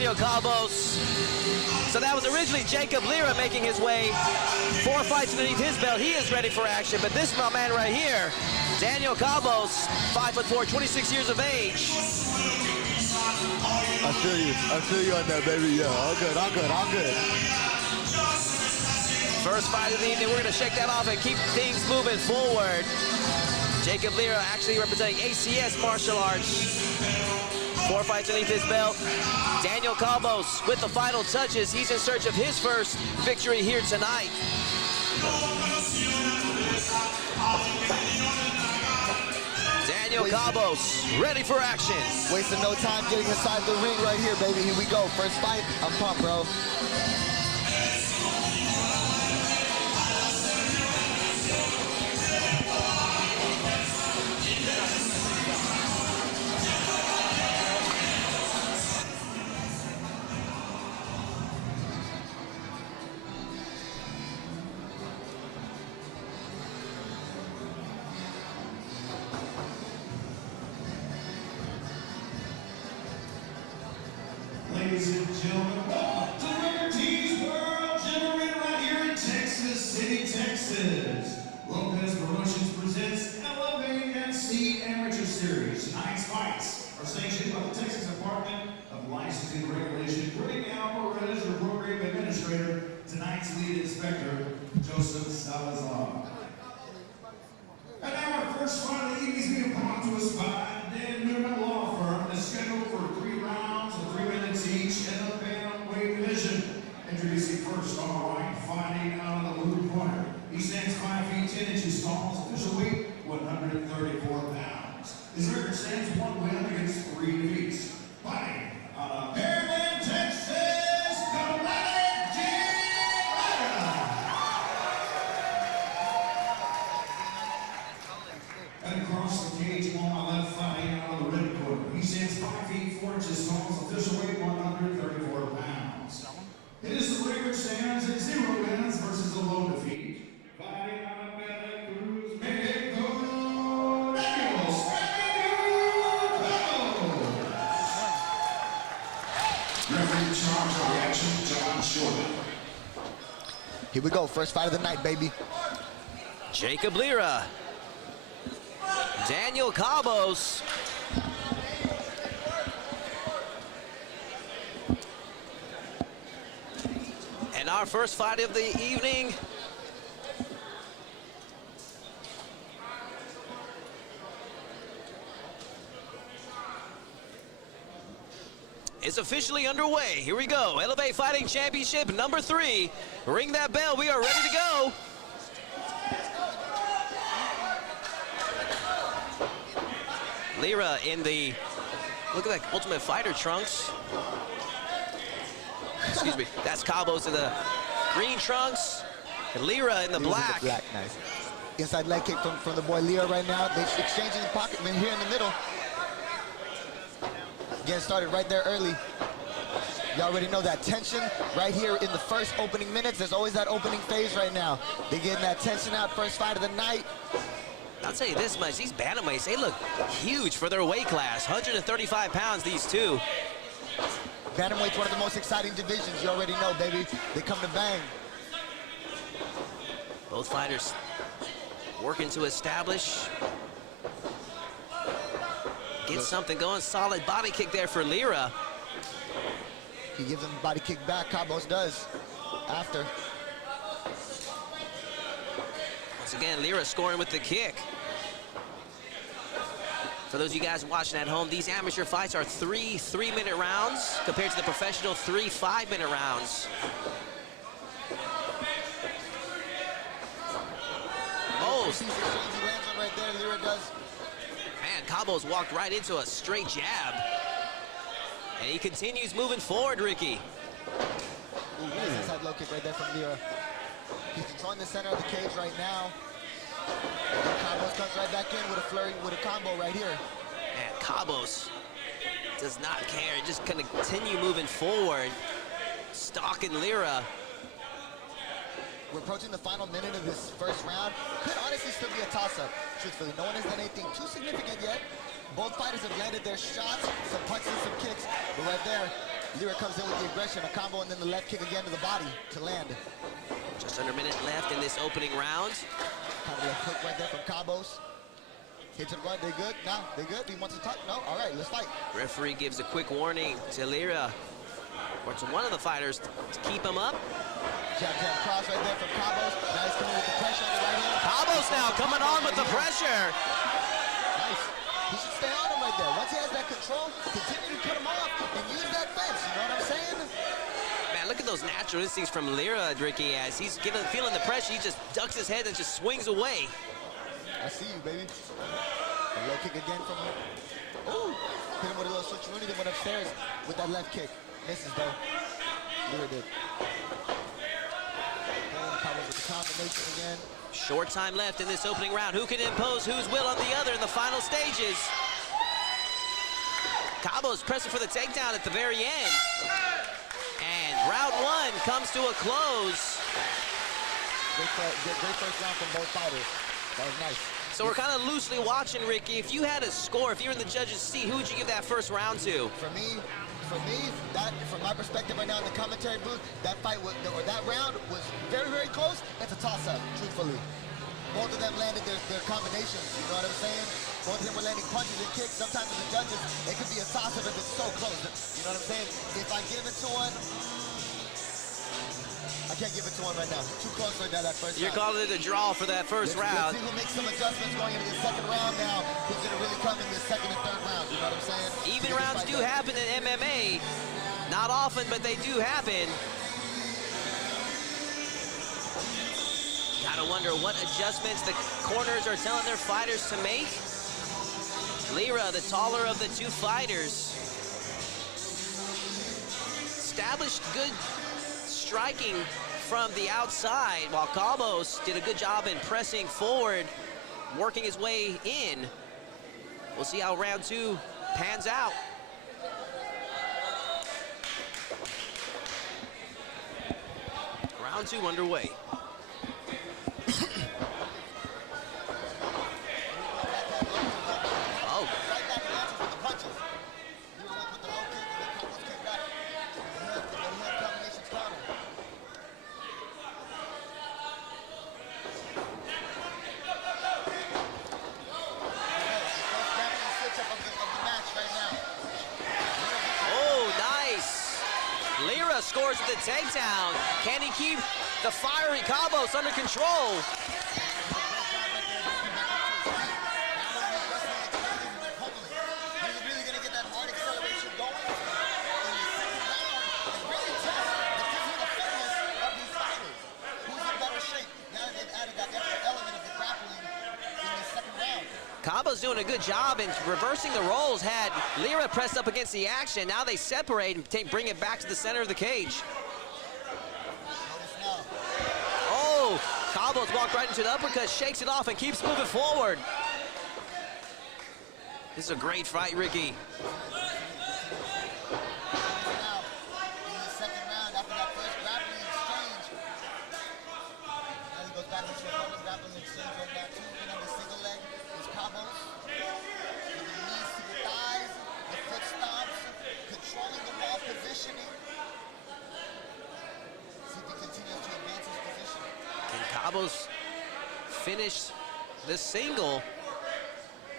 Daniel Cabos. So that was originally Jacob Lira making his way. 4 fights underneath his belt. He is ready for action. But this is my man right here, Daniel Cabos, 5'4", 26 years of age. I feel you on that, baby. Yeah, all good, all good, all good. First fight of the evening, we're gonna shake that off and keep things moving forward. Jacob Lira actually representing ACS Martial Arts. 4 fights underneath his belt. Daniel Cabos with the final touches. He's in search of his first victory here tonight. Daniel Cabos, ready for action. Wasting no time getting inside the ring right here, baby. Here we go. First fight. I'm pumped, bro. Ladies and gentlemen, welcome to Record Tees World Generator right here in Texas City, Texas. Lopez Promotions presents AS3 Amateur Series. Tonight's fights are sanctioned by the Texas Department of Licensing and Regulation. Bring Alvarez, your program administrator, tonight's lead inspector, Joseph Salazar. And now our first fight of the evening is being brought to us by Dan Newman Law Firm. Is scheduled for 3 rounds of 3 minutes each in the bantamweight division. Introducing first on the right, fighting out of the blue corner. He stands 5 feet 10 inches tall. His official weight 134 pounds. His record stands 1 win against 3 defeats. Fighting out of Maryland, Texas, Galactic G. And across the cage on my left, fighting out of the red corner. He stands 5 feet 4 inches tall. His official weight 134 pounds. It is the record stands at 0 wins versus a low defeat. Fighting out of Veracruz, Mexico, Daniel Referee in charge of the action, John Shorten. Here we go. First fight of the night, baby. Jacob Lira. Daniel Cabos. And our first fight of the evening. Is officially underway. Here we go. Elevate Fighting Championship number 3. Ring that bell. We are ready to go. Lira in the, look at that Ultimate Fighter trunks. Excuse me. That's Cabos in the green trunks. And Lira in the black. Nice. Inside leg kick from the boy Lira right now. They exchanging the pocket man here in the middle. Getting started right there early. You already know that tension right here in the first opening minutes. There's always that opening phase right now. They're getting that tension out. First fight of the night. I'll tell you this much, these bantamweights, they look huge for their weight class. 135 pounds, these two. Bantamweight's one of the most exciting divisions. You already know, baby. They come to bang. Both fighters working to establish. Get something going. Solid body kick there for Lira. He gives him a body kick back. Cabos does after. Once again, Lira scoring with the kick. For those of you guys watching at home, these amateur fights are 3 3-minute rounds compared to the professional 3 5-minute rounds. Oh, He lands on right there. Lira does. man, Cabos walked right into a straight jab. And he continues moving forward, Ricky. Nice inside low kick right there from Lira. He's controlling the center of the cage right now. Cabos comes right back in with a flurry, with a combo right here. Man, Cabos does not care. Just gonna continue moving forward, stalking Lira. We're approaching the final minute of this first round. Could honestly still be a toss-up, truthfully. No one has done anything too significant yet. Both fighters have landed their shots, some punches, some kicks, but right there, Lira comes in with the aggression, a combo, and then the left kick again to the body to land. Just under a minute left in this opening round. Kind of a hook right there from Cabos. Hit to the right, they good? Nah, they good? He wants to talk? No? All right, let's fight. Referee gives a quick warning to Lira, or to one of the fighters, to keep him up. Jab, jab, cross right there from Cabos. Now he's coming with the pressure on the right hand. Cabos now coming on with the pressure. Nice. He should stay on him right there. Once he has that control, continue to cut him off and use that fence. You know what I'm saying? Man, look at those natural instincts from Lira, Ricky. As he's feeling the pressure, he just ducks his head and just swings away. I see you, baby. A low kick again from him. Ooh. Hit him with a little switcheroo, then went upstairs with that left kick. Misses, though. Lira did. Cabos with the combination again. Short time left in this opening round. Who can impose whose will on the other in the final stages? Cabos pressing for the takedown at the very end. And round one comes to a close. Great first round from both fighters. That was nice. So we're kind of loosely watching, Ricky. If you had a score, if you're in the judges' seat, who would you give that first round to? For me, that from my perspective right now in the commentary booth, that fight was, or that round was very, very close. It's a toss-up, truthfully. Both of them landed their combinations, you know what I'm saying? Both of them were landing punches and kicks. Sometimes with the judges, it could be a toss-up if it's so close. You know what I'm saying? If I give it to one, I can't give it to one right now. Too close right now, that first round. You're calling it a draw for that first round. Let's see who makes some adjustments going into the second round now. Who's going to really come in the second and third round, you know what I'm saying? Even rounds do happen in MMA. Not often, but they do happen. Gotta wonder what adjustments the corners are telling their fighters to make. Lira, the taller of the two fighters, established good striking from the outside, while Cabos did a good job in pressing forward, working his way in. We'll see how round two pans out. Round two underway. Lira scores with the takedown. Can he keep the fiery Cabos under control? Cabos doing a good job in reversing the roles. Had Lira pressed up against the action. Now they separate and bring it back to the center of the cage. Oh, Cabos walked right into the uppercut, shakes it off, and keeps moving forward. This is a great fight, Ricky. Cabos finished the single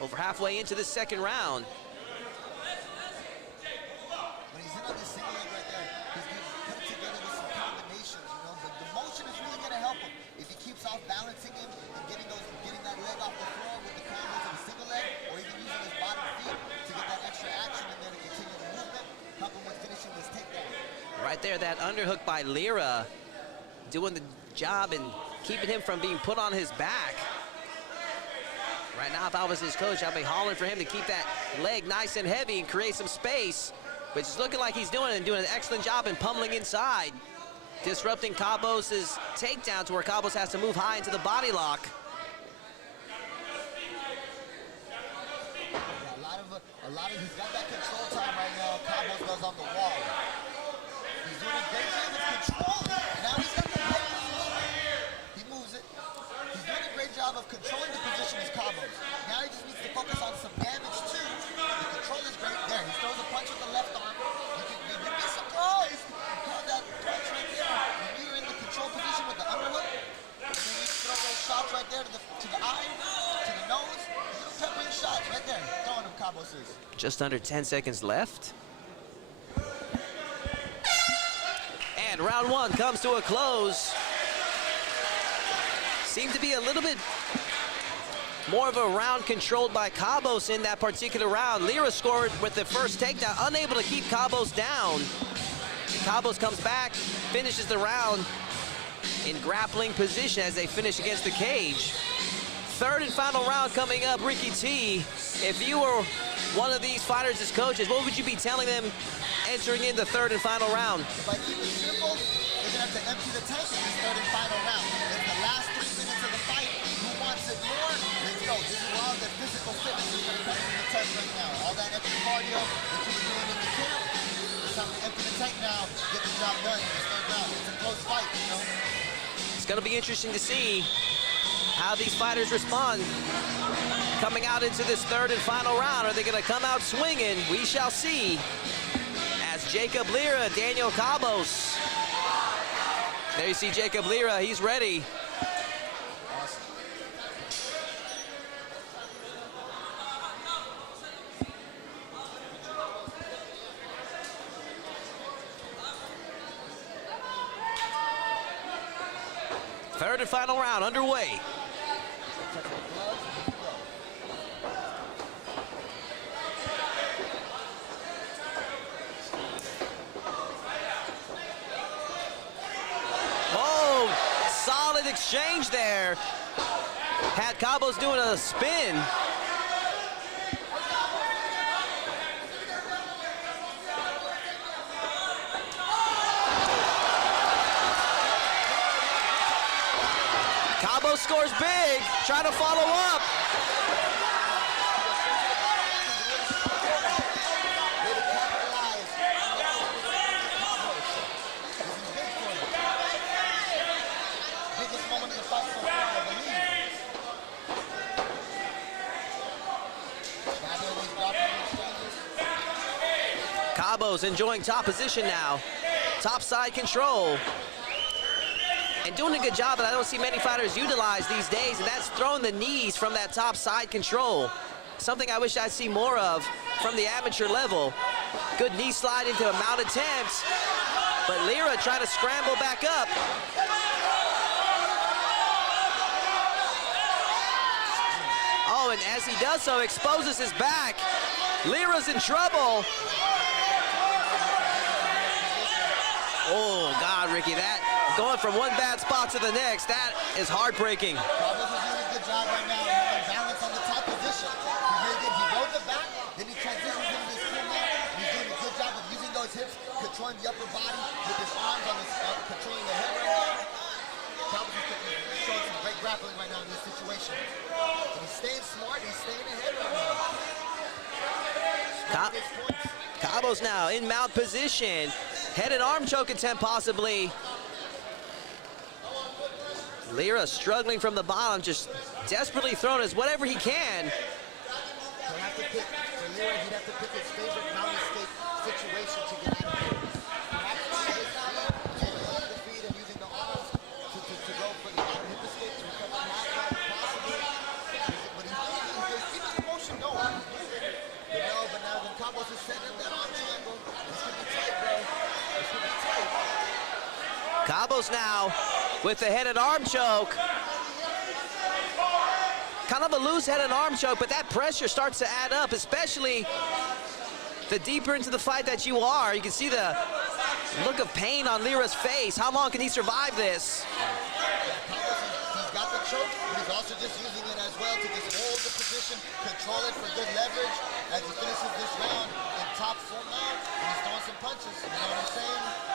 over halfway into the second round. When he's in on this single leg right there, he's going to put it together with some combinations, you know, but the motion is really going to help him. If he keeps off balancing him and getting that leg off the floor with the combos of the single leg, or even using his bottom feet to get that extra action in there to continue the movement, help him with finishing this takedown. Right there, that underhook by Lira doing the job and keeping him from being put on his back. Right now, if I was his coach, I'd be hollering for him to keep that leg nice and heavy and create some space, which is looking like he's doing, and doing an excellent job in pummeling inside, disrupting Cabos' takedown to where Cabos has to move high into the body lock. Yeah, a lot of he's got that control time right now. Cabos does on the wall. He's doing a great job of controlling. Now he's got the leg. He moves it. He's doing a great job of controlling the position as Cabos. Now he just needs to focus on some damage too. The control is great there. He throws a punch with the left arm. You can be some Almost is. Just under 10 seconds left. And round one comes to a close. Seemed to be a little bit more of a round controlled by Cabos in that particular round. Lira scored with the first takedown, unable to keep Cabos down. Cabos comes back, finishes the round in grappling position as they finish against the cage. Third and final round coming up. Ricky T, if you were one of these fighters as coaches, what would you be telling them entering in the third and final round? If I keep it simple, they're gonna have to empty the tank in this third and final round. It's the last 3 minutes of the fight. Who wants it more? Let's go. This is where all the physical fitness is gonna come into the test right now. All that extra cardio that you've been doing in the camp, it's time to empty the tank now, get the job done in this third round. It's a close fight, you know? It's going to be interesting to see how these fighters respond coming out into this third and final round. Are they going to come out swinging? We shall see. As Jacob Lira, Daniel Cabos. There you see Jacob Lira, he's ready. Third and final round underway. Oh, solid exchange there. Had Cabos doing a spin. Cabos scores big, trying to follow up. Cabos enjoying top position now. Top side control. And doing a good job that I don't see many fighters utilize these days, and that's throwing the knees from that top side control. Something I wish I'd see more of from the amateur level. Good knee slide into a mount attempt, but Lira trying to scramble back up. Oh, and as he does so, exposes his back. Lira's in trouble. Oh, God, Ricky, that going from one bad spot to the next, that is heartbreaking. Cabos is doing a good job right now having balance on the top position. He really did. He rode the back, then he transitions into this spin now. He's doing a good job of using those hips, controlling the upper body with his arms on his, controlling the head right now. Cabos is showing some great grappling right now in this situation. And he's staying smart, he's staying ahead right now. Cabos now in mount position. Head and arm choke attempt possibly. Lira struggling from the bottom, just desperately throwing as whatever he can. He'll have to pick, for Lira, he'd have to pick his favorite mount escape situation to get out of here. Perhaps trying his feet, and the feet and using the arms to go for the outer hip escape to recover half possibly. But he's keeping the motion going. But now when Cabos is setting up that arm triangle, this could be tight, bro. This could be tight. Cabos now with the head and arm choke. Kind of a loose head and arm choke, but that pressure starts to add up, especially the deeper into the fight that you are. You can see the look of pain on Lira's face. How long can he survive this? He's got the choke, but he's also just using it as well to just hold the position, control it for good leverage as he finishes this round in top full mount, and he's throwing some punches, you know what I'm saying?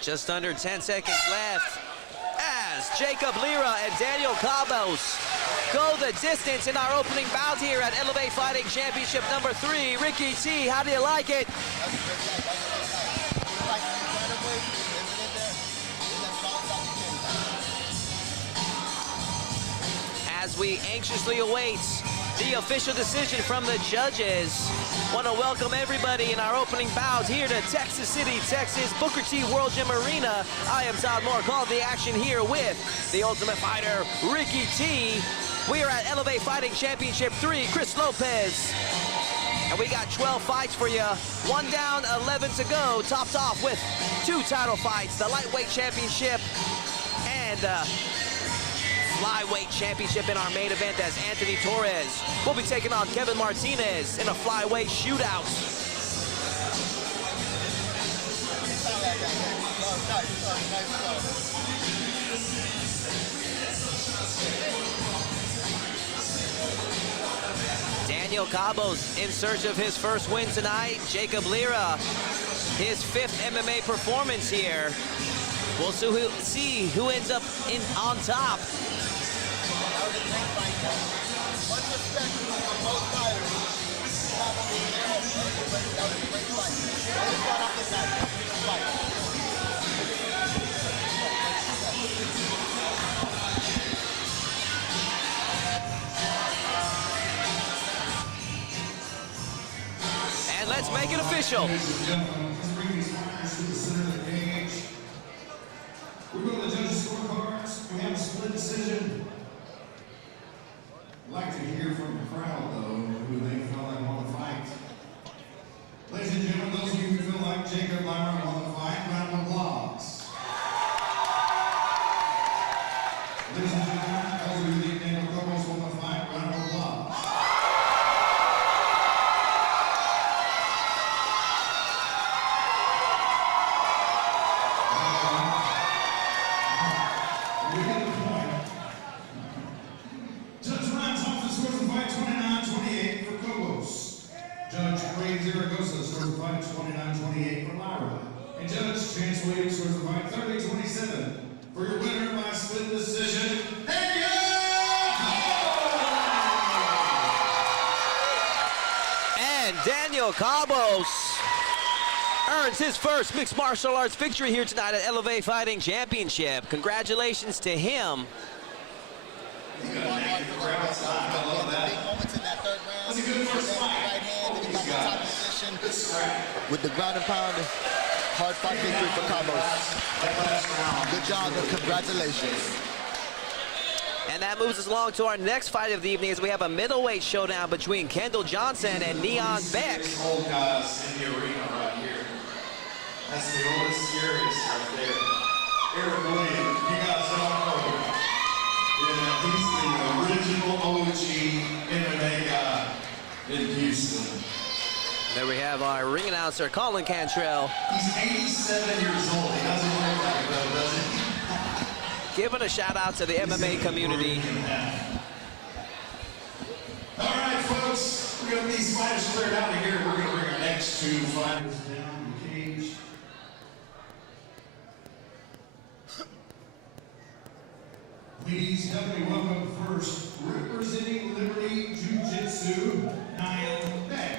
Just under 10 seconds left as Jacob Lira and Daniel Cabos go the distance in our opening bout here at Elevate Fighting Championship number 3. Ricky T, how do you like it? That's a good fight. That's a good fight. You like the bantamweight, living in there, he's as strong as he can. As we anxiously await the official decision from the judges, want to welcome everybody in our opening bout here to Texas City, Texas, Booker T World Gym Arena. I am Todd Moore, called the action here with the Ultimate Fighter, Ricky T. We are at Elevate Fighting Championship 3, Chris Lopez, And we got 12 fights for you. 1 down, 11 to go. Topped off with 2 title fights, the lightweight championship and the flyweight championship in our main event, as Anthony Torres will be taking on Kevin Martinez in a flyweight shootout. Daniel Cabo's in search of his first win tonight. Jacob Lira, his 5th MMA performance here. We'll see who ends up on top. That was a great fight. Much respect for both fighters. That was a great fight. They got off the night. And let's make it official. Ladies and gentlemen, let's bring these fighters to the center of the cage. We're going to judge the scorecards. We have a split decision. I'd like to hear from the crowd, though, who they felt like won the fight. Ladies and gentlemen, those of you who feel like Jacob Lira won the fight, round of applause. Ladies and gentlemen, those of you who think Daniel Cabo's won the fight, round of applause. We get the point. Judge Ryan Thompson scores the fight 29-28 for Cabos. Judge Craig Zaragoza scores the fight 29-28 for Lira. And Judge Chance Williams scores the fight 30-27 for your winner by split decision, Daniel And Daniel Cabos earns his first mixed martial arts victory here tonight at Elevate Fighting Championship. Congratulations to him. Big moments in that third round. That's a good first fight. Right hand, and he got the top position with the ground and pound. Hard fought victory for Cabos. Good job and congratulations. And that moves us along to our next fight of the evening, as we have a middleweight showdown between Kendall Johnson and Neon Beck. Old guys in the arena right here. That's the oldest, scariest right there. Eric Williams, you guys don't know. Yeah, he's the original OG MMA guy in Houston. There we have our ring announcer, Colin Cantrell, He's 87 years old. He doesn't look like it though, does he? giving a shout out to the MMA community. All right, folks, we're going to get these fighters cleared out of here. We're going to bring our next 2 fighters down the cage. Please help me welcome first, representing Liberty Jiu-Jitsu, Neon Beck.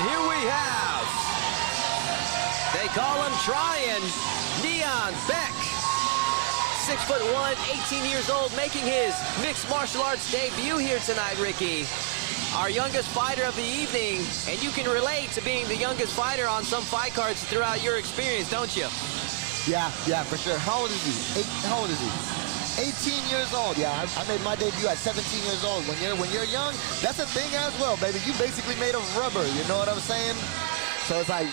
Here we have, they call him Tryon, Neon Beck. 6'1", 18 years old, making his mixed martial arts debut here tonight, Ricky. Our youngest fighter of the evening, and you can relate to being the youngest fighter on some fight cards throughout your experience, don't you? Yeah, for sure. How old is he? How old is he? 18 years old. Yeah, I made my debut at 17 years old. When you're young, that's a thing as well, baby. You basically made of rubber, you know what I'm saying? So it's like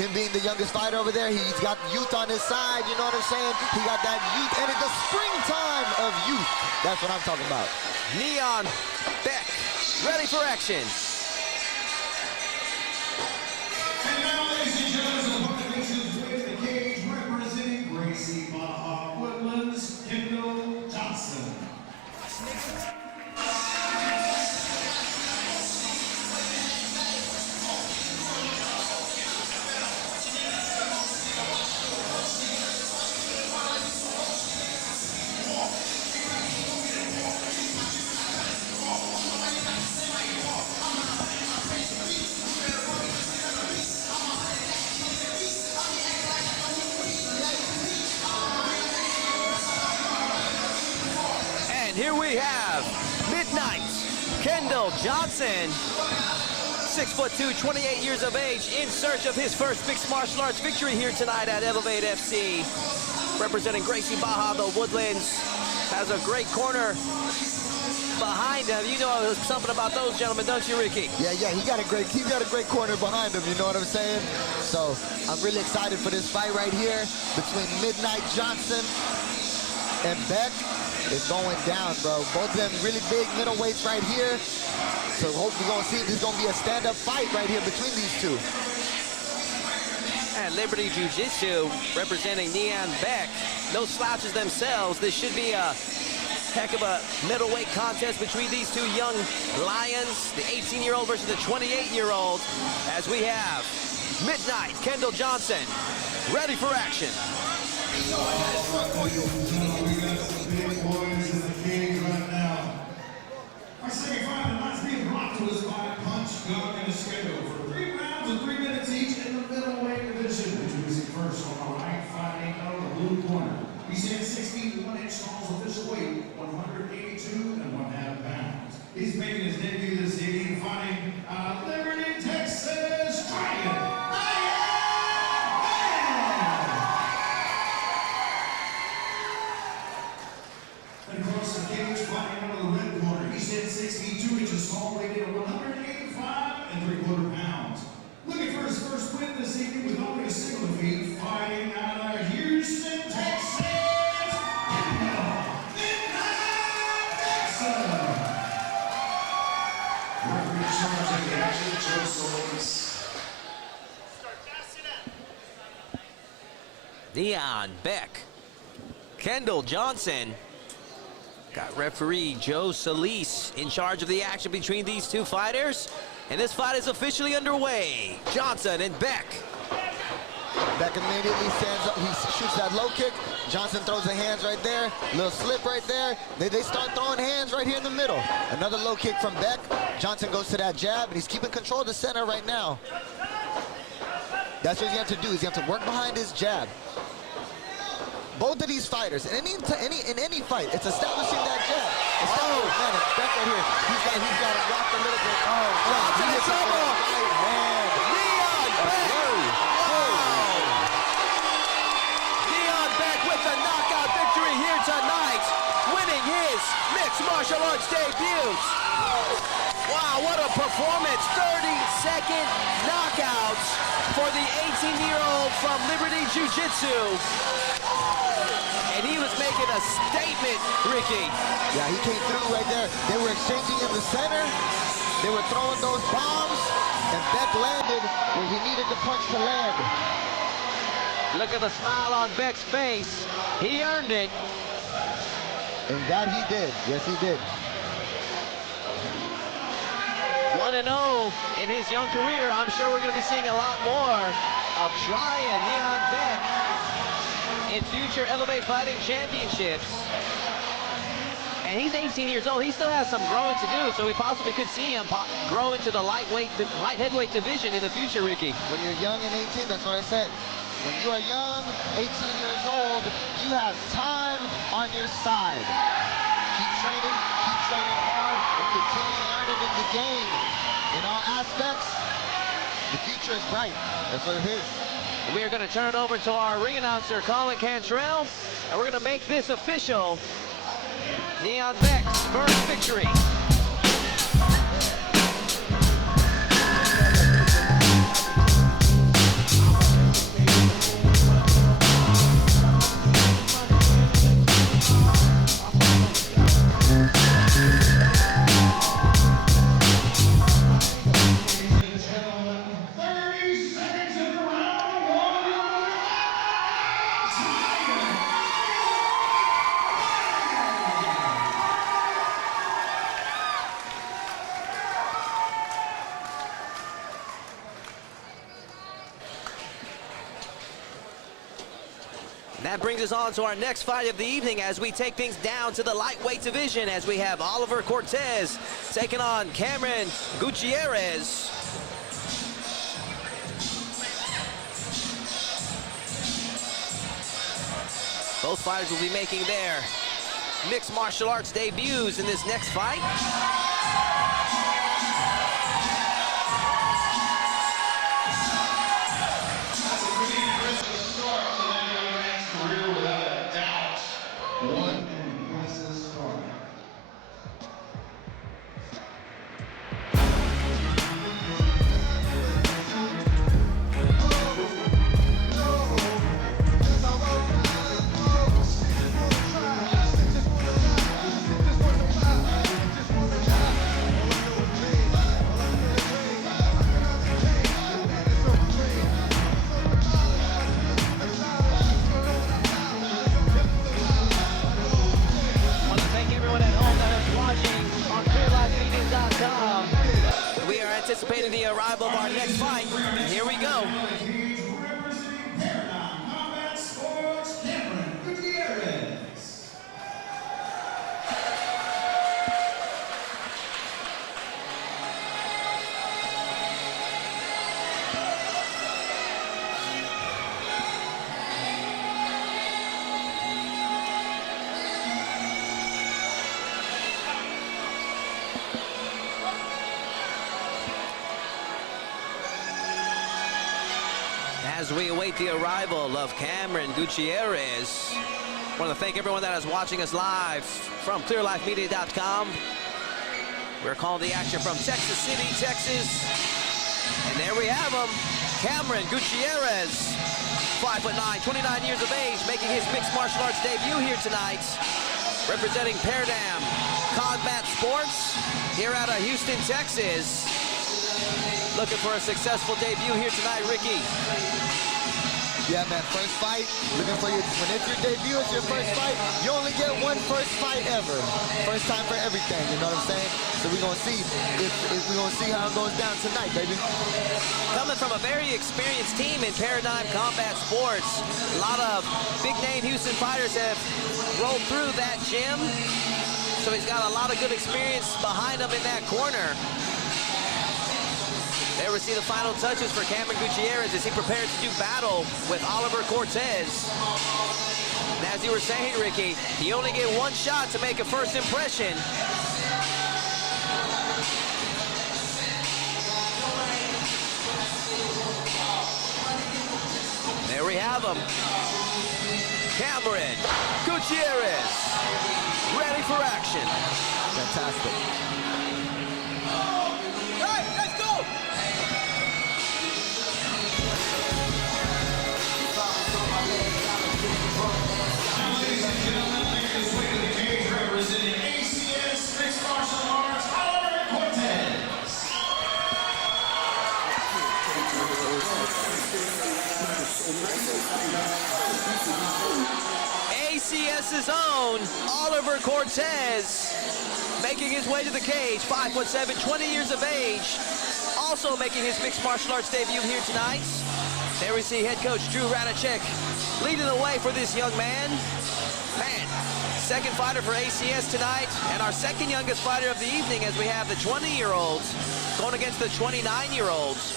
him being the youngest fighter over there, he's got youth on his side, you know what I'm saying? He got that youth, and it's the springtime of youth. That's what I'm talking about. Neon Beck, ready for action. And now, ladies and gentlemen, the opponent makes his way to the cage, representing Gracie Baja Woodlands, Kendall Johnson. And here we have Midnight Kendall Johnson, 6'2", 28 years of age, in search of his first mixed martial arts victory here tonight at Elevate FC. Representing Gracie Baja, the Woodlands, has a great corner behind him. You know something about those gentlemen, don't you, Ricky? Yeah, he's got a great corner behind him, you know what I'm saying? So I'm really excited for this fight right here between Midnight Johnson and Beck. It's going down, bro. Both of them really big middleweights right here. So hopefully we're gonna see this is gonna be a stand-up fight right here between these two. And Liberty Jiu-Jitsu representing Neon Beck. No slouches themselves. This should be a heck of a middleweight contest between these two young lions, the 18-year-old versus the 28-year-old, as we have Midnight Kendall Johnson ready for action. We got some big boys in the cage right now. Our second fight tonight's being brought to us by Punch, Gun, and a Schedule for 3 rounds of 3 minutes each in the middleweight division. Introducing first on the right, fighting out of the blue corner. He stands 61-inch tall, official weight 182.5 pounds. He's making his debut this evening, fighting Liberty, Texas Dragon. Across the cage, fighting out of the red corner. He stands 62 inches tall, rated 185.75 pounds. Looking for his first win this evening with only a single defeat, fighting out of Houston, Texas. Referee charging the action, Joe Solis. Neon Beck, Kendall Johnson. Got referee Joe Solis in charge of the action between these two fighters. And this fight is officially underway. Johnson and Beck. Beck immediately stands up, he shoots that low kick. Johnson throws the hands right there, little slip right there. They start throwing hands right here in the middle. Another low kick from Beck. Johnson goes to that jab, and he's keeping control of the center right now. That's what you have to do, is you have to work behind his jab. Both of these fighters, in any fight, it's establishing that jab. Beck right here, he's got to rock a little bit. Oh, Johnson is trouble. Right hand. Neon Beck. Neon Beck with the knockout victory here tonight, winning his mixed martial arts debut. Wow, what a performance. 30-second knockout for the 18-year-old from Liberty Jiu-Jitsu. And he was making a statement, Ricky. Yeah, he came through right there. They were exchanging in the center. They were throwing those bombs, and Beck landed where he needed the punch to land. Look at the smile on Beck's face. He earned it. And that he did. Yes, he did. 1-0 in his young career. I'm sure we're going to be seeing a lot more of Brian Neon Beck in future Elevate Fighting Championships. And he's 18 years old. He still has some growing to do, so we possibly could see him grow into the light heavyweight division in the future, Ricky. When you're young and 18, that's what I said. When you are young, 18 years old, you have time on your side. Keep training hard, and continue learning in the game. In all aspects, the future is bright. That's what it is. We are going to turn it over to our ring announcer, Colin Cantrell, and we're going to make this official. Neon Beck's first victory. That brings us on to our next fight of the evening as we take things down to the lightweight division as we have Oliver Cortez taking on Cameron Gutierrez. Both fighters will be making their mixed martial arts debuts in this next fight. Anticipating the arrival of our next fight. And here we go. As we await the arrival of Cameron Gutierrez, I want to thank everyone that is watching us live from clearlifemedia.com. We're calling the action from Texas City, Texas. And there we have him, Cameron Gutierrez, 5'9", 29 years of age, making his mixed martial arts debut here tonight, representing Paradigm Combat Sports here out of Houston, Texas. Looking for a successful debut here tonight, Ricky. Yeah, man, first fight, looking for you. When it's your debut, it's your first fight, you only get one first fight ever. First time for everything, you know what I'm saying? So we're gonna see if we're gonna see how it goes down tonight, baby. Coming from a very experienced team in Paradigm Combat Sports, a lot of big-name Houston fighters have rolled through that gym, so he's got a lot of good experience behind him in that corner. There we see the final touches for Cameron Gutierrez as he prepares to do battle with Oliver Cortez. And as you were saying, Ricky, you only get one shot to make a first impression. There we have him. Cameron Gutierrez, ready for action. Fantastic. Ladies and gentlemen, making his way to the cage, representing ACS Mixed Martial Arts, Oliver Cortez. ACS's own Oliver Cortez making his way to the cage, 5'7", 20 years of age, also making his mixed martial arts debut here tonight. There we see head coach Drew Radicek leading the way for this young man. Man, second fighter for ACS tonight, and our second youngest fighter of the evening as we have the 20-year-olds going against the 29-year-olds.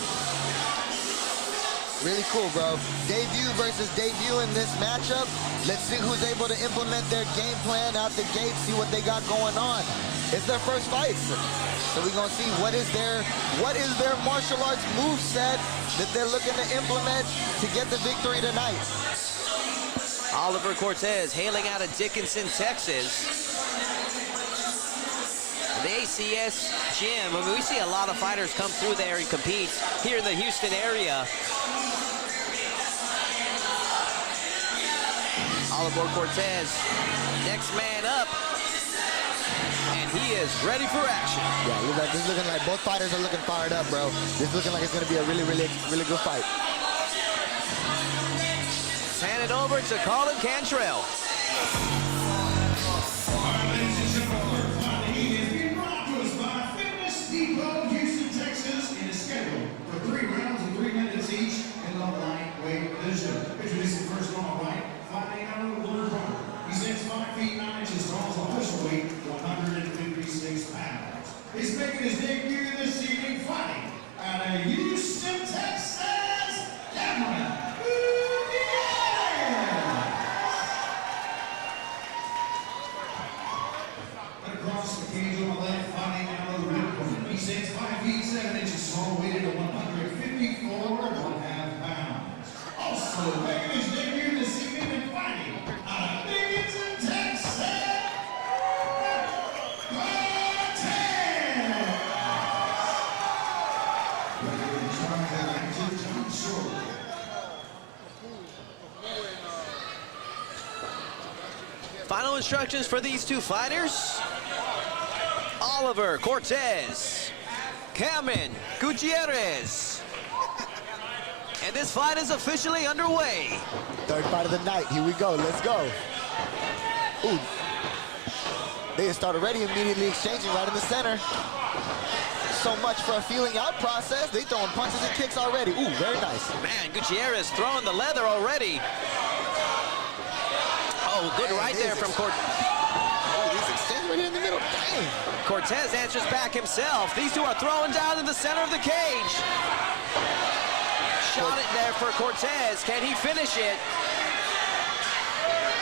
Really cool, bro. Debut versus debut in this matchup. Let's see who's able to implement their game plan out the gate, see what they got going on. It's their first fights. So we're gonna see what is their martial arts move set that they're looking to implement to get the victory tonight. Oliver Cortez hailing out of Dickinson, Texas. The ACS gym, I mean, we see a lot of fighters come through there and compete here in the Houston area. Oliver Cortez, next man up, and he is ready for action. Yeah, look at this, is looking like both fighters are looking fired up, bro. This is looking like it's gonna be a really good fight. Let's hand it over to Colin Cantrell. Ladies and gentlemen, he is being brought to us by Fitness Depot, Houston, Texas, and is scheduled for 3 rounds of 3 minutes each in the lightweight division. Introducing first on the right, fighting out of the blue corner. He stands 5 feet 9 inches tall, his official weight 156 pounds. He's making his debut this evening fighting out of Houston, Texas, Cameron Gutierrez. cage on the left, fighting out of the red corner. He stands 5 feet 7 inches tall, weighted at 154.5 pounds. Also making his debut this evening and fighting out of Dickinson, Texas, Final instructions for these two fighters. Oliver Cortez, Cameron Gutierrez. And this fight is officially underway. Third fight of the night. Here we go. Let's go. Ooh. They start already immediately exchanging right in the center. So much for a feeling out process. They throwing punches and kicks already. Ooh, very nice. Man, Gutierrez throwing the leather already. Oh, good right there from Cortez. Oh, these exchanges right here in the middle. Dang. Cortez answers back himself. These two are throwing down in the center of the cage. Shot it there for Cortez. Can he finish it?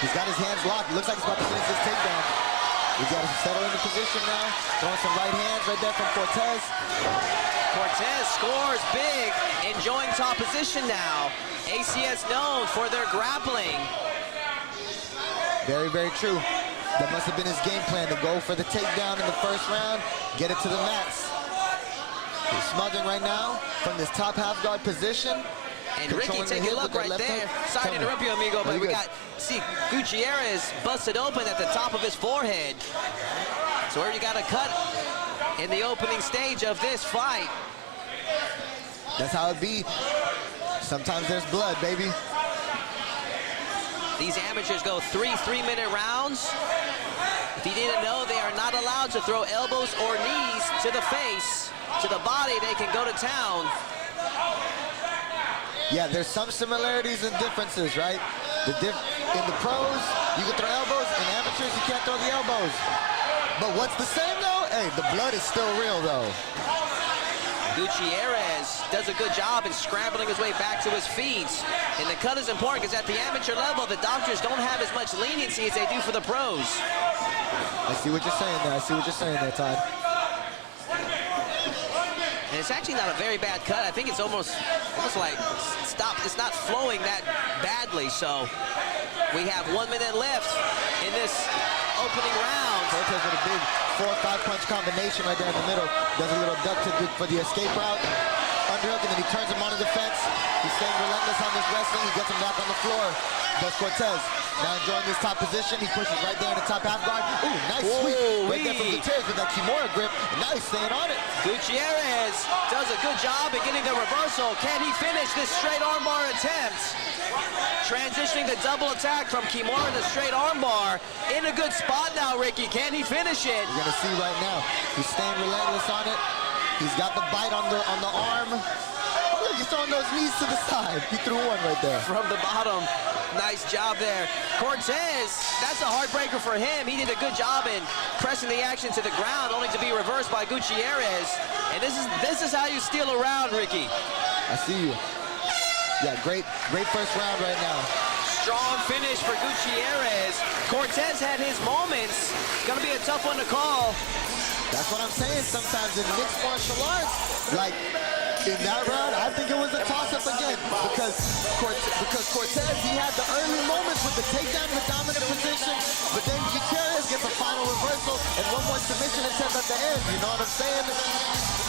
He's got his hands locked. Looks like he's about to finish this takedown. He's got to settle into position now. Throwing some right hands right there from Cortez. Cortez scores big, enjoying top position now. ACS known for their grappling. Very, very true. That must have been his game plan, to go for the takedown in the first round, get it to the mats. He's smothering right now from this top half guard position. And Ricky, take a look right there. Sorry to interrupt you, amigo, but we got, see, Gutierrez busted open at the top of his forehead. So where you got a cut in the opening stage of this fight. That's how it be. Sometimes there's blood, baby. These amateurs go 3 3-minute rounds. If you didn't know, they are not allowed to throw elbows or knees to the face, to the body. They can go to town. Yeah, there's some similarities and differences, right? In the pros, you can throw elbows. In amateurs, you can't throw the elbows. But what's the same, though? Hey, the blood is still real, though. Gutierrez does a good job in scrambling his way back to his feet. And the cut is important because at the amateur level, the doctors don't have as much leniency as they do for the pros. I see what you're saying there. I see what you're saying there, Todd. And it's actually not a very bad cut. I think it's almost like stopped. It's not flowing that badly. So we have 1 minute left in this opening round. Cortez with a big 4 or 5 punch combination right there in the middle. Does a little duck for the escape route. Underhook, and then he turns him on to the fence. He's staying relentless on this wrestling. He gets him back on the floor. Does Cortez. Now enjoying this top position. He pushes right there in the top half guard. Ooh, nice sweep. Right there from Gutierrez with that Kimura grip. And now he's staying on it. Gutierrez does a good job at getting the reversal. Can he finish this straight armbar attempt? Transitioning the double attack from Kimura to straight armbar. In a good spot now, Ricky. Can he finish it? You're gonna see right now. He's staying relentless on it. He's got the bite on the arm. Oh, look, he's throwing those knees to the side. He threw one right there. From the bottom. Nice job there. Cortez, that's a heartbreaker for him. He did a good job in pressing the action to the ground, only to be reversed by Gutierrez. And this is how you steal a round, Ricky. I see you. Yeah, great first round right now. Strong finish for Gutierrez. Cortez had his moments. Gonna be a tough one to call. That's what I'm saying. Sometimes in mixed martial arts, like in that round, I think it was a toss-up again because Cortez, he had the early moments with the takedown in the dominant position, but then Gutierrez gets a final reversal and one more submission attempt at the end. You know what I'm saying?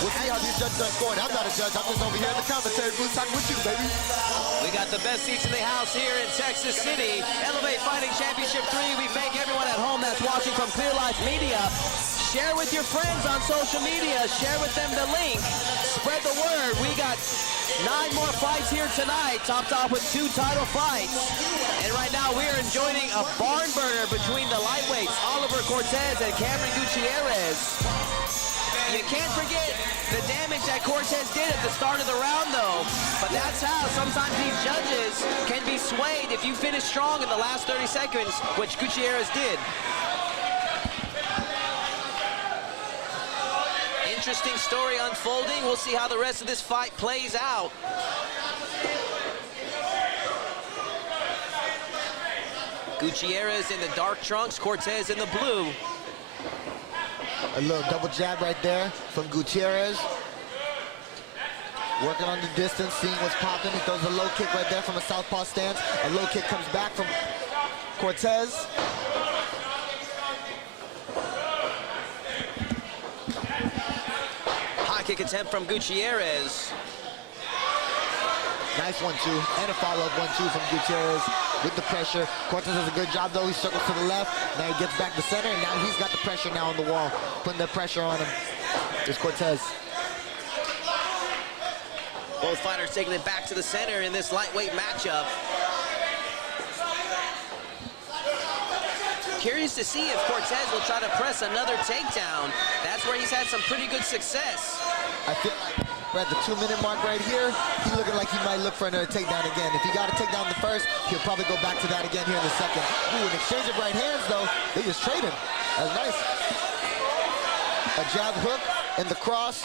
We'll see how these judges are scoring. I'm not a judge. I'm just over here in the commentary booth talking with you, baby. We got the best seats in the house here in Texas City. Elevate Fighting Championship 3. We thank everyone at home that's watching from Clear Life Media. Share with your friends on social media. Share with them the link. Spread the word. We got 9 more fights here tonight, topped off with 2 title fights. And right now we're enjoying a barn burner between the lightweights, Oliver Cortez and Cameron Gutierrez. You can't forget the damage that Cortez did at the start of the round, though. But that's how sometimes these judges can be swayed if you finish strong in the last 30 seconds, which Gutierrez did. Interesting story unfolding. We'll see how the rest of this fight plays out. Gutierrez in the dark trunks, Cortez in the blue. A little double jab right there from Gutierrez. Working on the distance, seeing what's popping. He throws a low kick right there from a southpaw stance. A low kick comes back from Cortez. High kick attempt from Gutierrez. Nice 1-2, and a follow-up 1-2 from Gutierrez with the pressure. Cortez does a good job though. He circles to the left. Now he gets back to center, and now he's got the pressure now on the wall, putting the pressure on him. There's Cortez. Both fighters taking it back to the center in this lightweight matchup. Curious to see if Cortez will try to press another takedown. That's where he's had some pretty good success. I feel like we're at the 2-minute mark right here. He's looking like he might look for another takedown again. If he got a takedown the first, he'll probably go back to that again here in the second. Ooh, an exchange of right hands though. They just traded. That's nice. A jab hook and the cross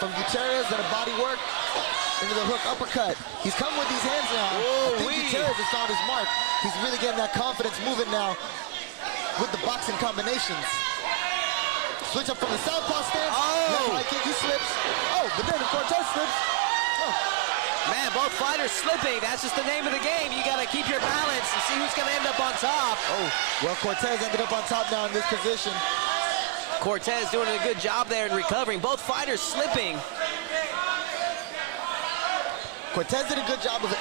from Gutierrez and a body work into the hook uppercut. He's coming with these hands now. I think Gutierrez has found his mark. He's really getting that confidence moving now with the boxing combinations. Switch up from the southpaw stance. Left high kick, he slips. Oh, but then Cortez slips. Oh. Man, both fighters slipping. That's just the name of the game. You got to keep your balance and see who's going to end up on top. Oh, well, Cortez ended up on top now in this position. Cortez doing a good job there in recovering. Both fighters slipping. Cortez did a good job of it,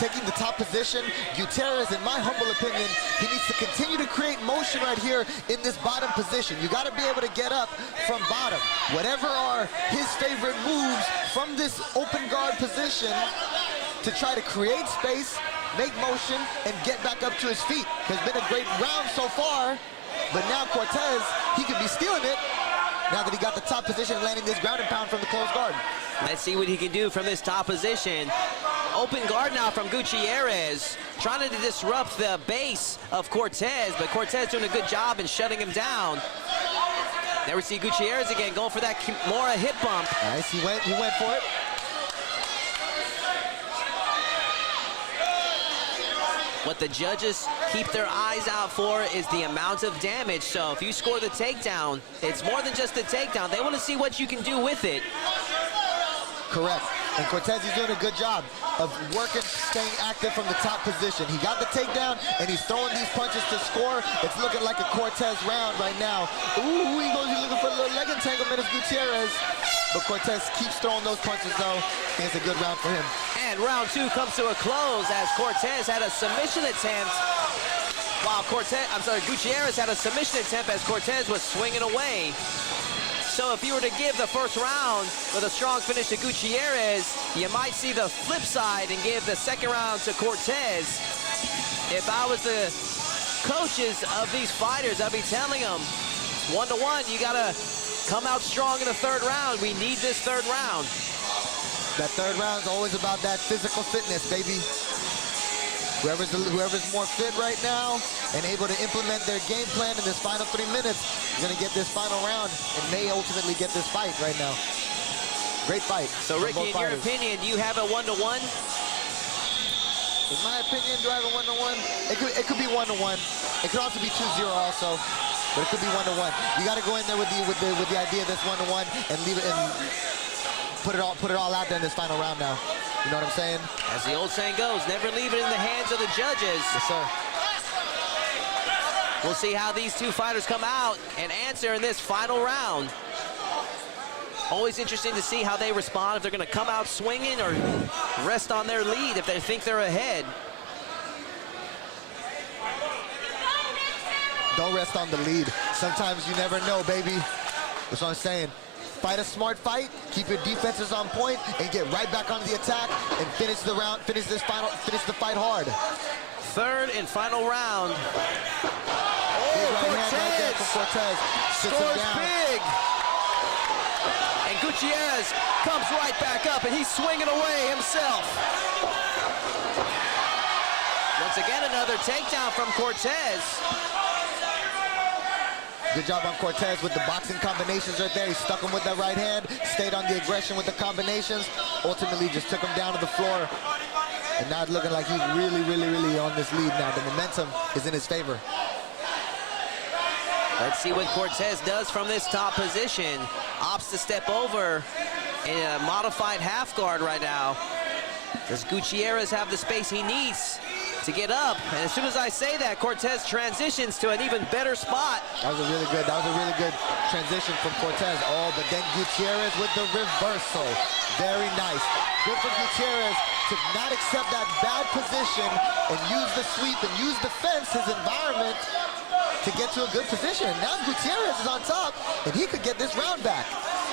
taking the top position. Gutierrez, in my humble opinion, he needs to continue to create motion right here in this bottom position. You got to be able to get up from bottom. Whatever are his favorite moves from this open guard position to try to create space, make motion, and get back up to his feet. Has been a great round so far, but now Cortez, he could be stealing it now that he got the top position, landing this ground and pound from the closed guard. Let's see what he can do from this top position. Open guard now from Gutierrez, trying to disrupt the base of Cortez, but Cortez doing a good job in shutting him down. There we see Gutierrez again, going for that Kimura hip bump. Nice, he went for it. What the judges keep their eyes out for is the amount of damage. So if you score the takedown, it's more than just the takedown. They want to see what you can do with it. Correct. And Cortez, he's doing a good job of working, staying active from the top position. He got the takedown, and he's throwing these punches to score. It's looking like a Cortez round right now. Ooh, he's looking for a little leg entanglement as Gutierrez. But Cortez keeps throwing those punches, though. I think it's a good round for him. And round two comes to a close as Cortez had a submission attempt. While Gutierrez had a submission attempt as Cortez was swinging away. So if you were to give the first round with a strong finish to Gutierrez, you might see the flip side and give the second round to Cortez. If I was the coaches of these fighters, I'd be telling them, 1-1, you gotta come out strong in the third round. We need this third round. That third round is always about that physical fitness, baby. Whoever's more fit right now and able to implement their game plan in this final 3 minutes is going to get this final round and may ultimately get this fight right now. Great fight. So, Ricky, in your opinion, do you have a 1-1? In my opinion, do I have a 1-1? It could be 1-1. It could also be 2-0 also, but it could be 1-1. You got to go in there with the idea that's 1-1 and leave it and put it all out there in this final round now. You know what I'm saying? As the old saying goes, never leave it in the hands of the judges. Yes, sir. We'll see how these two fighters come out and answer in this final round. Always interesting to see how they respond, if they're going to come out swinging or rest on their lead if they think they're ahead. Don't rest on the lead. Sometimes you never know, baby. That's what I'm saying. Fight a smart fight, keep your defenses on point, and get right back onto the attack and finish the round, finish the fight hard. Third and final round. Cortez scores big. And Gutierrez comes right back up, and he's swinging away himself. Once again, another takedown from Cortez. Good job on Cortez with the boxing combinations right there. He stuck him with that right hand, stayed on the aggression with the combinations, ultimately just took him down to the floor. And now it's looking like he's really on this lead now. The momentum is in his favor. Let's see what Cortez does from this top position. Opts to step over in a modified half guard right now. Does Gutierrez have the space he needs to get up? And as soon as I say that, Cortez transitions to an even better spot. That was a really good transition from Cortez. Oh, but then Gutierrez with the reversal. Very nice. Good for Gutierrez to not accept that bad position and use the sweep and use the fence, his environment, to get to a good position. Now Gutierrez is on top, and he could get this round back.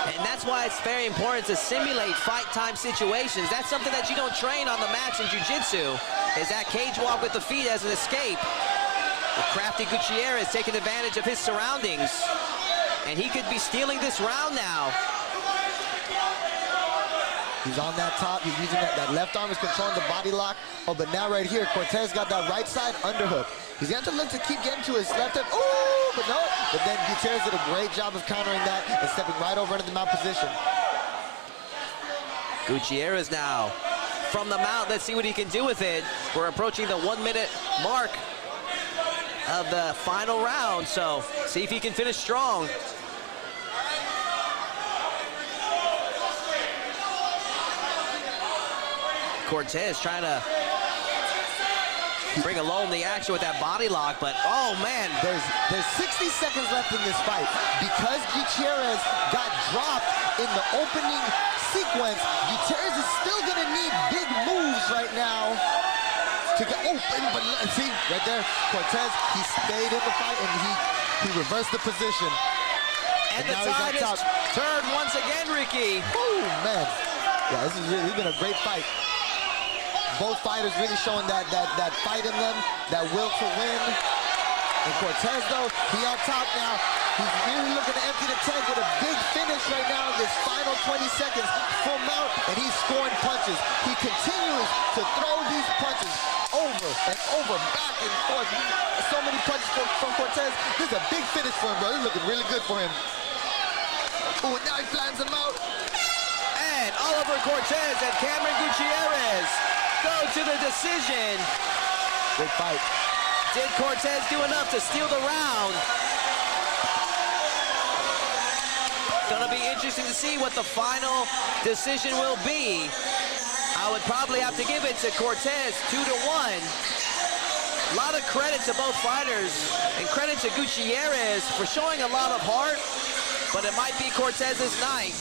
And that's why it's very important to simulate fight time situations. That's something that you don't train on the mats in jiu-jitsu, is that cage walk with the feet as an escape. The crafty Gutierrez taking advantage of his surroundings. And he could be stealing this round now. He's on that top, he's using that left arm is controlling the body lock. Oh, but now right here, Cortez got that right side underhook. He's going to look to keep getting to his left hand. Ooh, but no. But then Gutierrez did a great job of countering that and stepping right over into the mount position. Gutierrez now from the mount. Let's see what he can do with it. We're approaching the 1 minute mark of the final round, so see if he can finish strong. Cortez trying to bring alone the action with that body lock, but oh man. There's 60 seconds left in this fight. Because Gutierrez got dropped in the opening sequence, Gutierrez is still gonna need big moves right now to get open, but see, right there, Cortez, he stayed in the fight and he reversed the position. And the tide is turned once again, Ricky. Oh man. Yeah, this has been a great fight. Both fighters really showing that fight in them, that will to win. And Cortez, though, he on top now. He's really looking to empty the tank with a big finish right now in this final 20 seconds. Full mount, and he's scoring punches. He continues to throw these punches over and over, back and forth. So many punches from Cortez. This is a big finish for him, bro. This is looking really good for him. Oh, now he flattens him out. And Oliver Cortez and Cameron Gutierrez go to the decision. Good fight. Did Cortez do enough to steal the round? Gonna be interesting to see what the final decision will be. I would probably have to give it to Cortez 2-1. A lot of credit to both fighters, and credit to Gutierrez for showing a lot of heart, but it might be Cortez's night.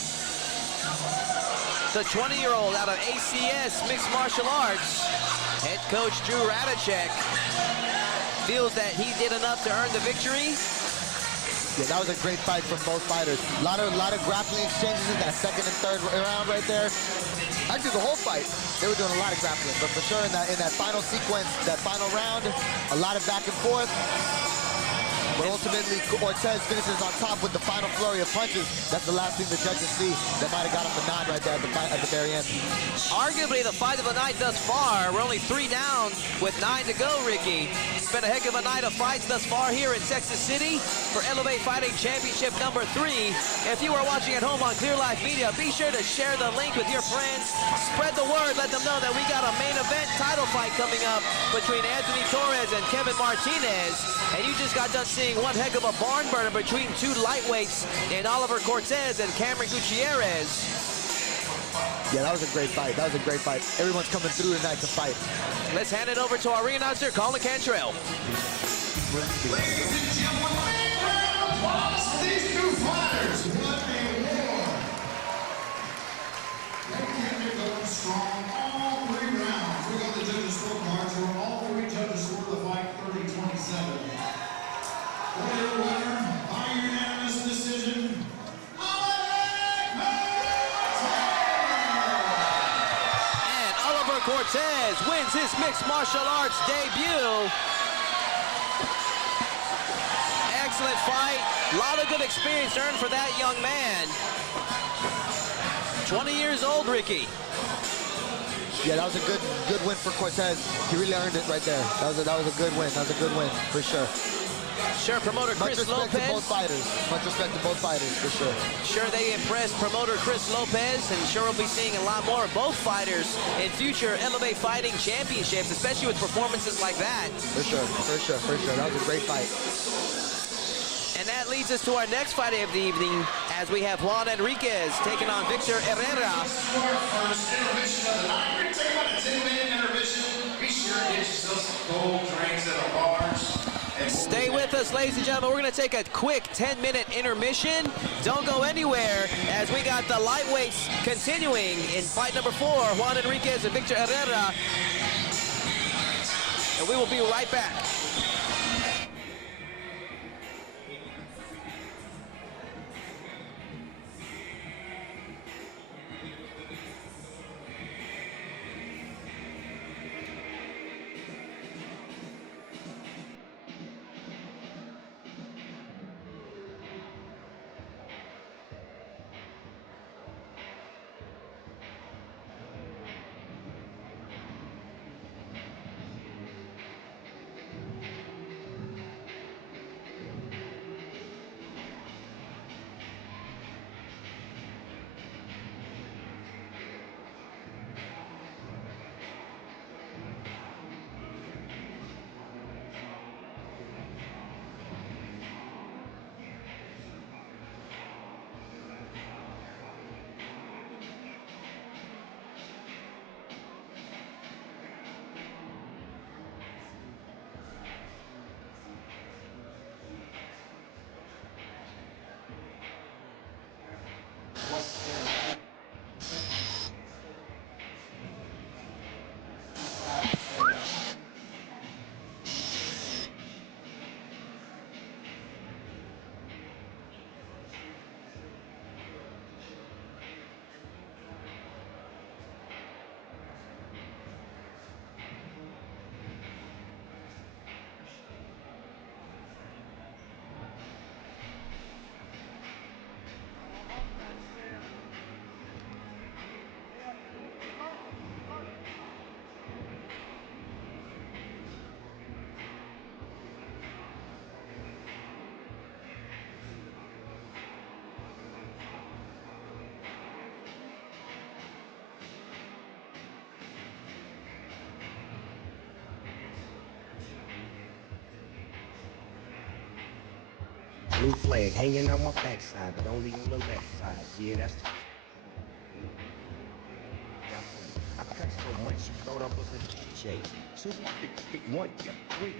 The 20-year-old out of ACS Mixed Martial Arts, head coach Drew Radicek, feels that he did enough to earn the victory. Yeah, that was a great fight from both fighters. A lot of grappling exchanges in that second and third round right there. Actually, the whole fight, they were doing a lot of grappling, but for sure in that final sequence, that final round, a lot of back and forth. But ultimately, Cortez finishes on top with the final flurry of punches. That's the last thing the judges see. That might have got him the nod right there at the very end. Arguably the fight of the night thus far. We're only 3 down with 9 to go, Ricky. It's been a heck of a night of fights thus far here in Texas City for Elevate Fighting Championship number 3. If you are watching at home on Clear Life Media, be sure to share the link with your friends. Spread the word. Let them know that we got a main event title fight coming up between Anthony Torres and Kevin Martinez. And you just got done seeing one heck of a barn burner between 2 lightweights in Oliver Cortez and Cameron Gutierrez. Yeah, that was a great fight. That was a great fight. Everyone's coming through tonight to fight. Let's hand it over to our ring announcer, Colin Cantrell. Ladies and gentlemen, big round of applause for these two fighters. What a war. They came in going strong all 3 rounds. We got the judges' scorecards where all 3 judges scored the fight 30-27. For your winner, by unanimous decision, And Oliver Cortez wins his mixed martial arts debut. Excellent fight. A lot of good experience earned for that young man. 20 years old, Ricky. Yeah, that was a good win for Cortez. He really earned it right there. That was a good win. That was a good win for sure. Sure, promoter Chris Much respect Lopez. to both fighters. Much respect to both fighters for sure. Sure, they impressed promoter Chris Lopez, and sure we'll be seeing a lot more of both fighters in future Elevate Fighting Championships, especially with performances like that. For sure, for sure, for sure. That was a great fight. And that leads us to our next fight of the evening as we have Juan Enriquez taking on Victor Herrera. Our first intermission of the night. We're going to take about a 10-minute intermission. Be sure to get yourself some cold drinks at our bars. Stay with us, ladies and gentlemen. We're going to take a quick 10-minute intermission. Don't go anywhere as we got the lightweights continuing in fight number 4, Juan Enriquez and Victor Herrera. And we will be right back. Blue flag hanging on my backside, but only on the left side. Yeah, that's. I cut so much you thought I was a DJ. 2, 1, 2, 3.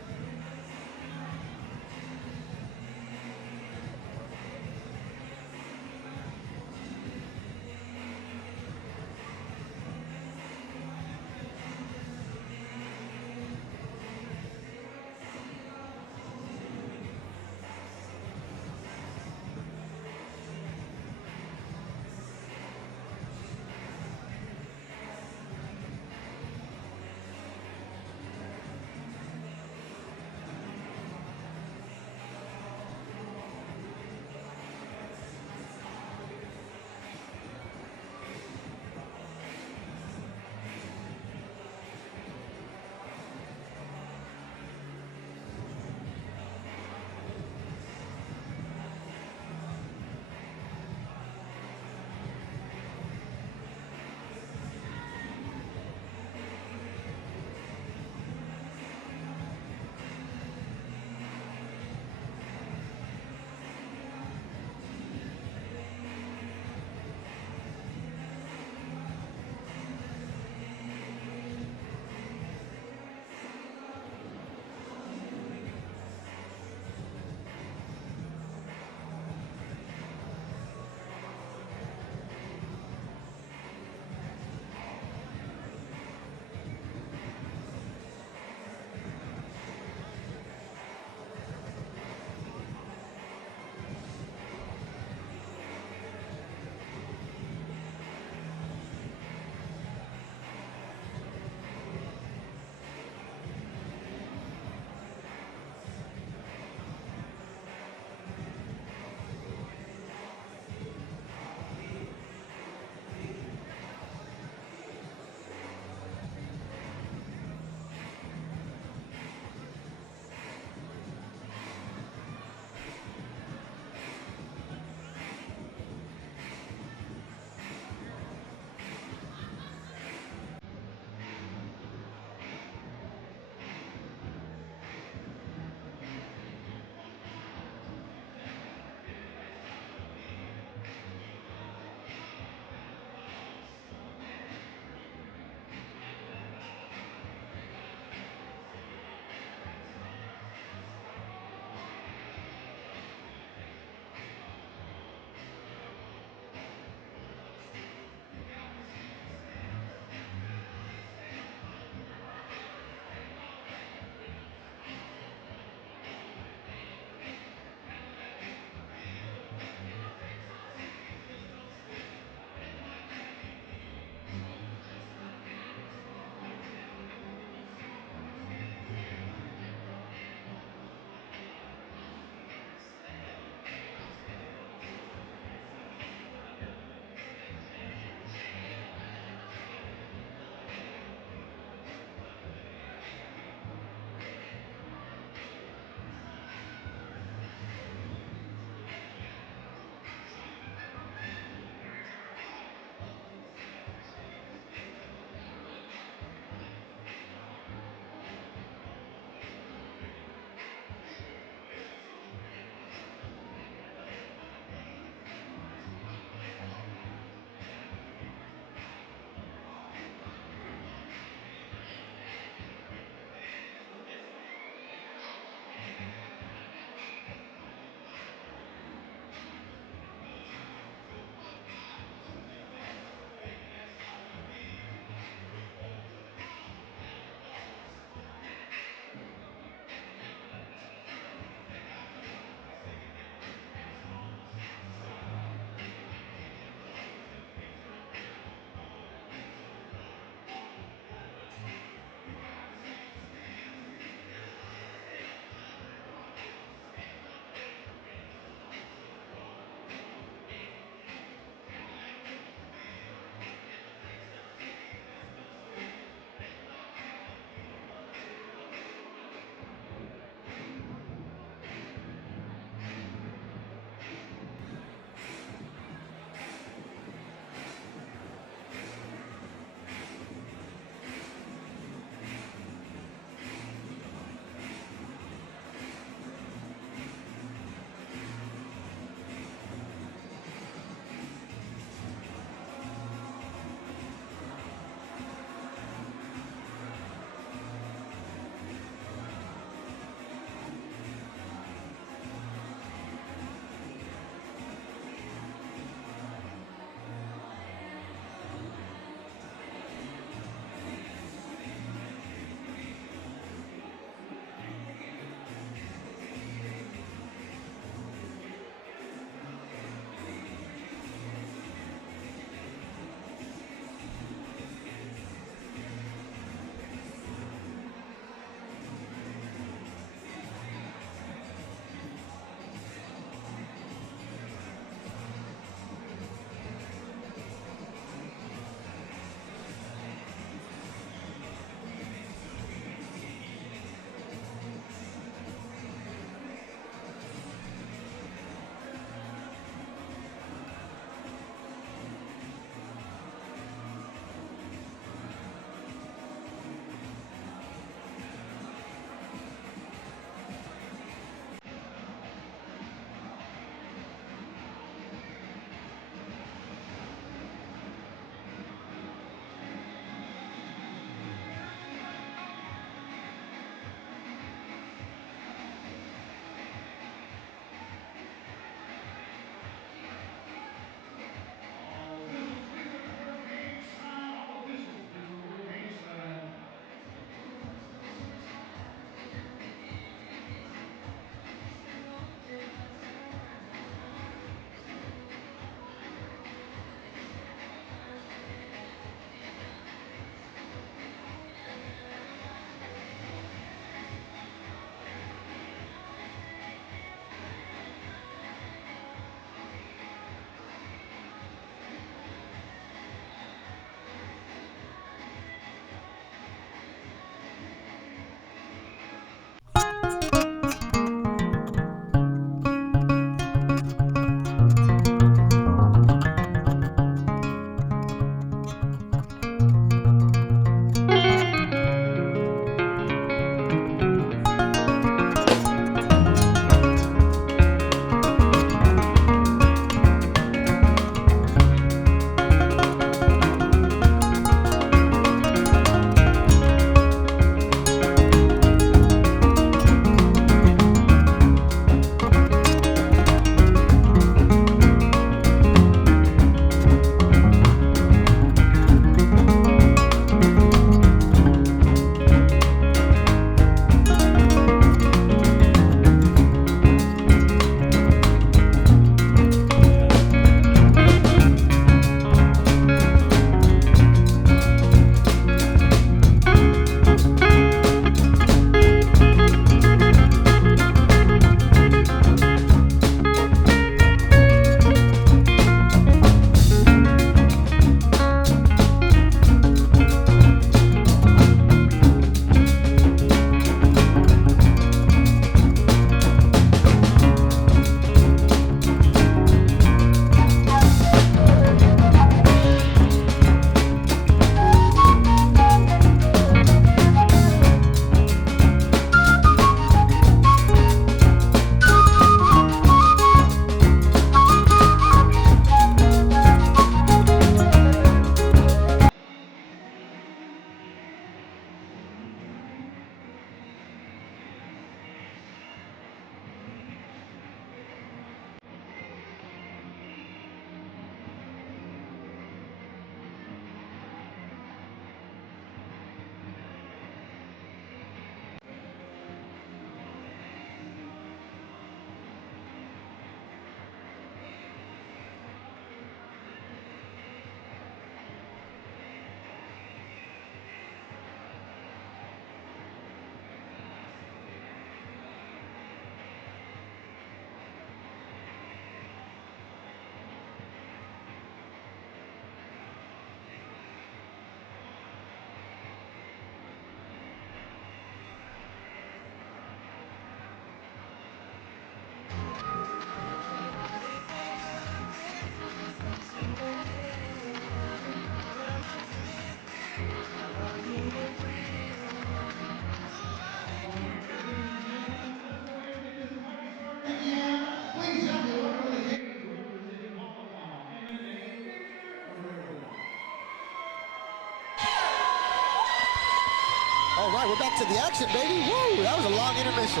All right, we're back to the action, baby. Woo, that was a long intermission.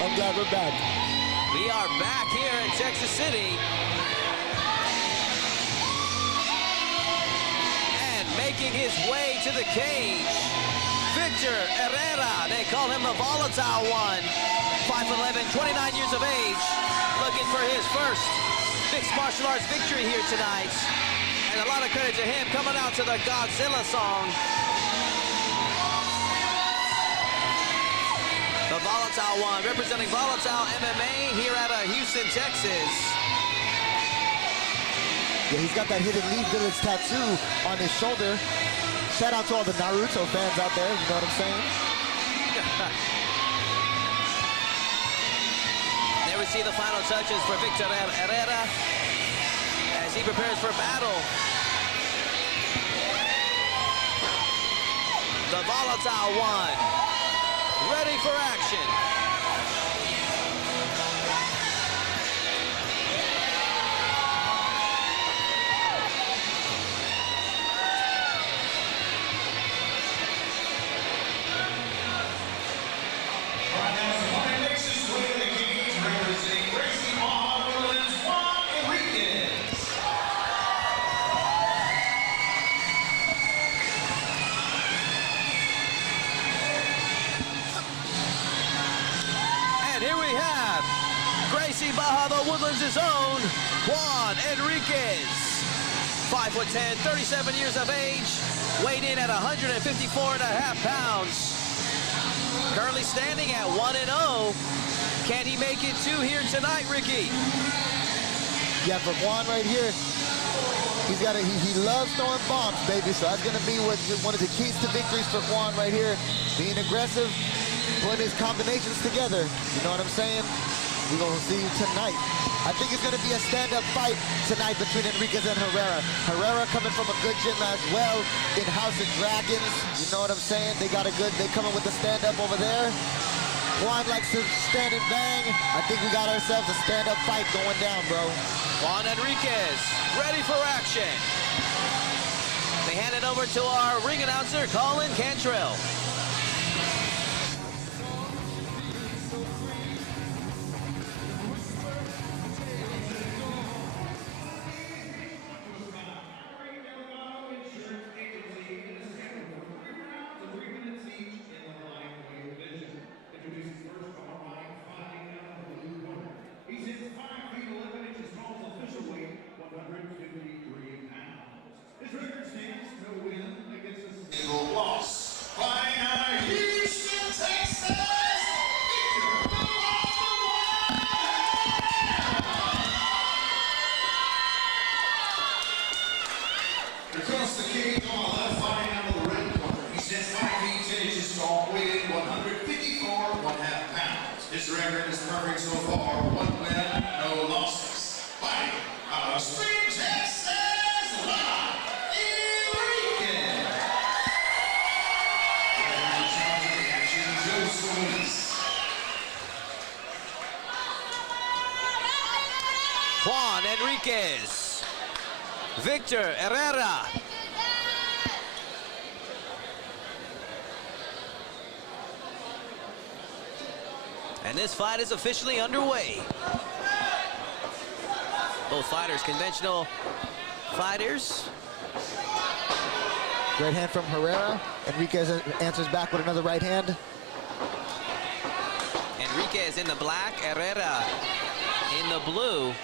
I'm glad we're back. We are back here in Texas City. And making his way to the cage, Victor Herrera. They call him the volatile one. 5'11", 29 years of age. Looking for his first mixed martial arts victory here tonight. And a lot of credit to him coming out to the Godzilla song. The volatile one, representing Volatile MMA here out of Houston, Texas. Yeah, he's got that Hidden Leaf Village tattoo on his shoulder. Shout out to all the Naruto fans out there, you know what I'm saying? There we see the final touches for Victor Herrera as he prepares for battle. The volatile one, ready for action. Right now, somebody makes his way to the cage, representing Gracie Mahoney's Juan Enriquez. And here we have Gracie Baja, the Woodlands' own Juan Enriquez. 5'10", 37 years of age, weighed in at 154.5 pounds. Currently standing at 1-0. Can he make it two here tonight, Ricky? Yeah, for Juan right here, he loves throwing bombs, baby. So that's gonna be one of the keys to victories for Juan right here. Being aggressive, putting his combinations together. You know what I'm saying? We're gonna see you tonight. I think it's gonna be a stand-up fight tonight between Enriquez and Herrera. Herrera coming from a good gym as well in House of Dragons. You know what I'm saying? They coming with the stand-up over there. Juan likes to stand and bang. I think we got ourselves a stand-up fight going down, bro. Juan Enriquez, ready for action. They hand it over to our ring announcer, Colin Cantrell. Single loss. Fighting out of Houston, Texas. Victor across the cage on the left, fighting out of the red corner. He stands 5 feet 10 inches tall, weighing 154.5 pounds. His record is perfect so far. 1 win, no losses. Fighting out of Spring, Texas. Juan Enriquez, Victor Herrera. And this fight is officially underway. Both fighters, conventional fighters. Right hand from Herrera. Enriquez answers back with another right hand. Enriquez in the black, Herrera in the blue.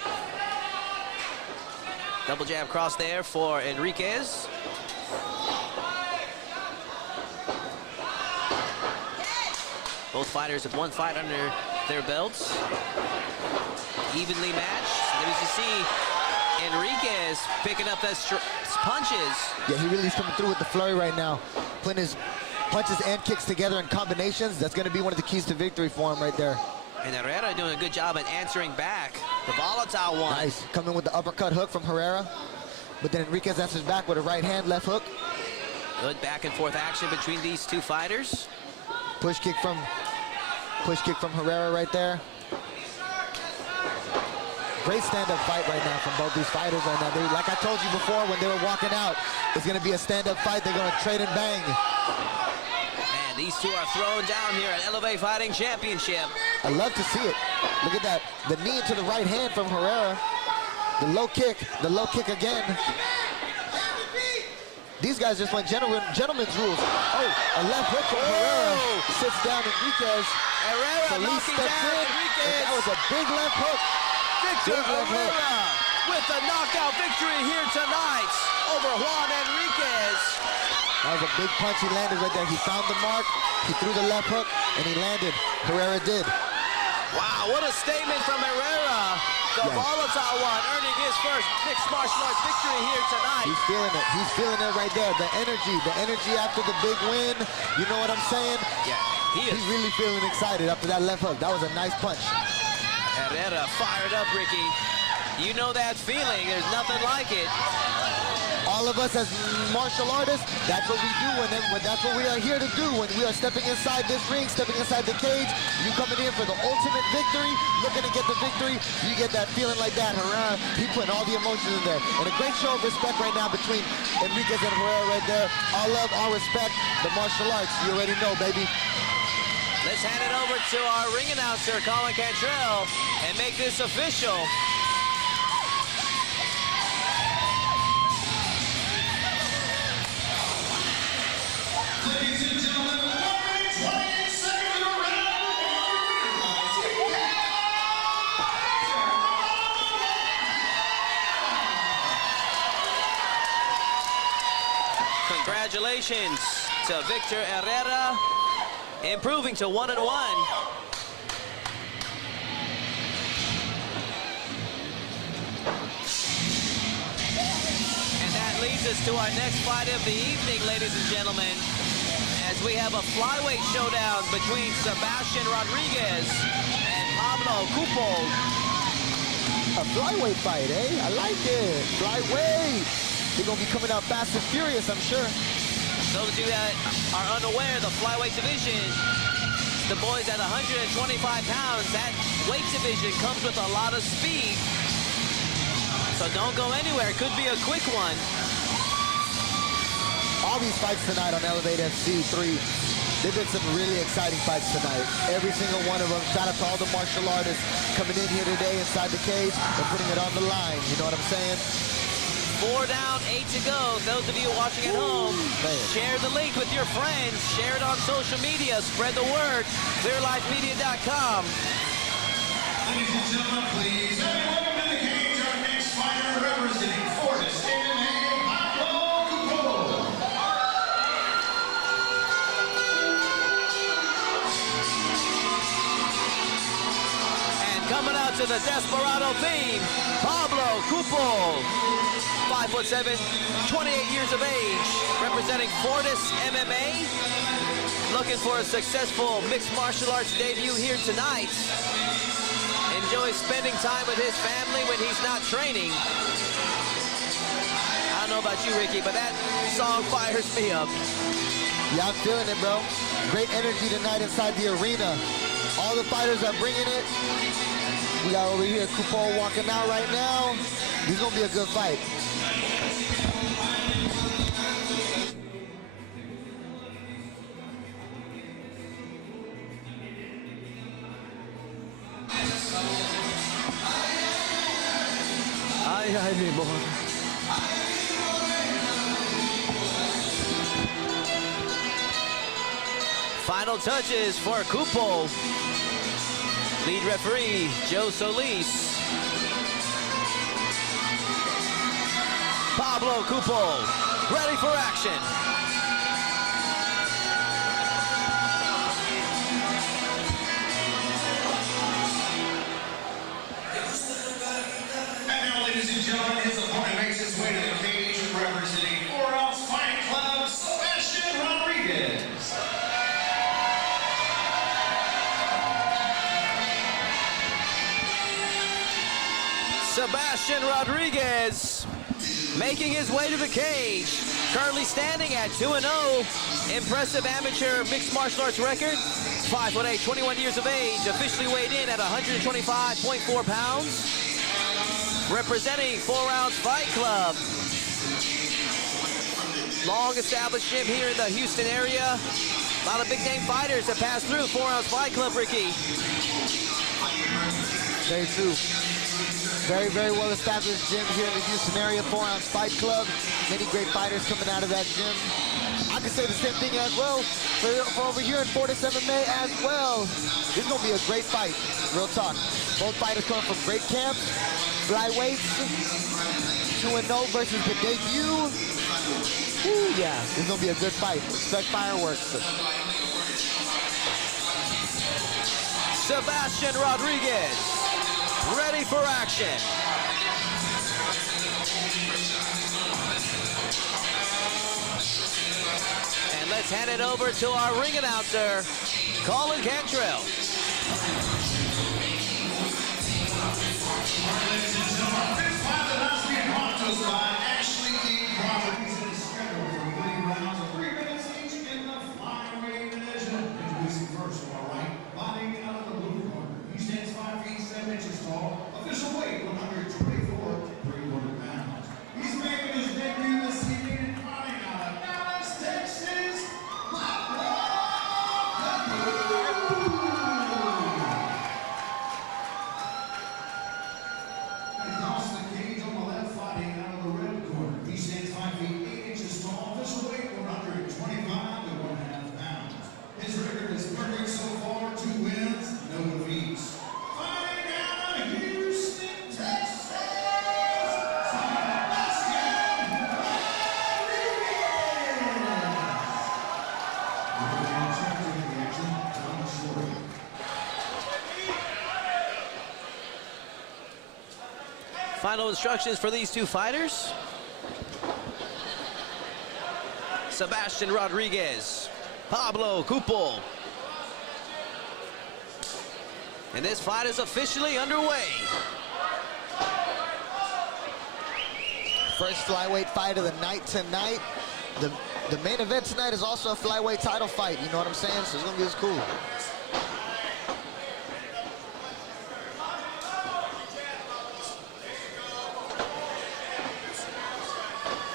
Double jab cross there for Enriquez. Both fighters with one fight under their belts. Evenly matched. As you see, Enriquez picking up those punches. Yeah, he really is coming through with the flurry right now. Putting his punches and kicks together in combinations. That's going to be one of the keys to victory for him right there. And Herrera doing a good job at answering back. The volatile one. Nice. Coming with the uppercut hook from Herrera. But then Enriquez answers back with a right hand, left hook. Good back and forth action between these two fighters. Push kick from Herrera right there. Great stand-up fight right now from both these fighters right now. Like I told you before when they were walking out, it's going to be a stand-up fight. They're going to trade and bang. And These two are thrown down here at Elevate Fighting Championship. I love to see it. Look at that. The knee to the right hand from Herrera. The low kick again. These guys just went gentleman's rules. Oh, a left hook from Herrera. Sits down Enriquez. Herrera knocking down Enriquez. That was a big left hook. Victor Herrera with the knockout victory here tonight over Juan Enriquez. That was a big punch he landed right there. He found the mark, he threw the left hook, and he landed. Herrera did. Wow, what a statement from Herrera. The volatile one earning his first mixed martial arts victory here tonight. He's feeling it. He's feeling it right there. The energy after the big win. You know what I'm saying? Yeah, He's really feeling excited after that left hook. That was a nice punch. Herrera fired up, Ricky. You know that feeling. There's nothing like it. All of us as martial artists, that's what we do that's what we are here to do when we are stepping inside this ring, stepping inside the cage. You coming in for the ultimate victory, looking to get the victory, you get that feeling like that. Herrera, he putting all the emotions in there. And a great show of respect right now between Enriquez and Herrera right there. All love, all respect, the martial arts. You already know, baby. Let's hand it over to our ring announcer, Colin Cantrell, and make this official. Ladies and gentlemen, 28 seconds around. Congratulations to Victor Herrera, improving to 1-1. And that leads us to our next fight of the evening, ladies and gentlemen, as we have a flyweight showdown between Sebastian Rodriguez and Pablo Cupol. A flyweight fight, eh? I like it. Flyweight. They're going to be coming out fast and furious, I'm sure. Those of you that are unaware, the flyweight division, the boys at 125 pounds, that weight division comes with a lot of speed. So don't go anywhere. It could be a quick one. All these fights tonight on Elevate FC 3, they've been some really exciting fights tonight. Every single one of them. Shout out to all the martial artists coming in here today inside the cage and putting it on the line. You know what I'm saying? 4 down, 8 to go. Those of you watching at home, share the link with your friends. Share it on social media. Spread the word. ClearLifeMedia.com. Ladies and gentlemen, please, welcome to the cage our next fighter representing Fortis MMA, Pablo Cupol. And coming out to the Desperado theme, Pablo Cupol. 5'7", 28 years of age, representing Fortis MMA. Looking for a successful mixed martial arts debut here tonight. Enjoys spending time with his family when he's not training. I don't know about you, Ricky, but that song fires me up. Yeah, I'm feeling it, bro. Great energy tonight inside the arena. All the fighters are bringing it. We got over here Cupol walking out right now. This is going to be a good fight. Ay, mi boy. Final touches for Cupol. Lead referee, Joe Solis. Pablo Cupol, ready for action. And now, ladies and gentlemen, his opponent makes his way to the cage representing 4-Ounce Fight Club, Sebastian Rodriguez. Sebastian Rodriguez making his way to the cage. Currently standing at 2-0. Impressive amateur mixed martial arts record. 5'8", 21 years of age. Officially weighed in at 125.4 pounds. Representing 4-Ounce Fight Club. Long established gym here in the Houston area. A lot of big-name fighters that pass through 4-ounce Fight Club, Ricky. Very true. Very, very well-established gym here in the Houston area, 4-ounce Fight Club. Many great fighters coming out of that gym. I can say the same thing as well for over here in Fortis MMA as well. This is going to be a great fight, real talk. Both fighters coming from great camps, flyweights, 2-0 versus the debut. Woo, yeah, this is going to be a good fight. Expect fireworks. Sebastian Rodriguez, ready for action. And let's hand it over to our ring announcer, Colin Cantrell. Official weight 124, 300 pounds. He's making his debut this evening and fighting out of Dallas, Texas. Across the cage on the left, fighting out of the red corner. He stands 5 feet 8 inches tall. Official weight 125 to 1.5 pounds. His record is perfect so far. 2 wins, no defeats. Fighting out of Houston, Texas. Final instructions for these two fighters. Sebastian Rodriguez, Pablo Cupol. And this fight is officially underway. First flyweight fight of the night tonight. The main event tonight is also a flyweight title fight, you know what I'm saying? So it's gonna be as cool.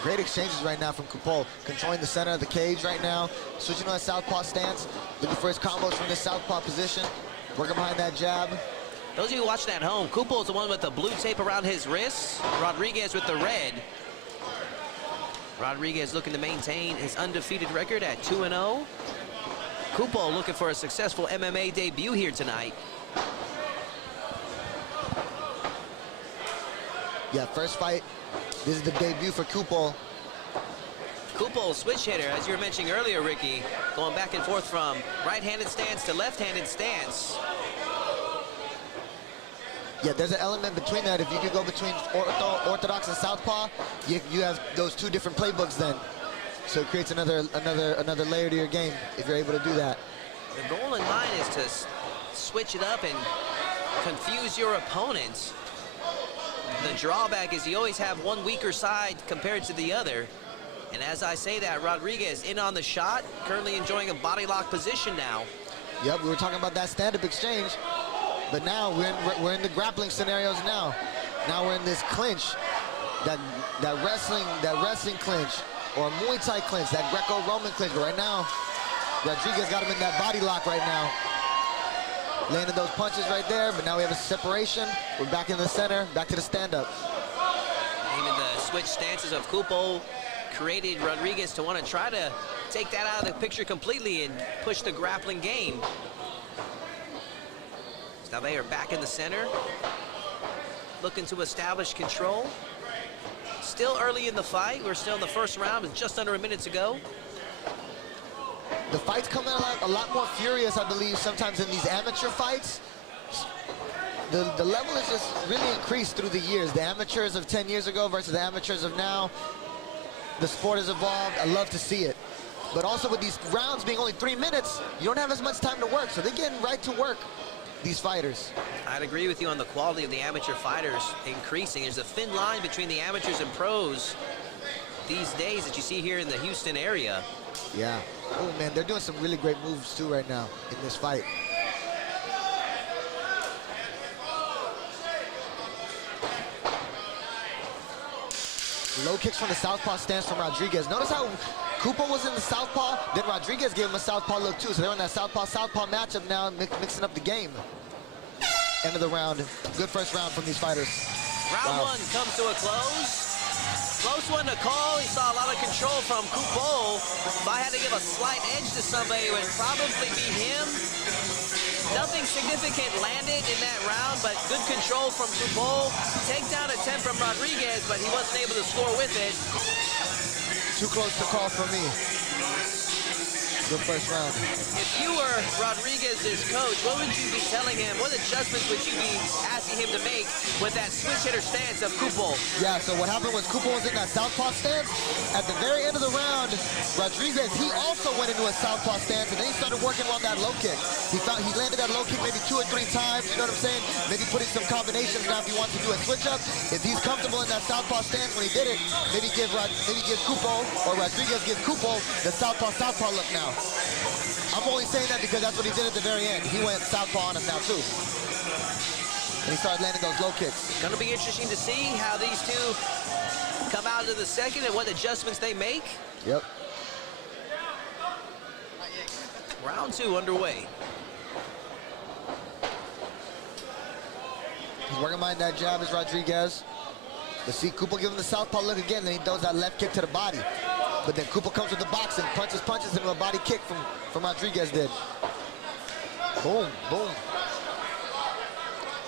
Great exchanges right now from Cupol, controlling the center of the cage right now, switching on a southpaw stance, looking for his combos from the southpaw position, working behind that jab. Those of you watching at home, Cupol is the one with the blue tape around his wrists. Rodriguez with the red. Rodriguez looking to maintain his undefeated record at 2-0. Cupol looking for a successful MMA debut here tonight. Yeah, first fight. This is the debut for Cupol. Cupol, switch hitter, as you were mentioning earlier, Ricky, going back and forth from right-handed stance to left-handed stance. Yeah, there's an element between that. If you can go between orthodox and southpaw, you have those two different playbooks then. So it creates another layer to your game if you're able to do that. The goal in mind is to switch it up and confuse your opponents. The drawback is you always have one weaker side compared to the other. And as I say that, Rodriguez in on the shot, currently enjoying a body lock position now. Yep, we were talking about that stand-up exchange, but now we're in the grappling scenarios now. Now we're in this clinch, that wrestling clinch, or Muay Thai clinch, that Greco-Roman clinch. But right now, Rodriguez got him in that body lock right now. Landing those punches right there, but now we have a separation. We're back in the center, back to the stand-up. Even the switch stances of Cupol created Rodriguez to want to try to take that out of the picture completely and push the grappling game. So now they are back in the center, looking to establish control. Still early in the fight. We're still in the first round with just under a minute to go. The fights come out a lot more furious, I believe, sometimes in these amateur fights. The level has just really increased through the years. The amateurs of 10 years ago versus the amateurs of now. The sport has evolved. I love to see it. But also with these rounds being only 3 minutes, you don't have as much time to work. So they're getting right to work, these fighters. I'd agree with you on the quality of the amateur fighters increasing. There's a thin line between the amateurs and pros these days that you see here in the Houston area. Yeah. Oh, man, they're doing some really great moves, too, right now in this fight. Low kicks from the southpaw stance from Rodriguez. Notice how Kupo was in the southpaw, then Rodriguez gave him a southpaw look too. So they're in that southpaw matchup now, mixing up the game. End of the round. Good first round from these fighters. Round one comes to a close. Close one to call. He saw a lot of control from Kupo. If I had to give a slight edge to somebody, it would probably be him. Nothing significant landed in that round, but good control from Kupo. Takedown attempt from Rodriguez, but he wasn't able to score with it. Too close to call for me. Good first round. If you were Rodriguez's coach, what would you be telling him? What adjustments would you be asking him to make with that switch hitter stance of Kupo? Yeah, so what happened was Kupo was in that southpaw stance. At the very end of the round, Rodriguez, he also went into a southpaw stance, and then he started working on that low kick. He landed that low kick maybe 2 or 3 times, you know what I'm saying? Maybe putting some combinations now if he wants to do a switch up. If he's comfortable in that southpaw stance when he did it, maybe give Kupo, or Rodriguez give Kupo the southpaw look now. I'm only saying that because that's what he did at the very end. He went southpaw on him now too. And he started landing those low kicks. Gonna be interesting to see how these two come out of the second and what adjustments they make. Yep. Round 2 underway. He's working behind that jab as Rodriguez. Let's see Kupo give him the southpaw look again, then he does that left kick to the body. But then Kupo comes with the boxing, punches him with a body kick from Rodriguez did. Boom, boom.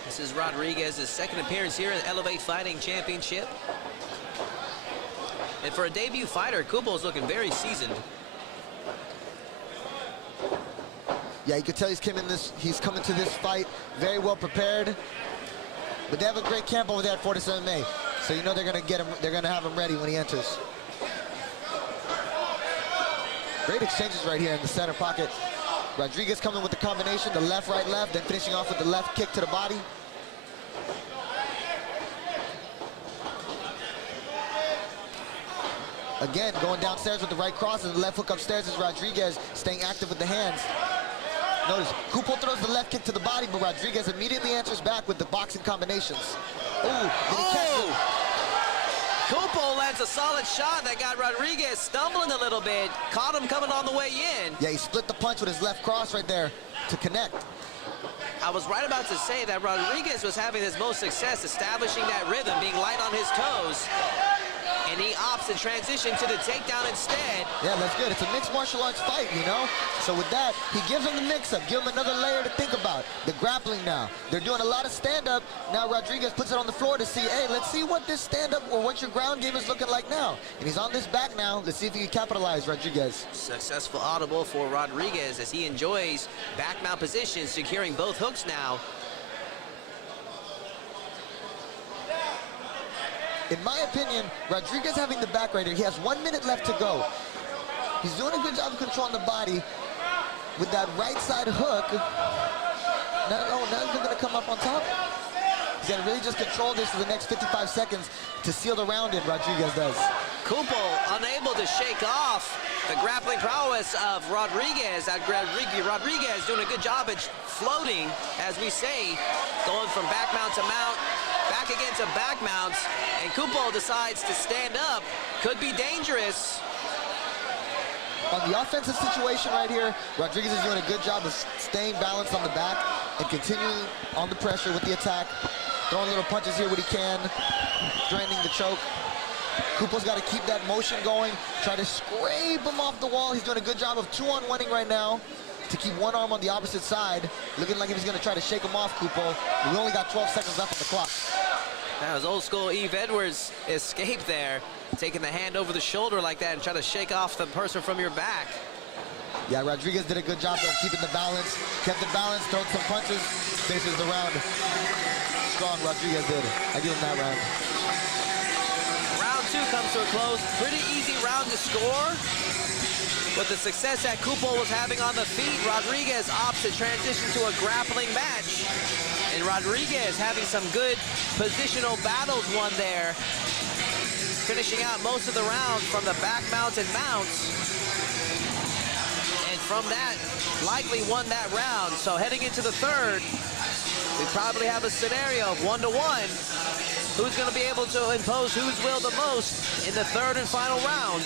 This is Rodriguez's second appearance here in the Elevate Fighting Championship. And for a debut fighter, Kupo's looking very seasoned. Yeah, you can tell he's coming to this fight very well prepared. But they have a great camp over there at Fortis MMA. So you know they're gonna have him ready when he enters. Great exchanges right here in the center pocket. Rodriguez coming with the combination, the left, right, left, then finishing off with the left kick to the body. Again, going downstairs with the right cross and the left hook upstairs is Rodriguez staying active with the hands. Notice, Kupo throws the left kick to the body, but Rodriguez immediately answers back with the boxing combinations. Ooh, did he catch it? Kupo lands a solid shot that got Rodriguez stumbling a little bit. Caught him coming on the way in. Yeah, he split the punch with his left cross right there to connect. I was right about to say that Rodriguez was having his most success establishing that rhythm, being light on his toes. And he opts to transition to the takedown instead. Yeah, that's good. It's a mixed martial arts fight, you know? So with that, he gives him the mix-up, give him another layer to think about. The grappling now. They're doing a lot of stand-up. Now Rodriguez puts it on the floor to see, hey, let's see what this stand-up or what your ground game is looking like now. And he's on this back now. Let's see if he can capitalize, Rodriguez. Successful audible for Rodriguez as he enjoys back mount position, securing both hooks now. In my opinion, Rodriguez having the back right here, he has 1 minute left to go. He's doing a good job of controlling the body with that right side hook. Now he's gonna come up on top. He's gonna really just control this for the next 55 seconds to seal the round in, Rodriguez does. Kupo unable to shake off the grappling prowess of Rodriguez. Rodriguez doing a good job at floating, as we say, going from back mount to mount, back again to back mounts, and Kupo decides to stand up. Could be dangerous. On the offensive situation right here, Rodriguez is doing a good job of staying balanced on the back and continuing on the pressure with the attack. Throwing little punches here when he can, draining the choke. Kupo's got to keep that motion going, try to scrape him off the wall. He's doing a good job of 2-on-1-ing right now to keep one arm on the opposite side, looking like he's going to try to shake him off, Kupo. We only got 12 seconds left on the clock. That was old school Eve Edwards escape there, taking the hand over the shoulder like that and trying to shake off the person from your back. Yeah, Rodriguez did a good job of keeping the balance, kept the balance, throwing some punches, finishes the round. Strong, Rodriguez did. I give him that round. Round 2 comes to a close. Pretty easy round to score. With the success that Kupo was having on the feet, Rodriguez opts to transition to a grappling match. And Rodriguez having some good positional battles won there. Finishing out most of the round from the back mounts and mounts. And from that, likely won that round. So heading into the third, we probably have a scenario of 1-1. who's going to be able to impose whose will the most in the third and final round.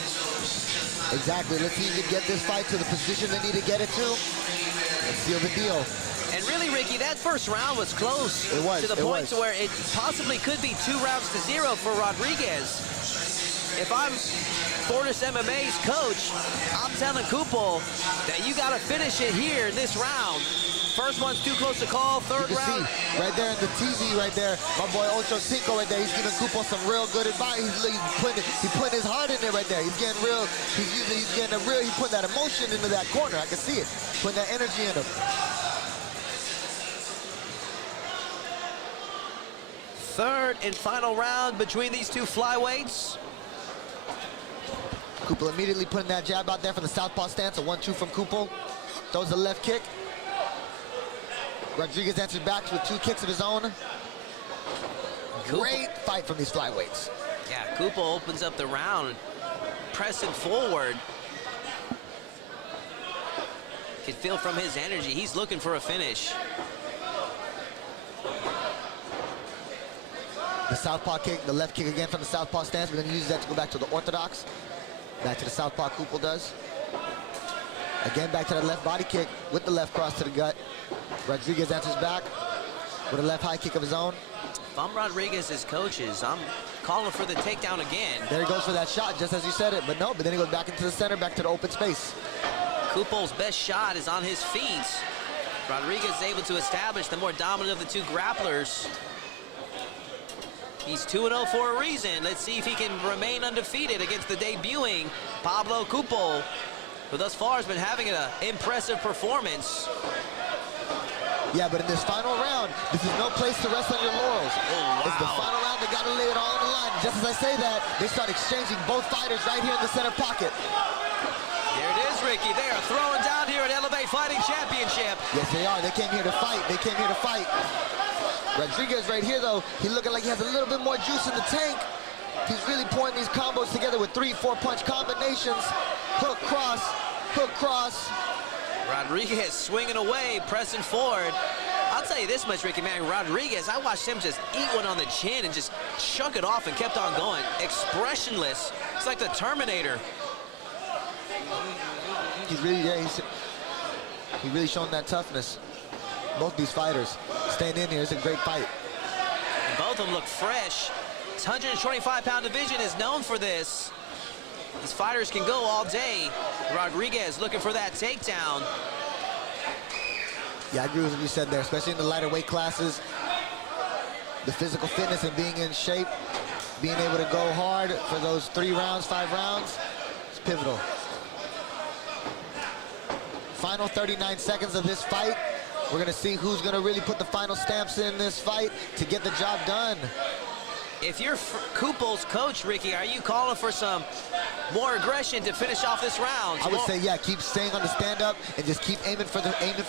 Exactly. Let's see if we can get this fight to the position they need to get it to and seal the deal. And really, Ricky, that first round was close. It was. To the point to where it possibly could be 2 rounds to 0 for Rodriguez. If I'm Fortis MMA's coach, I'm telling Kupol that you got to finish it here in this round. First one's too close to call. Third You can round. see right there in the TV right there, my boy Ocho Cinco right there, he's giving Kupol some real good advice. He's putting his heart in there right there. He's getting real, he's putting that emotion into that corner. I can see it, putting that energy in him. Third and final round between these two flyweights. Kupol immediately putting that jab out there for the southpaw stance, a 1-2 from Kupol. Throws the left kick. Rodriguez answers back with 2 kicks of his own. Great fight from these flyweights. Yeah, Kupol opens up the round, pressing forward. Can feel from his energy, he's looking for a finish. The southpaw kick, the left kick again from the southpaw stance. We're going to use that to go back to the orthodox. Back to the southpaw Kupol does. Again, back to that left body kick with the left cross to the gut. Rodriguez answers back with a left high kick of his own. If I'm Rodriguez's coaches, I'm calling for the takedown again. There he goes for that shot, just as you said it. But no, but then he goes back into the center, back to the open space. Kupol's best shot is on his feet. Rodriguez is able to establish the more dominant of the 2 grapplers. He's 2-0 for a reason. Let's see if he can remain undefeated against the debuting Pablo Kupol, who thus far has been having an impressive performance. Yeah, but in this final round, this is no place to rest on your laurels. Oh, wow. It's the final round, they gotta lay it all on the line. Just as I say that, they start exchanging both fighters right here in the center pocket. There it is, Ricky. They are throwing down here at Elevate Fighting Championship. Yes, they are. They came here to fight. They came here to fight. Rodriguez right here, though, he's looking like he has a little bit more juice in the tank. He's really pouring these combos together with 3-4 punch combinations. Hook, cross, hook, cross. Rodriguez swinging away, pressing forward. I'll tell you this much, Ricky, man. Rodriguez, I watched him just eat one on the chin and just chuck it off and kept on going. Expressionless. It's like the Terminator. He's really, yeah, he's really showing that toughness. Both these fighters staying in here. It's a great fight. And both of them look fresh. This 125-pound division is known for this. These fighters can go all day. Rodriguez looking for that takedown. Yeah, I agree with what you said there, especially in the lighter weight classes. The physical fitness and being in shape, being able to go hard for those 3 rounds, 5 rounds, it's pivotal. Final 39 seconds of this fight. We're gonna see who's gonna really put the final stamps in this fight to get the job done. If you're Kupol's coach, Ricky, are you calling for some more aggression to finish off this round? I would say, yeah, keep staying on the stand-up and just keep aiming for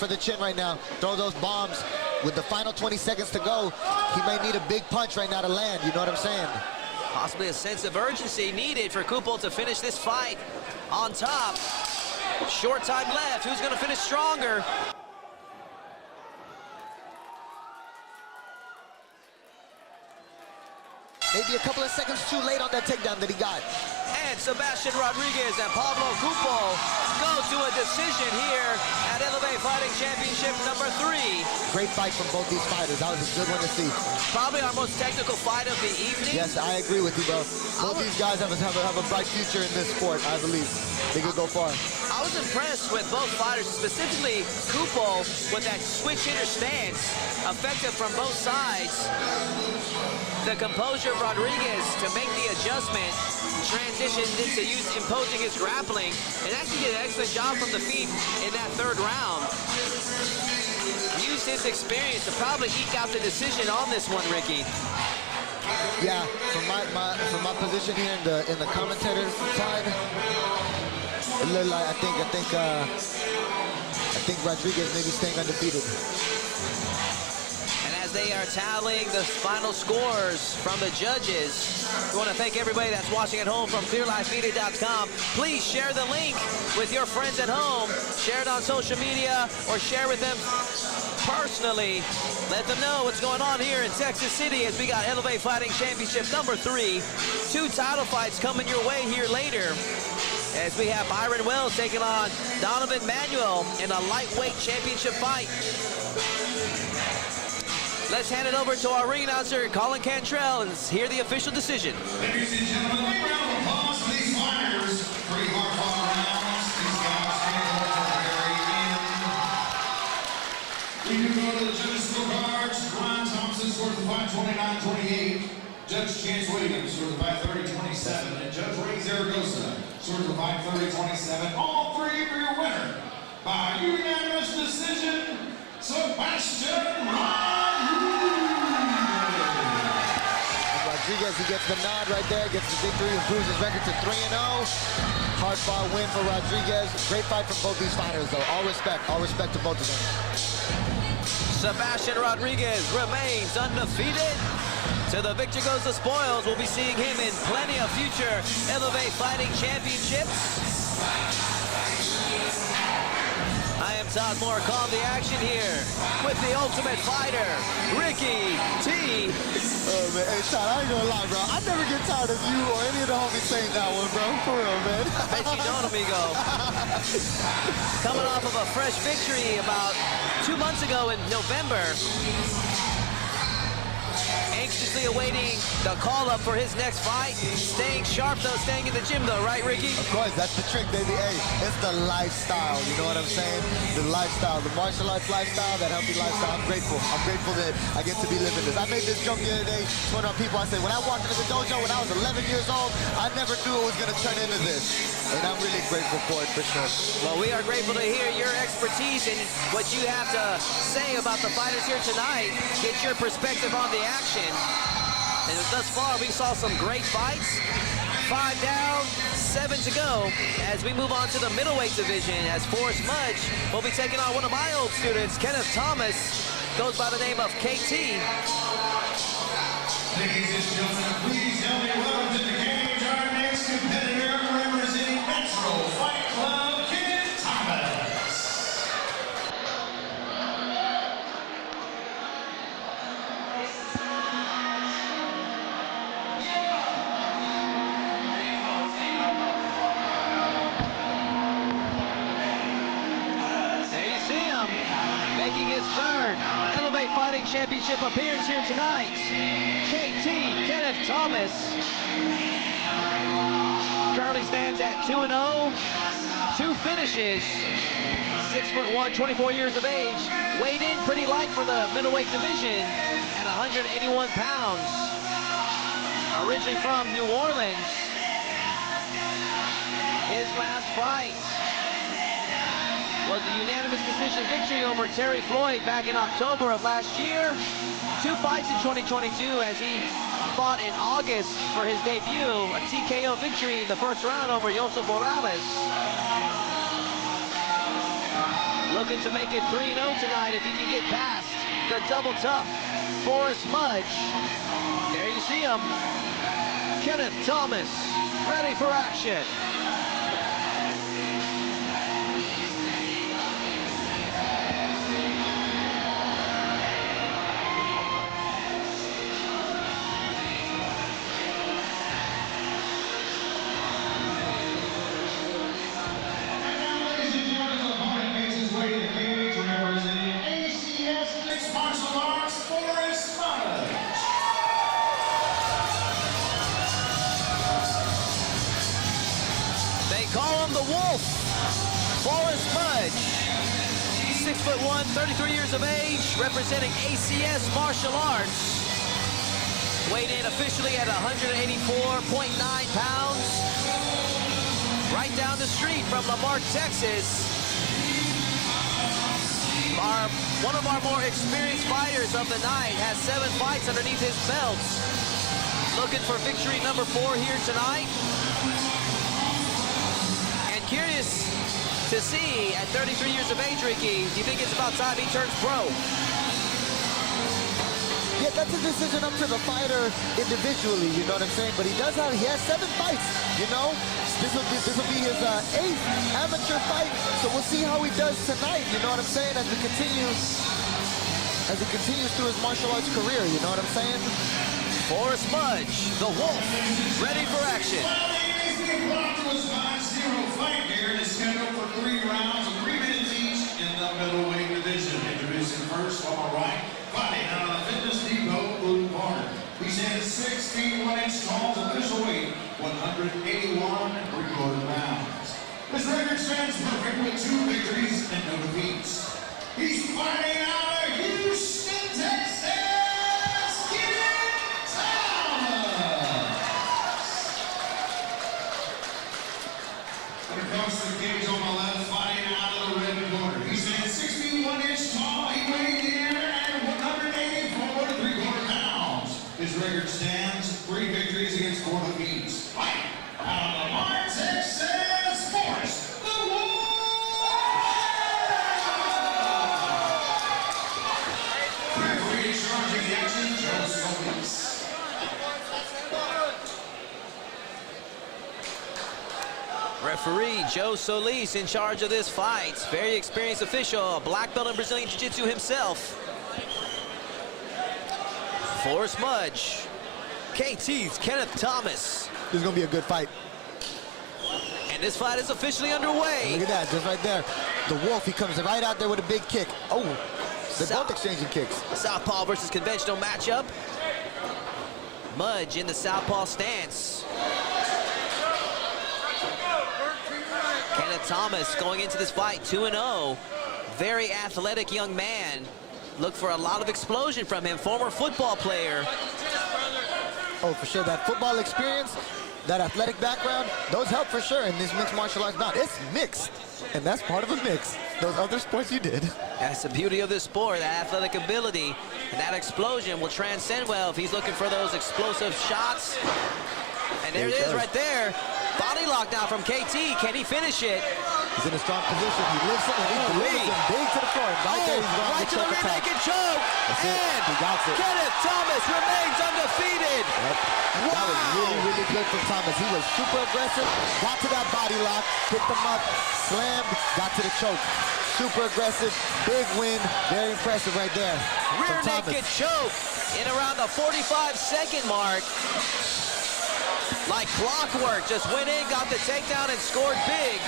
the chin right now. Throw those bombs. With the final 20 seconds to go, he may need a big punch right now to land. You know what I'm saying? Possibly a sense of urgency needed for Kupol to finish this fight on top. Short time left. Who's going to finish stronger? Maybe a couple of seconds too late on that takedown that he got. And Sebastian Rodriguez and Pablo Kupol go to a decision here at Elevate Fighting Championship number 3. Great fight from both these fighters. That was a good one to see. Probably our most technical fight of the evening. Yes, I agree with you, bro. Both these guys have a bright future in this sport, I believe. They could go far. I was impressed with both fighters, specifically Kupol with that switch hitter stance, effective from both sides. The composure of Rodriguez to make the adjustment, transitioned into imposing his grappling, and actually did an excellent job from the feet in that 3rd round. Used his experience to probably eke out the decision on this one, Ricky. Yeah, from my position here in the commentator side, it looked like I think Rodriguez may be staying undefeated. And as they are tallying the final scores from the judges, we want to thank everybody that's watching at home from clearlifemedia.com. Please share the link with your friends at home. Share it on social media or share with them personally. Let them know what's going on here in Texas City as we got Elevate Fighting Championship number 3. 2 title fights coming your way here later, as we have Byron Wells taking on Donovan Manuel in a lightweight championship fight. Let's hand it over to our ring announcer, Colin Cantrell, and hear the official decision. Ladies and gentlemen, big round of applause for these fighters. Pretty hard fought rounds. These guys came up to the very end. We do go to the judges' scorecards. Ryan Thompson scores the fight 29-28. Judge Chance Williams scores the fight 30-27. And Judge Ray Zaragoza scores the fight 30-27. All three for your winner by unanimous decision, Sebastian Rodriguez, he gets the nod right there, gets the victory, improves his record to 3-0. Hard-fought win for Rodriguez. Great fight from both these fighters, though. All respect to both of them. Sebastian Rodriguez remains undefeated. To the victor goes the spoils. We'll be seeing him in plenty of future Elevate Fighting Championships. I am Todd Moore, calling the action here with the Ultimate Fighter, Ricky T. Oh, man. Hey, Todd, I ain't gonna lie, bro. I never get tired of you or any of the homies saying that one, bro. For real, man. Bet you don't, amigo. Coming off of a fresh victory about 2 months ago in November. Anxiously awaiting the call-up for his next fight. Staying sharp, though, staying in the gym, though, right, Ricky? Of course, that's the trick, baby. Hey, it's the lifestyle, you know what I'm saying? The lifestyle, the martial arts lifestyle, that healthy lifestyle. I'm grateful. I'm grateful that I get to be living this. I made this joke the other day to one of our people. I said, when I walked into the dojo when I was 11 years old, I never knew it was going to turn into this. And I'm really grateful for it, for sure. Well, we are grateful to hear your expertise and what you have to say about the fighters here tonight. Get your perspective on the action. And thus far, we saw some great fights. 5 down, 7 to go as we move on to the middleweight division, as Forrest Mudge will be taking on one of my old students, Kenneth Thomas, goes by the name of KT. Ladies and gentlemen, please help me welcome to the cage our next competitor representing Metro Fight Club, Kenneth Thomas. There you see him, making his third Elevate Fighting Championship appearance here tonight. KT, Kenneth Thomas, currently stands at 2-0, 2 finishes, 6'1", 24 years of age, weighed in pretty light for the middleweight division at 181 pounds. Originally from New Orleans, his last fight was a unanimous decision victory over Terry Floyd back in October of last year. 2 fights in 2022 as he fought in August for his debut, a TKO victory in the first round over Joseph Morales. Looking to make it 3-0 tonight if he can get past the double tough Forrest Mudge. There you see him, Kenneth Thomas, ready for action. Call him the Wolf, Forrest Mudge, 6'1", 33 years of age, representing ACS Martial Arts. Weighed in officially at 184.9 pounds. Right down the street from Lamarck, Texas. One of our more experienced fighters of the night has 7 fights underneath his belt. Looking for victory number 4 here tonight. Curious to see at 33 years of age, Ricky, do you think it's about time he turns pro? Yeah, that's a decision up to the fighter individually, you know what I'm saying? But he has 7 fights, you know? This will be his 8th amateur fight, so we'll see how he does tonight, you know what I'm saying, as we continue as he continues through his martial arts career, you know what I'm saying? Forrest Mudge, the Wolf, ready for action. Well, the AS3 block to his 5-0 fight here is scheduled for 3 rounds of 3 minutes each in the middleweight division. Introducing first on the right, fighting out of the Fitness Depot blue corner. He stands 6 feet 1 inch tall, official weight 181 pounds. His record stands perfect with 2 victories and no defeats. He's fighting out of Houston, Texas, Kenneth Thomas. And across the cage on my left, fighting out of the red corner. He stands 6 feet 1 inch tall. He weighs in at 184 3/4 pounds. His record stands 3 victories against 4 defeats. Fight out of Lamar, Texas, Forrest the Wolf. Referee charging the action, Joe Solis. Referee Joe Solis in charge of this fight. Very experienced official, a black belt in Brazilian Jiu-Jitsu himself. Forrest Mudge, KT's Kenneth Thomas. This is gonna be a good fight. And this fight is officially underway. Look at that, just right there. The Wolf, he comes right out there with a big kick. Oh, they're both exchanging kicks. Southpaw versus conventional matchup. Mudge in the southpaw stance. Kenneth Thomas going into this fight 2-0. Very athletic young man. Look for a lot of explosion from him. Former football player. Oh, for sure, that football experience, that athletic background, those help for sure in this mixed martial arts bout. It's mixed, and that's part of a mix. Those other sports you did. That's the beauty of this sport, that athletic ability, and that explosion will transcend well if he's looking for those explosive shots. And there it is right there. Body lock now from KT. Can he finish it? He's in a strong position. He lifts him and he delivers him big to the floor. And right there, he's going right to the rear attack. naked choke. That's it. And He got it. Kenneth Thomas remains undefeated. Yep. Wow. That was really, really good from Thomas. He was super aggressive, got to that body lock, picked him up, slammed, got to the choke. Super aggressive, big win, very impressive right there. Rear naked choke in around the 45-second mark. Like clockwork, just went in, got the takedown, and scored big.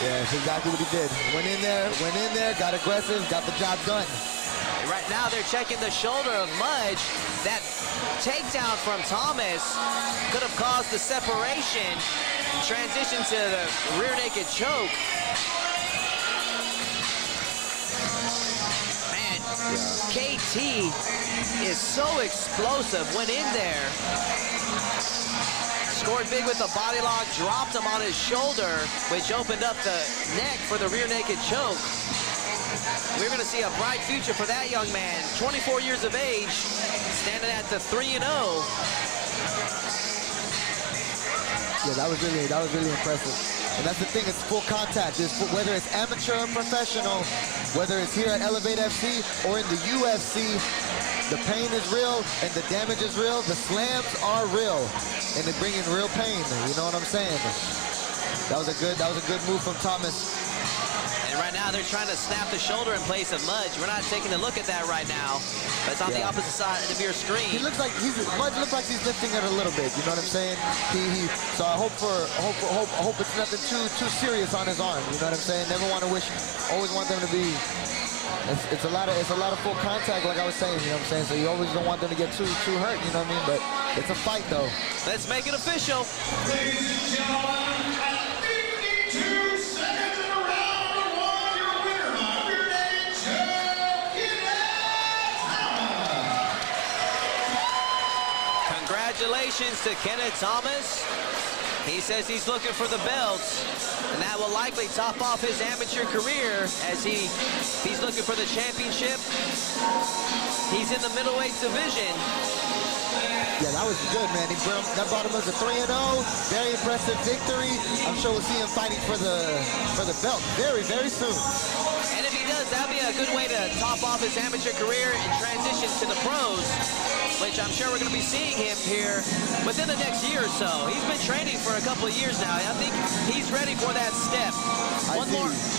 Yeah, that's exactly what he did. Went in there, got aggressive, got the job done. Right now, they're checking the shoulder of Mudge. That takedown from Thomas could have caused the separation. Transition to the rear naked choke. Man, KT is so explosive. Went in there. Scored big with the body lock, dropped him on his shoulder, which opened up the neck for the rear naked choke. We're going to see a bright future for that young man. 24 years of age, standing at the 3-0. Yeah, that was really impressive. And that's the thing, it's full contact. Whether it's amateur or professional, whether it's here at Elevate FC or in the UFC, the pain is real and the damage is real. The slams are real, and they bring in real pain. You know what I'm saying? That was a good move from Thomas. And right now, they're trying to snap the shoulder in place of Mudge. We're not taking a look at that right now, but it's on the opposite side of your screen. He looks like Mudge looks like he's lifting it a little bit. You know what I'm saying? So I hope it's nothing too serious on his arm. You know what I'm saying? Never want to wish. Always want them to be. It's a lot of full contact, like I was saying. You know what I'm saying? So you always don't want them to get too hurt. You know what I mean? But it's a fight, though. Let's make it official. Ladies and gentlemen, at 52 seconds in a round one, your winner by rear naked choke, Kenneth Thomas. Congratulations to Kenneth Thomas. He says he's looking for the belt, and that will likely top off his amateur career as he's looking for the championship. He's in the middleweight division. Yeah, that was good, man. That brought him up to 3-0. Very impressive victory. I'm sure we'll see him fighting for the belt very, very soon. And if he does, that'll be a good way to top off his amateur career and transition to the pros, which I'm sure we're going to be seeing him here within the next year or so. He's been training for a couple of years now. I think he's ready for that step.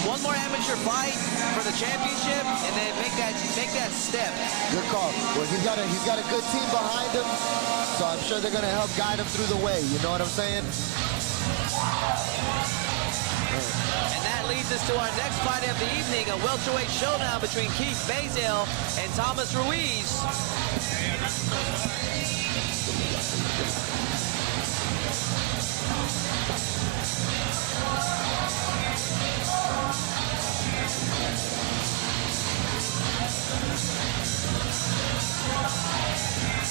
One one more amateur fight for the championship, and then make that step. Good call. Well, he's got a good team behind him, so I'm sure they're gonna help guide him through the way. You know what I'm saying? And that leads us to our next fight of the evening, a welterweight showdown between Keith Bazell and Thomas Ruiz.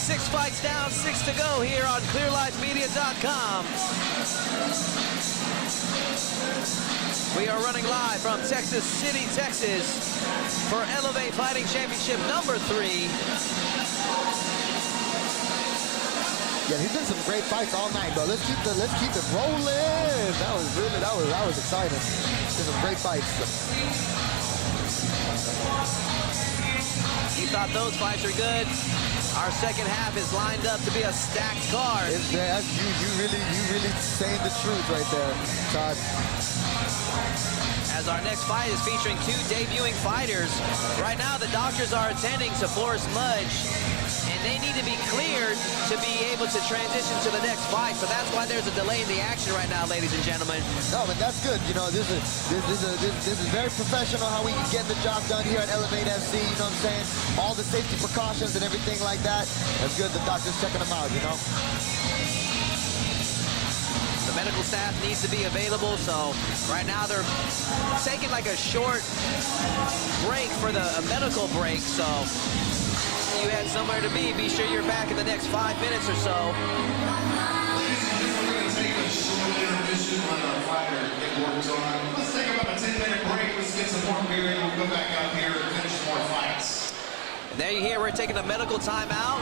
6 fights down, 6 to go here on ClearLifeMedia.com. We are running live from Texas City, Texas for Elevate Fighting Championship number 3. Yeah, he's done some great fights all night, bro. Let's keep it rolling. That was exciting. Did some great fights. He thought those fights were good. Our second half is lined up to be a stacked card. You really saying the truth right there, Todd. As our next fight is featuring 2 debuting fighters. Right now, the doctors are attending to Forrest Mudge, and they need to be cleared to be able to transition to the next fight. So that's why there's a delay in the action right now, ladies and gentlemen. No, but that's good. You know, this is very professional how we can get the job done here at Elevate FC. You know what I'm saying? All the safety precautions and everything like that. That's good. The doctor's checking them out. You know. The medical staff needs to be available, so right now they're taking like a short break for a medical break, so you had somewhere to be sure you're back in the next 5 minutes or so. Ladies and gentlemen, we're going to take a short intermission on our fighter get worked on. Let's take about a 10-minute break. Let's get some more beer, and we'll go back out here and finish more fights. And there you hear we're taking a medical timeout.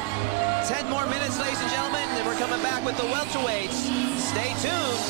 10 more minutes, ladies and gentlemen, and we're coming back with the welterweights. Stay tuned.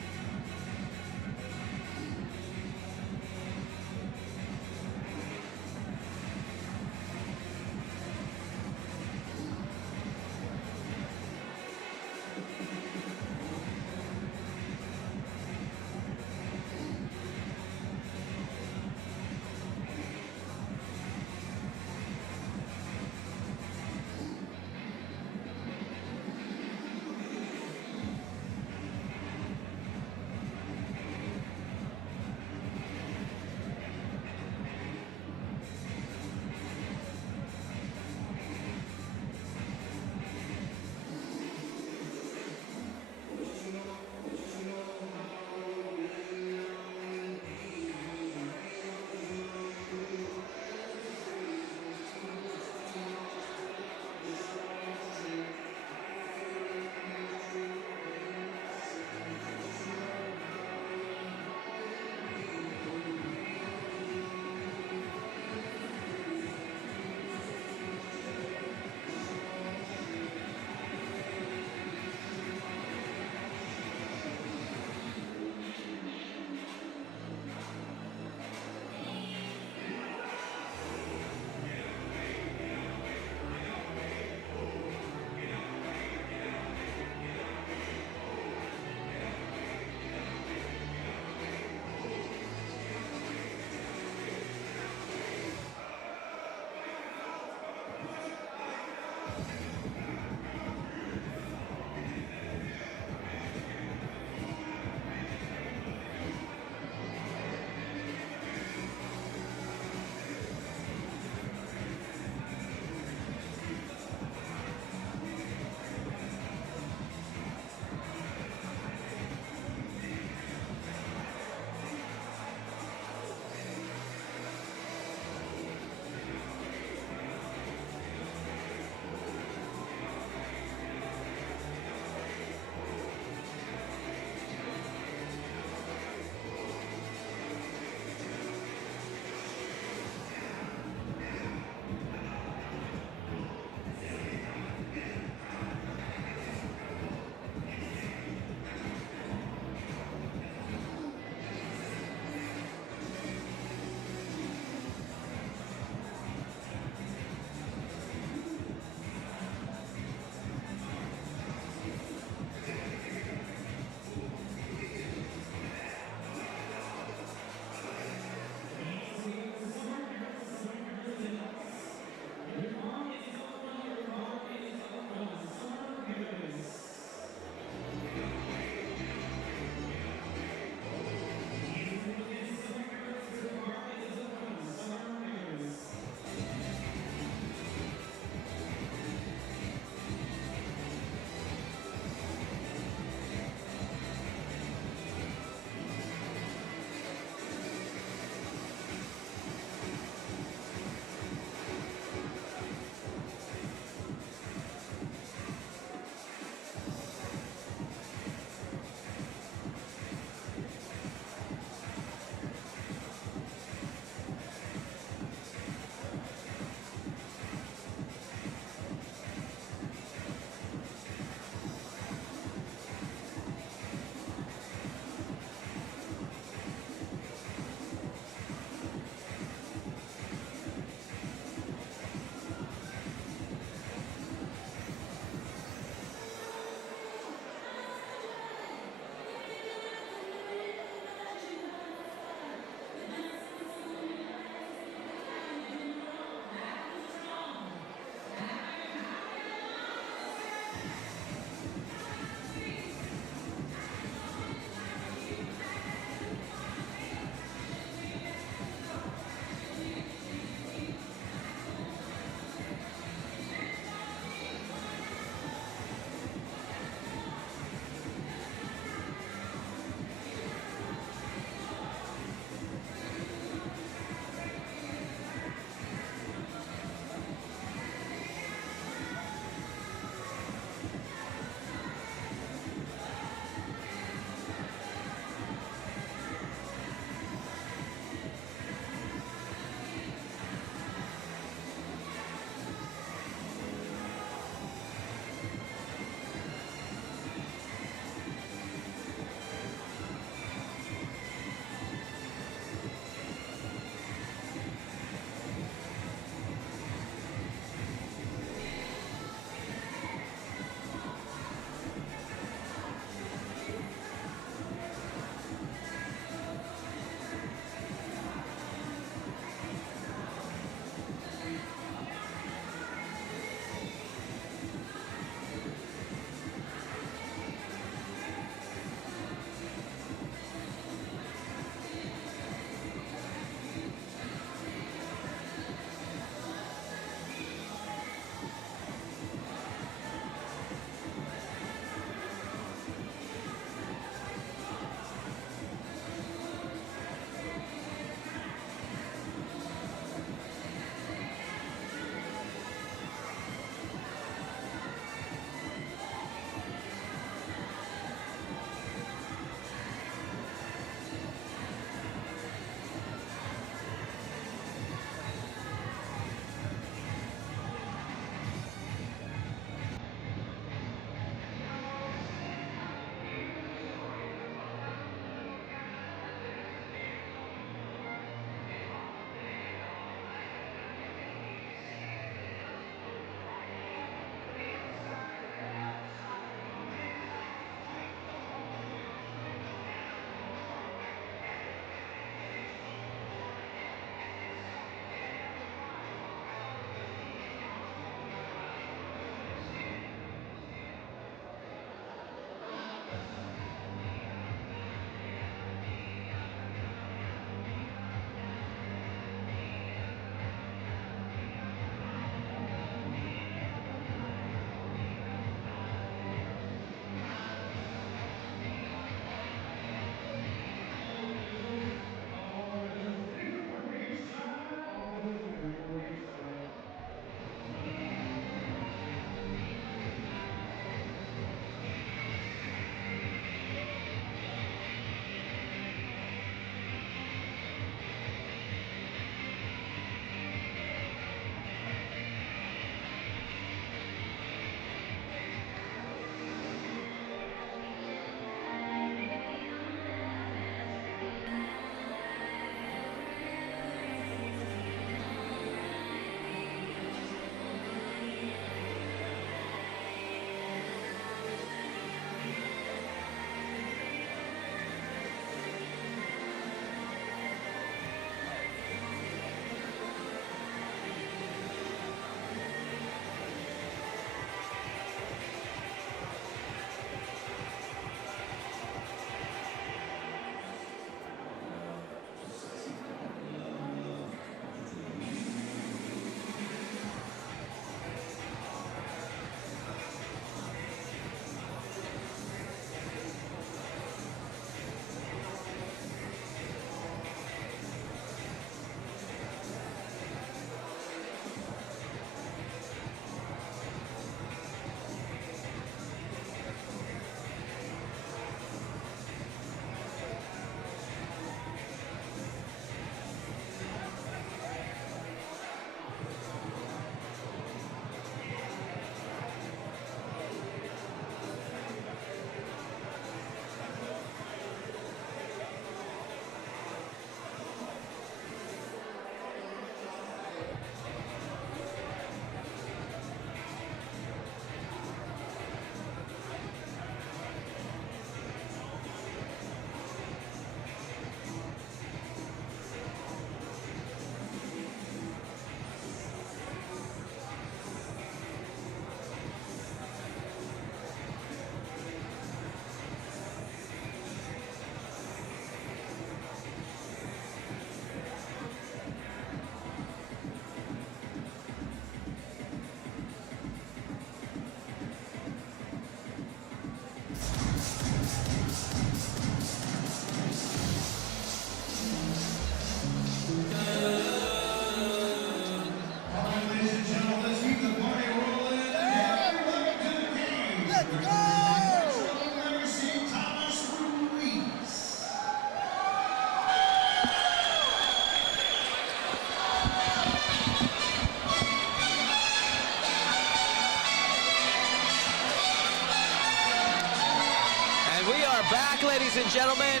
ladies and gentlemen.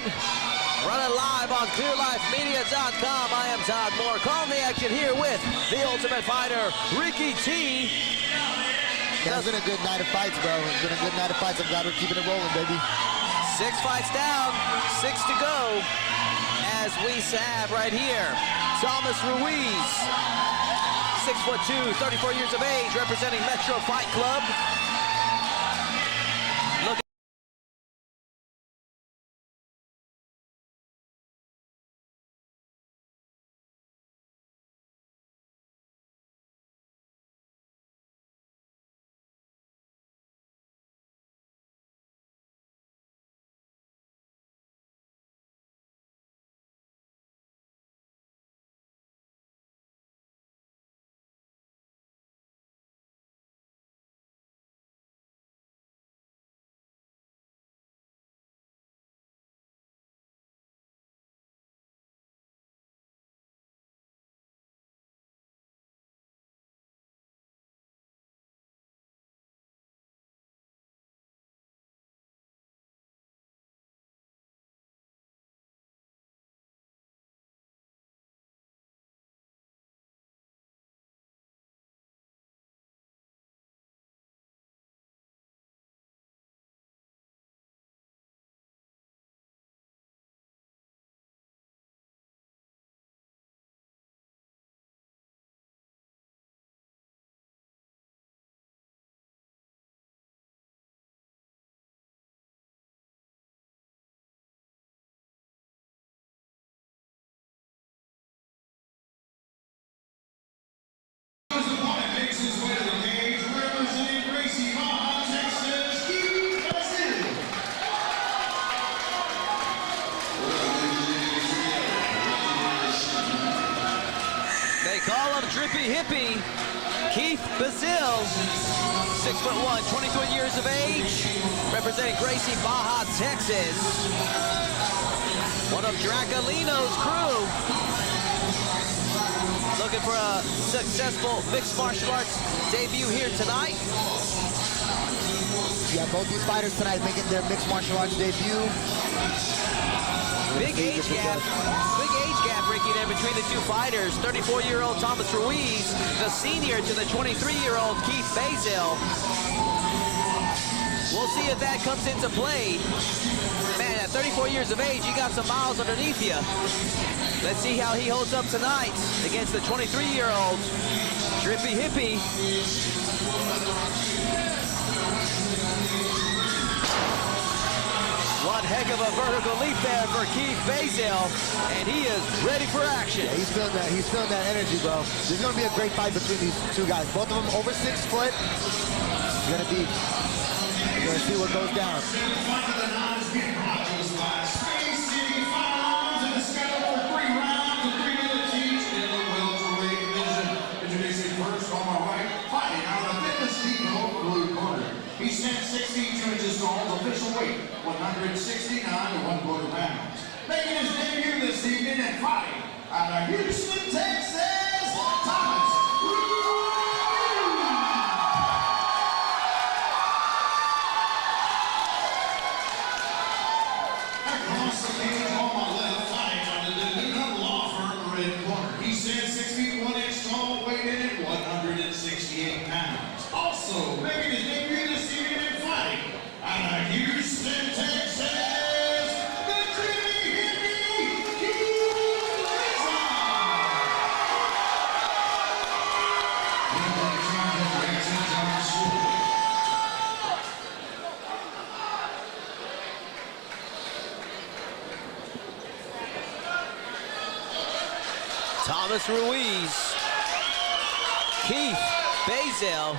Running live on ClearLifeMedia.com. I am Todd Moore. Calling the action here with the Ultimate Fighter, Ricky T. It's been a good night of fights, bro. It's been a good night of fights. I'm glad we're keeping it rolling, baby. 6 fights down, 6 to go. As we have right here, Thomas Ruiz, 6'2", 34 years of age, representing Metro Fight Club. Look. Drippy Hippie, Keith Bazil, 6'1", 23 years of age, representing Gracie, Baja, Texas. One of Dracolino's crew. Looking for a successful mixed martial arts debut here tonight. Yeah, both these fighters tonight making their mixed martial arts debut. Big age gap, Ricky, there between the two fighters. 34-year-old Thomas Ruiz, the senior to the 23-year-old Keith Bazil. We'll see if that comes into play. Man, at 34 years of age, you got some miles underneath you. Let's see how he holds up tonight against the 23-year-old Drippy Hippie. One heck of a vertical leap there for Keith Bazil, and he is ready for action. Yeah, he's feeling that energy, bro. This is gonna be a great fight between these two guys. Both of them over 6 foot. We're gonna see what goes down. Introducing first on my right, fighting out of the Fitness Depot blue corner. He stands 16 inches tall, official weight 169 to 1/4 pounds. Making his debut this evening and fighting out of Houston, Texas, Thomas across the cage on my left, fighting out of the Newcomb Law Firm red corner. He stands 6 feet 1 inch tall, weighted at 168 pounds. Also making his debut this evening and fighting out of Houston, Texas, the Drippy Hippie, Keith Bazil. Thomas Ruiz, Keith Bazil,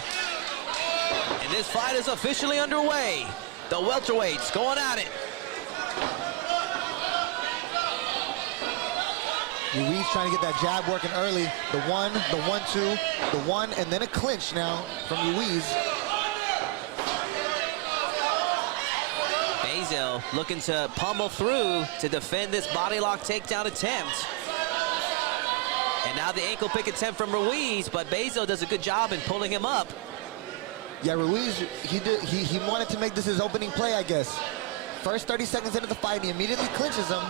and this fight is officially underway. The welterweights going at it. Ruiz trying to get that jab working early. The 1, the 1-2, the 1, and then a clinch now from Ruiz. Bazil looking to pummel through to defend this body lock takedown attempt. And now the ankle pick attempt from Ruiz, but Bazil does a good job in pulling him up. Yeah, Ruiz, he wanted to make this his opening play, I guess. First 30 seconds into the fight, he immediately clinches him.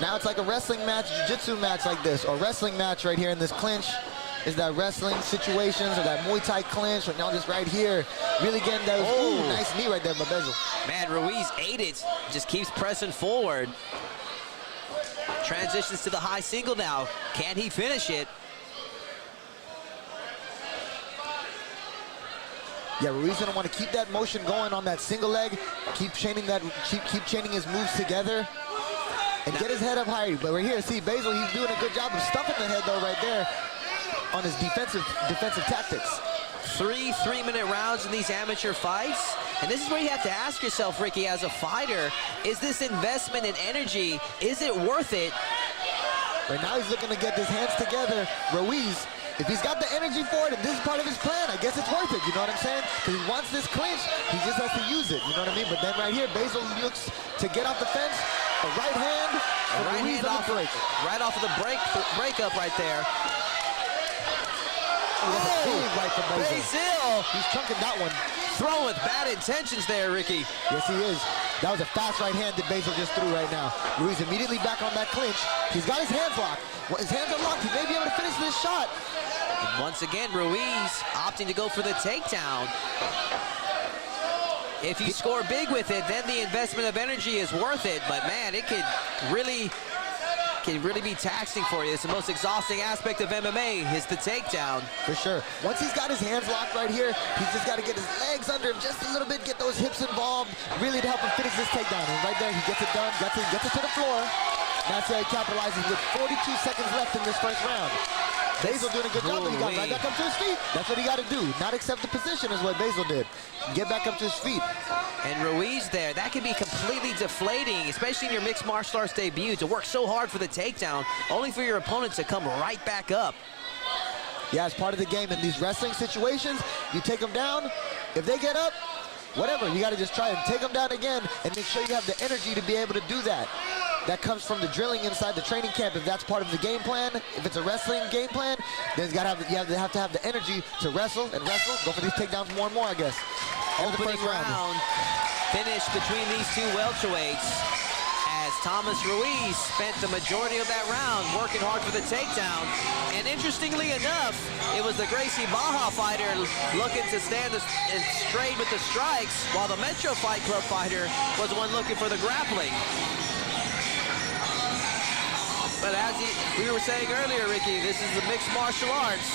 Now it's like a wrestling match, jiu-jitsu match like this, or wrestling match right here in this clinch. Is that wrestling situations or that Muay Thai clinch, or now just right here, really getting those, ooh, nice knee right there by Bezel. Man, Ruiz ate it, just keeps pressing forward. Transitions to the high single now. Can he finish it? Yeah, Ruiz gonna want to keep that motion going on that single leg, keep chaining his moves together, and get his head up higher. But right here, see Bezel, he's doing a good job of stuffing the head though right there on his defensive tactics. 3 3-minute rounds in these amateur fights. And this is where you have to ask yourself, Ricky, as a fighter, is this investment in energy, is it worth it? Right now he's looking to get his hands together. Ruiz, if he's got the energy for it and this is part of his plan, I guess it's worth it, you know what I'm saying? Because he wants this clinch, he just has to use it, you know what I mean? But then right here, Bezel looks to get off the fence, a right hand, A right hand off, right off of the breakup right there. Right from Bezel. Bezel! He's chunking that one. Throwing with bad intentions there, Ricky. Yes, he is. That was a fast right hand that Bezel just threw right now. Ruiz immediately back on that clinch. He's got his hands locked. When his hands are locked, he may be able to finish this shot. And once again, Ruiz opting to go for the takedown. If you score big with it, then the investment of energy is worth it. But man, it could really be taxing for you. It's the most exhausting aspect of MMA is the takedown. For sure. Once he's got his hands locked right here, he's just got to get his legs under him just a little bit, get those hips involved, really to help him finish this takedown. And right there, he gets it done, gets it to the floor. That's how he capitalizes with 42 seconds left in this first round. Bezel doing a good job, but he got right back up to his feet. That's what he got to do. Not accept the position is what Bezel did. Get back up to his feet. And Ruiz there, that can be completely deflating, especially in your mixed martial arts debut, to work so hard for the takedown, only for your opponent to come right back up. Yeah, it's part of the game. In these wrestling situations, you take them down. If they get up, whatever, you got to just try and take them down again and make sure you have the energy to be able to do that. That comes from the drilling inside the training camp. If that's part of the game plan, if it's a wrestling game plan, then you have to have the energy to wrestle and wrestle. Go for these takedowns more and more, I guess. Opening round finish between these two welterweights as Thomas Ruiz spent the majority of that round working hard for the takedown. And interestingly enough, it was the Gracie Baja fighter looking to stand straight with the strikes, while the Metro Fight Club fighter was the one looking for the grappling. But as we were saying earlier, Ricky, this is the mixed martial arts.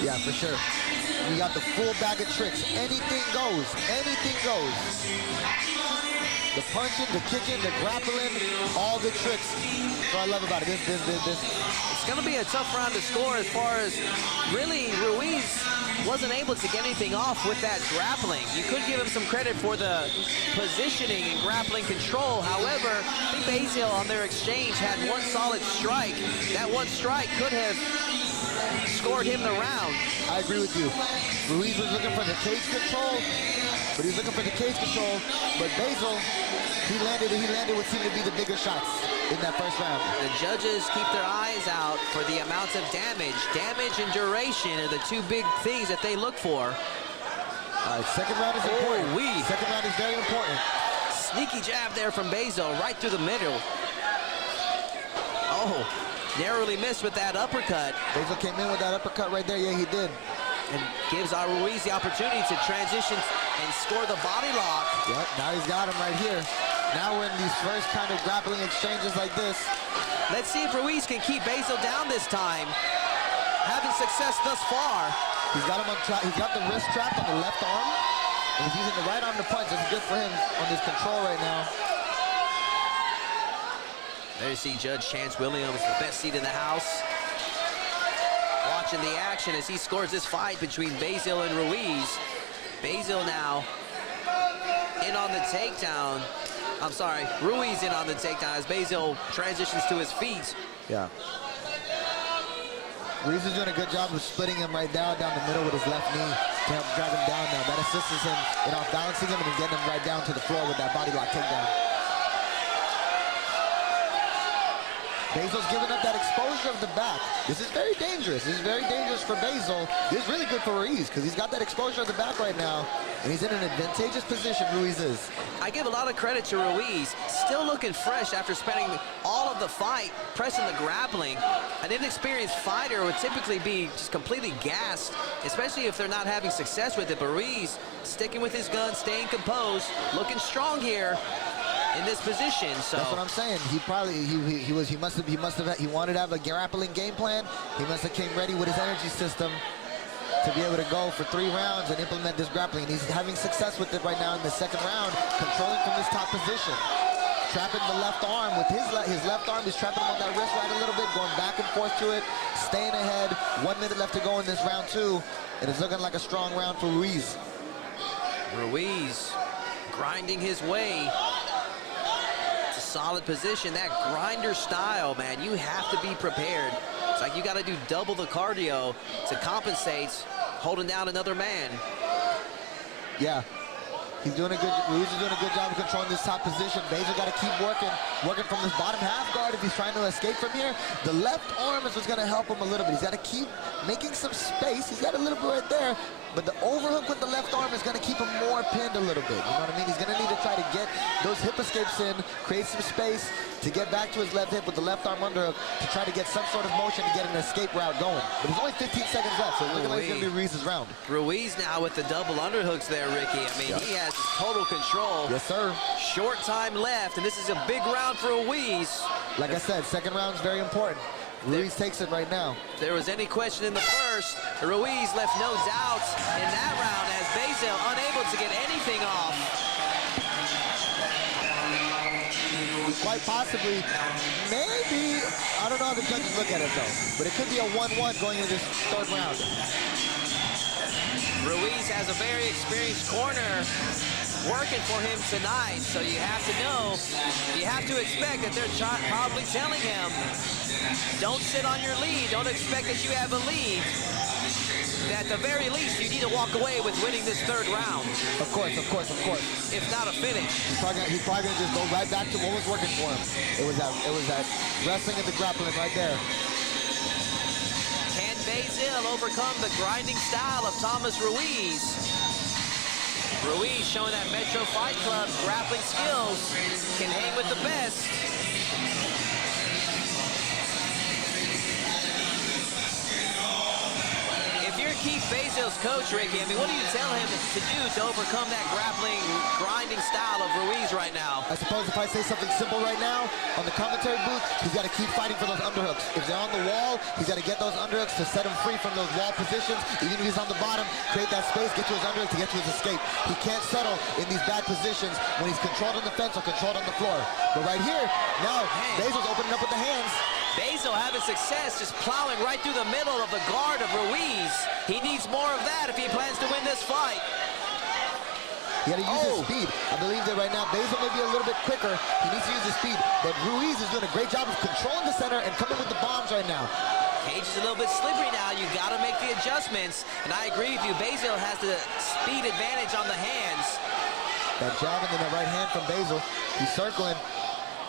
Yeah, for sure. You got the full bag of tricks. Anything goes. Anything goes. The punching, the kicking, the grappling, all the tricks. That's what I love about it. This. It's going to be a tough round to score as far as really Ruiz wasn't able to get anything off with that grappling. You could give him some credit for the positioning and grappling control. However, I think Bezel on their exchange had one solid strike. That one strike could have scored him the round. I agree with you. Ruiz was looking for the cage control, but he was looking for the cage control. But Bezel, he landed what seemed to be the bigger shots in that first round. The judges keep their eyes out for the amounts of damage. Damage and duration are the two big things that they look for. Second round is important. Wee. Second round is very important. Sneaky jab there from Bezel, right through the middle. Oh, narrowly missed with that uppercut. Bezel came in with that uppercut right there. Yeah, he did. And gives Ruiz the opportunity to transition and score the body lock. Yep, now he's got him right here. Now we're in these first kind of grappling exchanges like this. Let's see if Ruiz can keep Bezel down this time. Having success thus far. He's got him on he's got the wrist trapped on the left arm. And he's using the right arm to punch. That's good for him on this control right now. There you see Judge Chance Williams, the best seat in the house. Watching the action as he scores this fight between Bezel and Ruiz. Bezel now in on the takedown. I'm sorry, Ruiz in on the takedown as Bezel transitions to his feet. Yeah. Ruiz is doing a good job of splitting him right down the middle with his left knee to help drag him down now. That assists him in off-balancing him and getting him right down to the floor with that body lock takedown. Basil's giving up that exposure of the back. This is very dangerous. This is very dangerous for Basil. This is really good for Ruiz because he's got that exposure of the back right now, and he's in an advantageous position, Ruiz is. I give a lot of credit to Ruiz. Still looking fresh after spending all of the fight pressing the grappling. An inexperienced fighter would typically be just completely gassed, especially if they're not having success with it. But Ruiz sticking with his gun, staying composed, looking strong here in this position. So that's what I'm saying. He wanted to have a grappling game plan. He must have came ready with his energy system to be able to go for 3 rounds and implement this grappling. And he's having success with it right now in the second round, controlling from his top position. Trapping the left arm with his left arm. He's trapping him on that wrist right a little bit, going back and forth to it, staying ahead. 1 minute left to go in this round 2, and it's looking like a strong round for Ruiz. Ruiz grinding his way. It's a solid position. That grinder style, man, you have to be prepared. It's like you got to do double the cardio to compensate holding down another man. Yeah. Ruiz is doing a good job of controlling this top position. Basil got to keep working from this bottom half guard if he's trying to escape from here. The left arm is what's going to help him a little bit. He's got to keep making some space. He's got a little bit right there, but the overhook with the left arm is going to keep him more pinned a little bit. You know what I mean? He's going to need to try to get those hip escapes in, create some space to get back to his left hip with the left arm underhook to try to get some sort of motion to get an escape route going. But there's only 15 seconds left, so it's looking like it's going to be Ruiz's round. Ruiz now with the double underhooks there, Ricky. I mean, he has total control. Yes, sir. Short time left, and this is a big round for Ruiz. Like I said, second round is very important. Ruiz takes it right now. If there was any question in the first, Ruiz left no doubts in that round as Basil unable to get anything off. Quite possibly, maybe, I don't know how the judges look at it though, but it could be a 1-1 going into this third round. Ruiz has a very experienced corner working for him tonight, so you have to know, you have to expect that they're probably telling him, don't sit on your lead, don't expect that you have a lead. At the very least, you need to walk away with winning this third round. Of course, of course, of course. If not a finish. He's probably gonna just go right back to what was working for him. It was that wrestling and the grappling right there. Can Basil overcome the grinding style of Thomas Ruiz? Ruiz showing that Metro Fight Club's grappling skills can hang with the best. Keith Basil's coach, Ricky, I mean, what do you tell him to do to overcome that grappling, grinding style of Ruiz right now? I suppose if I say something simple right now, on the commentary booth, he's got to keep fighting for those underhooks. If they're on the wall, he's got to get those underhooks to set him free from those wall positions. Even if he's on the bottom, create that space, get to his underhook to get to his escape. He can't settle in these bad positions when he's controlled on the fence or controlled on the floor. But right here, now, Basil's opening up with the hands. Basil having success just plowing right through the middle of the guard of Ruiz. He needs more of that if he plans to win this fight. He had to use his speed. I believe that right now Basil may be a little bit quicker. He needs to use his speed. But Ruiz is doing a great job of controlling the center and coming with the bombs right now. Cage is a little bit slippery now. You got to make the adjustments. And I agree with you. Basil has the speed advantage on the hands. That jab and then the right hand from Basil. He's circling.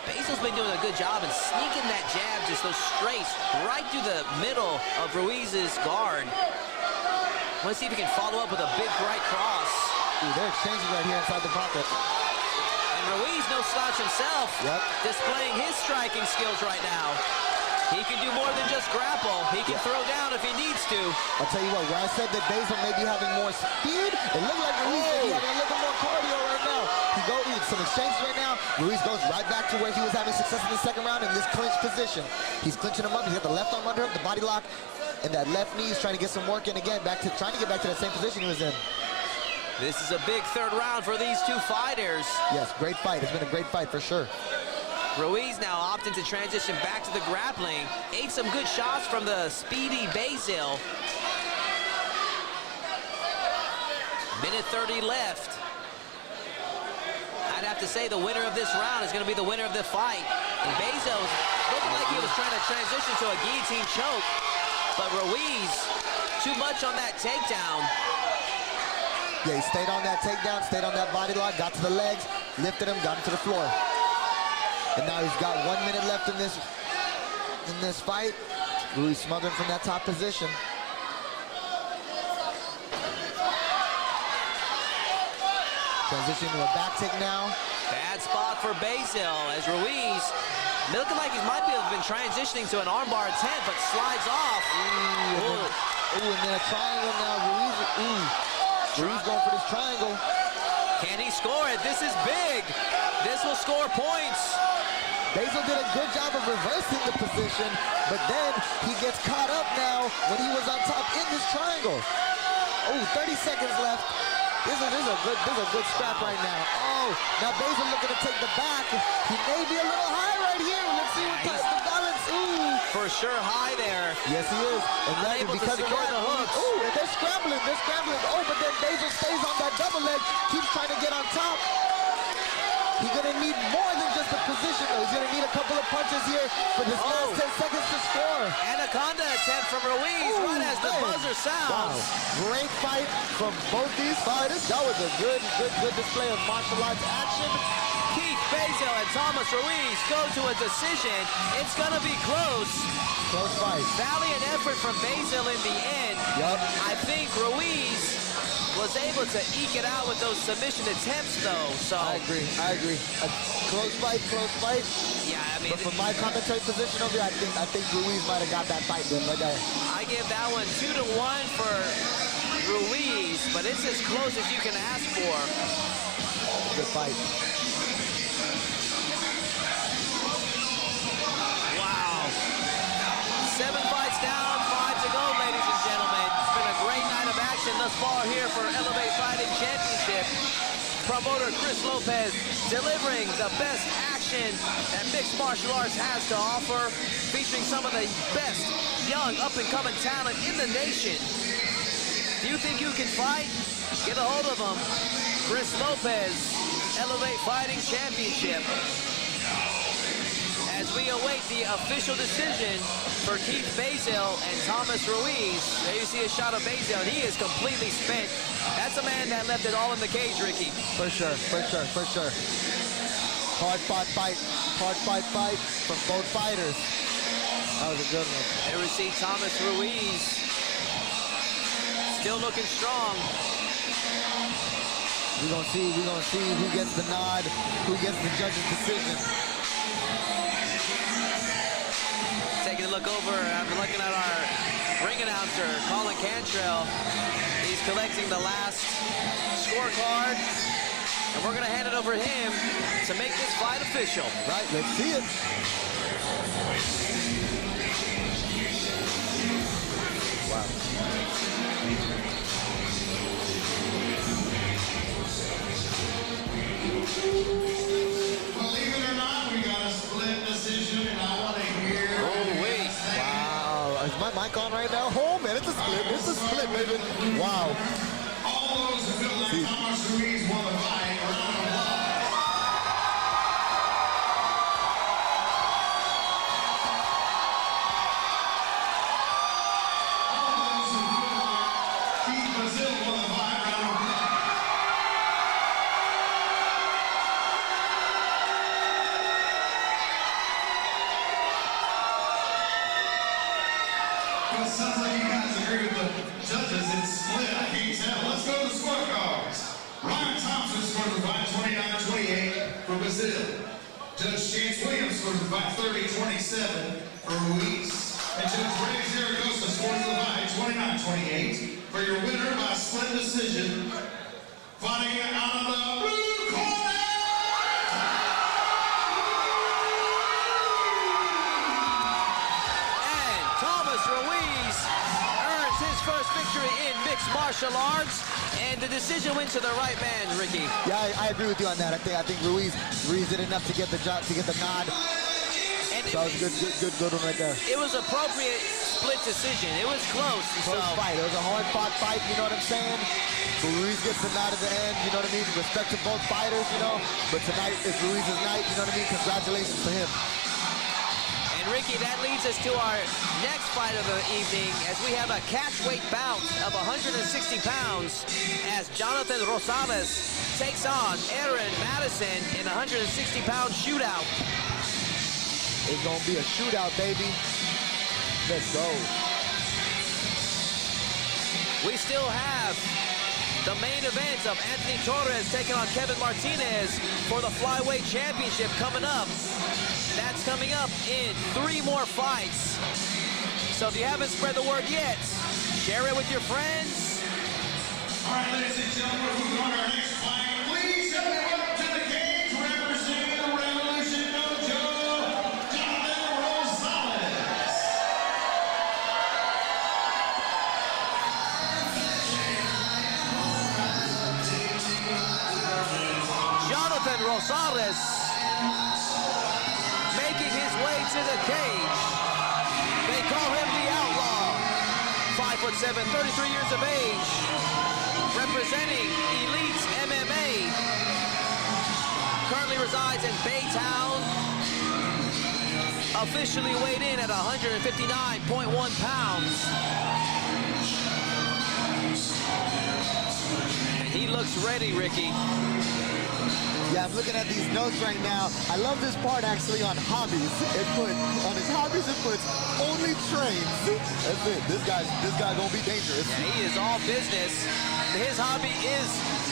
Basil's been doing a good job in sneaking that jab, just those straights, right through the middle of Ruiz's guard. Let's see if he can follow up with a big right cross. Ooh, they're exchanging right here inside the pocket. And Ruiz, no slouch himself, displaying his striking skills right now. He can do more than just grapple. He can throw down if he needs to. I'll tell you what, where I said that Basil may be having more speed, it looked like Ruiz may be having a little bit more cardio right now. He goes some exchanges right now. Ruiz goes right back to where he was having success in the second round in this clinch position. He's clinching him up. He's got the left arm under him, the body lock, and that left knee is trying to get some work in again, trying to get back to that same position he was in. This is a big third round for these two fighters. Yes, great fight. It's been a great fight for sure. Ruiz now opting to transition back to the grappling. Ate some good shots from the speedy Basil. Minute 30 left. I'd have to say the winner of this round is going to be the winner of the fight. And Basil looked like he was trying to transition to a guillotine choke. But Ruiz, too much on that takedown. Yeah, he stayed on that takedown, stayed on that body lock, got to the legs, lifted him, got him to the floor. And now he's got 1 minute left in this in this fight. Ruiz smothering from that top position. Transition to a back take now. Bad spot for Basil as Ruiz looking like he might have been transitioning to an armbar attempt, but slides off. Ooh, and then a triangle now. Ruiz, Ruiz going for this triangle. Can he score it? This is big. This will score points. Basil did a good job of reversing the position, but then he gets caught up now when he was on top in this triangle. Oh, 30 seconds left. This is a good scrap right now. Oh, now Basil looking to take the back. He may be a little high right here. Let's see what type of balance. Ooh. For sure high there. Yes, he is. And that, Unable to because of secure that, the hooks. ooh, and they're scrambling. Oh, but then Basil stays on that double leg, keeps trying to get on top. He's gonna need more than just a position though. He's gonna need a couple of punches here for this last 10 seconds to score. Anaconda attempt from Ruiz right as the buzzer sounds. Wow, great fight from both these fighters. That was a good display of martial arts action. Keith Basil and Thomas Ruiz go to a decision. It's gonna be close. Close fight. Valiant effort from Basil in the end. Yup. I think Ruiz was able to eke it out with those submission attempts though, so. I agree. A close fight. Yeah, I mean. But from my commentary position over here, I think Ruiz might have got that fight win right there. I give that one 2-1 for Ruiz, but it's as close as you can ask for. Good fight. Wow. 7 fights down, 5 to go, ladies and gentlemen. It's been a great night of action thus far here for Elevate Fighting Championship. Promoter Chris Lopez delivering the best action that mixed martial arts has to offer, featuring some of the best young up-and-coming talent in the nation. Do you think you can fight? Get a hold of him. Chris Lopez, Elevate Fighting Championship. As we await the official decision for Keith Basil and Thomas Ruiz. There you see a shot of Basil. He is completely spent. That's a man that left it all in the cage, Ricky. For sure. Hard-fought fight from both fighters. That was a good one. There we see Thomas Ruiz still looking strong. We're gonna see who gets the nod, who gets the judge's decision. Taking a look over, I'm looking at our ring announcer, Colin Cantrell. He's collecting the last scorecard, and we're gonna hand it over to him to make this fight official. Right, let's see it. Wow. Believe it or not, we got a split decision, and I want to hear. Oh, wait. Wow, is my mic on right now? Oh man, it's a split, baby. Wow. All those who feel like Thomas Ruiz won the fight, round of applause. All those who feel like Keith Basil won the fight, round of applause. Well, it sounds like you guys agree with the judges. It's split. I can't tell. Let's go to the scorecards. Ryan Thompson scored the fight 29-28 for Brazil. Judge Chance Williams scored the fight 30-27 for Ruiz. And Judge Ray Zaragoza scored the fight 29-28 for your winner by split decision. Fighting out of the blue corner. And Thomas Ruiz earns his first victory in mixed martial arts, and the decision went to the right man, Ricky. Yeah, I agree with you on that. I think Ruiz did enough to get the job, to get the nod. And So that was good one right there. it was appropriate split decision. It was close. Close So fight. It was a hard-fought fight, you know what I'm saying? But Ruiz gets the nod at the end, you know what I mean? Respect to both fighters, you know? But tonight is Ruiz's night, you know what I mean? Congratulations to him. And Ricky, that leads us to our next fight of the evening as we have a catchweight bout of 160 pounds as Jonathan Rosales takes on Aaron Madison in a 160-pound shootout. It's gonna be a shootout, baby. Let's go. We still have the main event of Anthony Torres taking on Kevin Martinez for the Flyweight Championship coming up. That's coming up in 3 more fights. So if you haven't spread the word yet, share it with your friends. All right, ladies and gentlemen, moving on to our next fight. Please help me welcome to the cage, representing the Revolution Dojo, Jonathan Rosales. Jonathan Rosales making his way to the cage. They call him the Outlaw. 5'7", 33 years of age, representing Elite MMA. Currently resides in Baytown. Officially weighed in at 159.1 pounds. And he looks ready, Ricky. Yeah, I'm looking at these notes right now. I love this part actually on hobbies. On his hobbies, it puts only trains. That's it. This guy's gonna be dangerous. Yeah, he is all business. His hobby is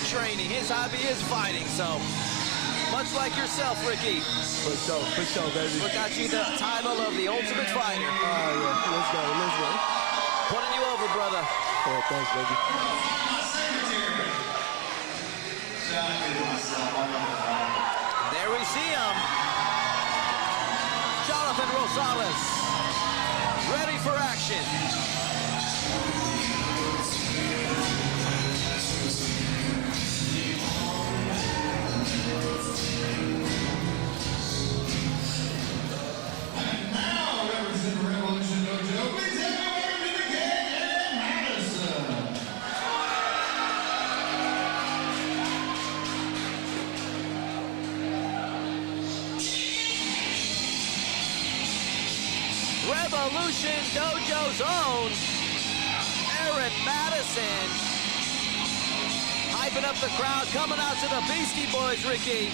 training. His hobby is fighting. So, much like yourself, Ricky. For sure, baby. We got you the title of the Ultimate Fighter. Oh, yeah. Let's go. Putting you over, brother. Oh, thanks, baby. There we see him. Jonathan Rosales, ready for action. And now, representing the Revolution Dojo, please help me welcome to the cage, Aaron Madison. Revolution Dojo's own Aaron Madison. Hyping up the crowd, coming out to the Beastie Boys, Ricky.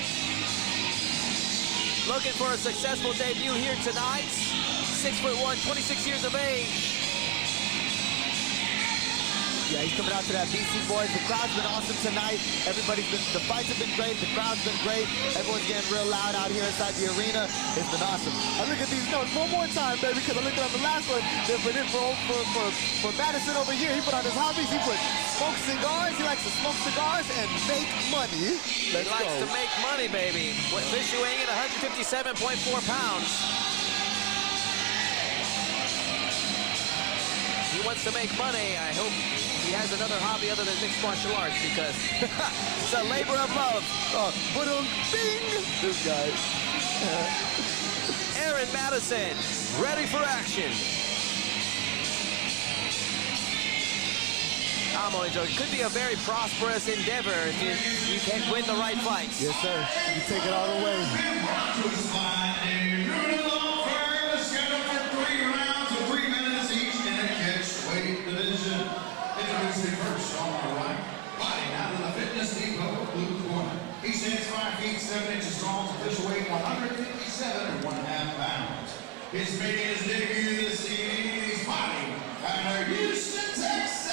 Looking for a successful debut here tonight. 6'1", 26 years of age. Yeah, he's coming out to that BC Boys. The crowd's been awesome tonight. The fights have been great. The crowd's been great. Everyone's getting real loud out here inside the arena. It's been awesome. I look at these notes one more time, baby, because I looked at the last one. For Madison over here, he put on his hobbies. He put smoke cigars. He likes to smoke cigars and make money. Let's go. He likes to make money, baby. Officially weighing in 157.4 pounds. He wants to make money. I hope he has another hobby other than mixed martial arts, because it's a labor of love. Bing! This guy. Aaron Madison, ready for action. I'm only joking. Could be a very prosperous endeavor if you can win the right fights. Yes, sir. You take it all the way. Introducing first on our right, fighting out of the Fitness Depot blue corner. He stands 5 feet 7 inches tall, official weight 157.5 pounds. He's making his debut this evening. He's fighting out of Houston, Texas.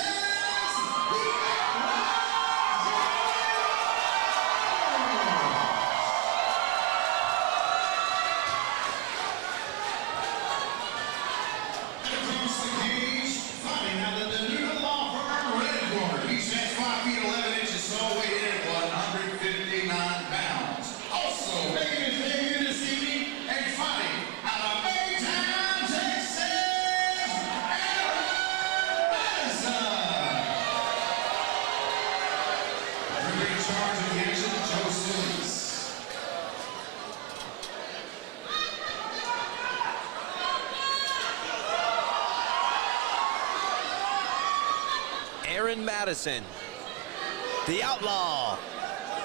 Aaron Madison, the Outlaw,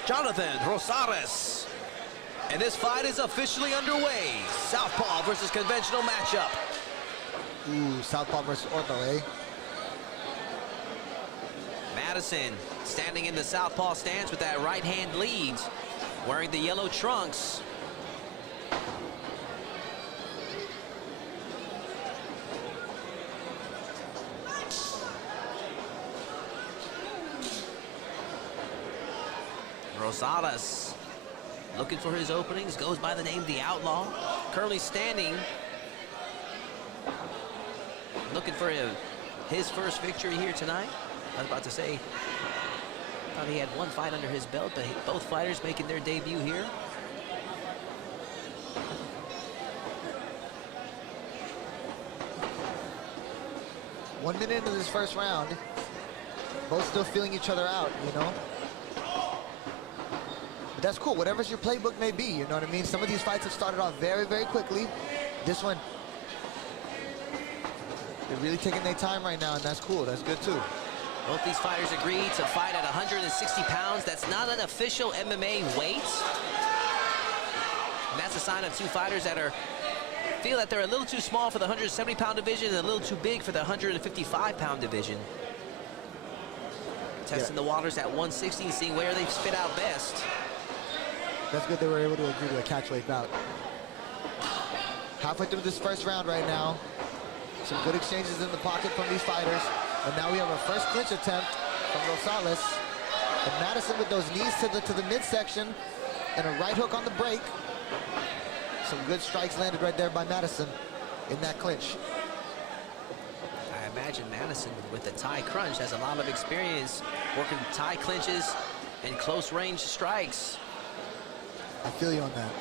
Jonathan Rosales. And this fight is officially underway. Southpaw versus conventional matchup. Ooh, Southpaw versus Ortho, eh? Madison standing in the southpaw stance with that right hand lead, wearing the yellow trunks. Rosales looking for his openings, goes by the name The Outlaw. Currently standing, looking for his first victory here tonight. I was about to say, thought he had one fight under his belt, but both fighters making their debut here. One minute into this first round, both still feeling each other out, you know? But that's cool, whatever your playbook may be, you know what I mean? Some of these fights have started off very, very quickly. This one, they're really taking their time right now, and that's cool, that's good too. Both these fighters agreed to fight at 160 pounds. That's not an official MMA weight. And that's a sign of two fighters that feel that they're a little too small for the 170-pound division and a little too big for the 155-pound division. Testing the waters at 160, seeing where they spit out best. That's good they were able to agree to a catchweight bout. Halfway through this first round right now. Some good exchanges in the pocket from these fighters. And now we have our first clinch attempt from Rosales. And Madison with those knees to the midsection and a right hook on the break. Some good strikes landed right there by Madison in that clinch. I imagine Madison with the Thai crunch has a lot of experience working Thai clinches and close range strikes. I feel you on that.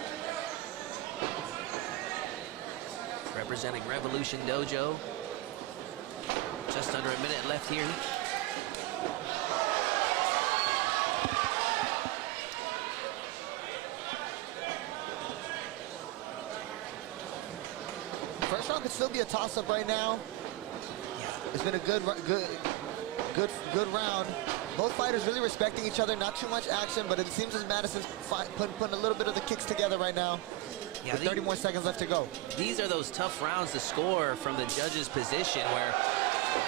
Representing Revolution Dojo. Just under a minute left here. First round could still be a toss-up right now. It's been a good round. Both fighters really respecting each other. Not too much action, but it seems as Madison's putting a little bit of the kicks together right now. Yeah, with 30 more seconds left to go. These are those tough rounds to score from the judge's position where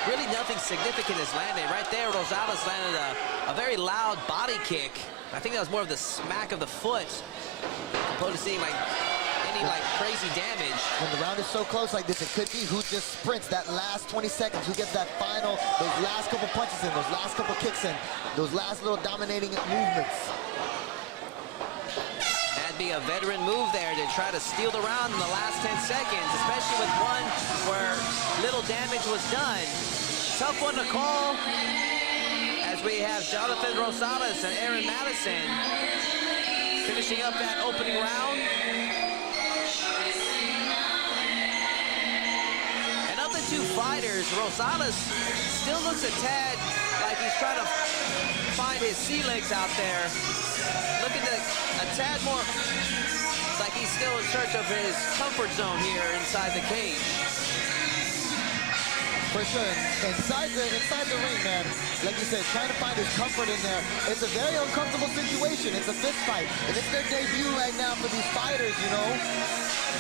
really nothing significant is landed. Right there, Rosales landed a very loud body kick. I think that was more of the smack of the foot, opposed to seeing like any crazy damage. When the round is so close like this, it could be who just sprints that last 20 seconds, who gets that final, those last couple punches in, those last couple kicks in, those last little dominating movements. That'd be a veteran move there to try to steal the round in the last 10 seconds, especially with one where little damage was done. Tough one to call as we have Jonathan Rosales and Aaron Madison finishing up that opening round. And of the two fighters, Rosales still looks a tad like he's trying to find his sea legs out there. Looking a tad more like he's still in search of his comfort zone here inside the cage. For sure, inside the ring, man, like you said, trying to find his comfort in there. It's a very uncomfortable situation. It's a fist fight, and it's their debut right now for these fighters, you know?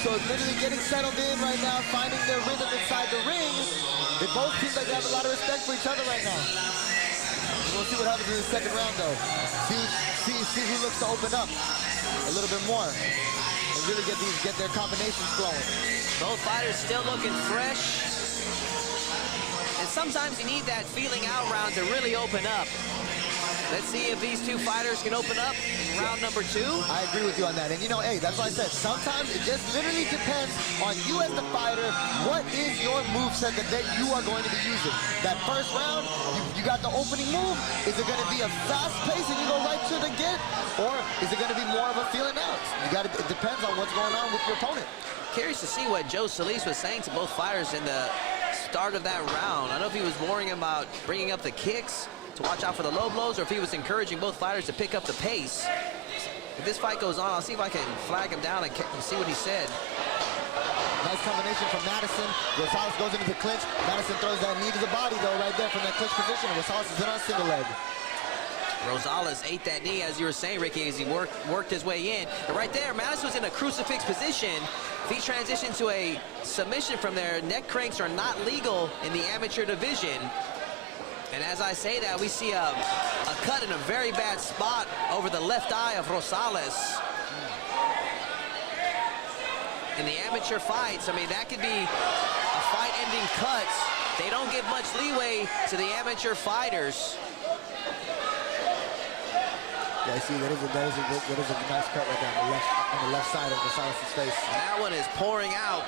So it's literally getting settled in right now, finding their rhythm inside the ring. They both seem like they have a lot of respect for each other right now. We'll see what happens in the second round, though. See who looks to open up a little bit more and really get their combinations flowing. Both fighters still looking fresh. And sometimes you need that feeling out round to really open up. Let's see if these two fighters can open up in round number 2. I agree with you on that. And you know, hey, that's why I said sometimes it just literally depends on you as the fighter. What is your moveset that you are going to be using? That first round, you got the opening move. Is it going to be a fast pace and you go right to the get? Or is it going to be more of a feeling out? It depends on what's going on with your opponent. Curious to see what Joe Solis was saying to both fighters in the start of that round. I don't know if he was worrying about bringing up the kicks to watch out for the low blows, or if he was encouraging both fighters to pick up the pace. If this fight goes on, I'll see if I can flag him down and see what he said. Nice combination from Madison. Rosales goes into the clinch. Madison throws that knee to the body, though, right there from that clinch position. Rosales is in on a single leg. Rosales ate that knee, as you were saying, Ricky, as he worked his way in. And right there, Madison was in a crucifix position. If he transitioned to a submission from there, neck cranks are not legal in the amateur division. And as I say that, we see a cut in a very bad spot over the left eye of Rosales. In the amateur fights, I mean, that could be a fight-ending cut. They don't give much leeway to the amateur fighters. Yeah, see, that is a nice cut right there on the left side of Rosales' face. That one is pouring out.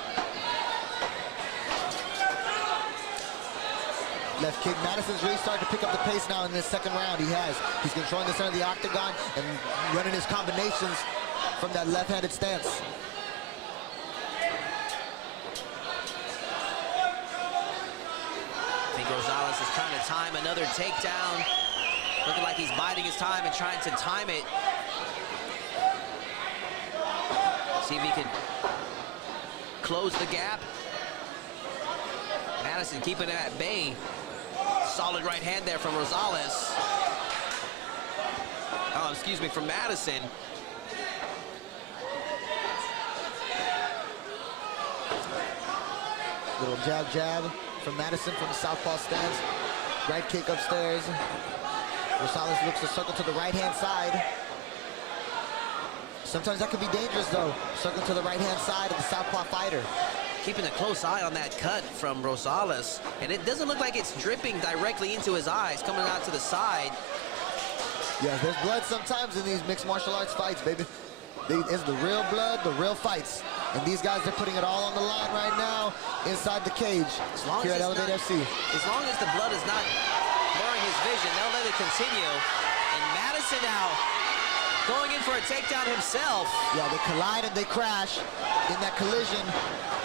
Left kick. Madison's really starting to pick up the pace now in this second round. He's controlling the center of the octagon and running his combinations from that left-handed stance. I think Rosales is trying to time another takedown. Looking like he's biding his time and trying to time it. See if he can close the gap. Madison keeping it at bay. Solid right hand there from Rosales. Oh, excuse me, from Madison. Little jab from Madison from the southpaw stance. Right kick upstairs. Rosales looks to circle to the right-hand side. Sometimes that could be dangerous, though. Circle to the right-hand side of the southpaw fighter. Keeping a close eye on that cut from Rosales. And it doesn't look like it's dripping directly into his eyes, coming out to the side. Yeah, there's blood sometimes in these mixed martial arts fights, baby. It's the real blood, the real fights. And these guys are putting it all on the line right now inside the cage here at Elevate FC. As long as the blood is not blurring his vision, they'll let it continue. And Madison now going in for a takedown himself. Yeah, they collide and they crash. In that collision,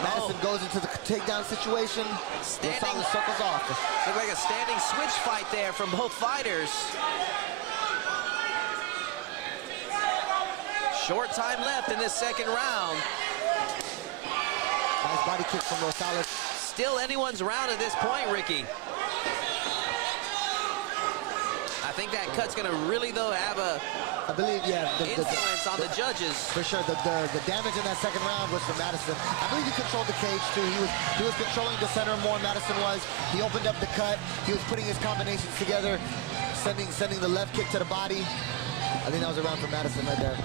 Madison goes into the takedown situation. Rosales circles off. Looked like a standing switch fight there from both fighters. Short time left in this second round. Nice body kick from Rosales. Still anyone's round at this point, Ricky. I think that cut's gonna really, though, have a I believe, yeah, influence on the judges. For sure, the damage in that second round was from Madison. I believe he controlled the cage too. He was controlling the center more. Madison was. He opened up the cut. He was putting his combinations together, sending the left kick to the body. I think that was a round for Madison right there.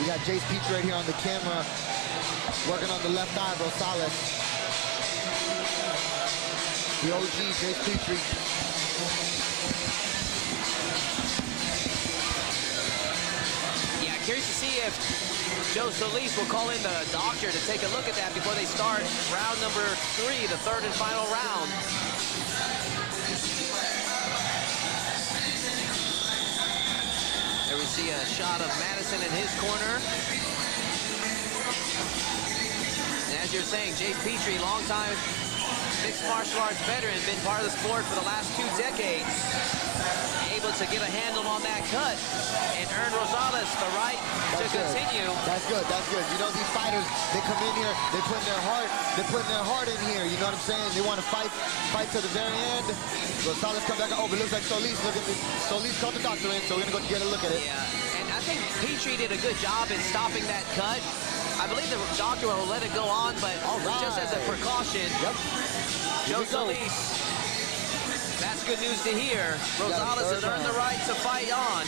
We got Jace Petrie right here on the camera, working on the left eye of Rosales. The OG, Jace Petrie. Yeah, curious to see if Joe Solis will call in the doctor to take a look at that before they start round number 3, the third and final round. There we see a shot of Madison in his corner. And as you're saying, Jace Petrie, longtime mixed martial arts veteran, been part of the sport for the last 2 decades. Able to get a handle on that cut and earn Rosales the right to continue. That's good, that's good. You know, these fighters, they come in here, they put their heart in here, you know what I'm saying? They want to fight to the very end. Rosales come back, oh, but it looks like Solis, look at this. Solis called the doctor in, so we're gonna go get a look at it. Yeah, and I think Petrie did a good job in stopping that cut. I believe the doctor will let it go on, but just as a precaution. Yep. Joe Solis, that's good news to hear. Rosales has earned the right to fight on.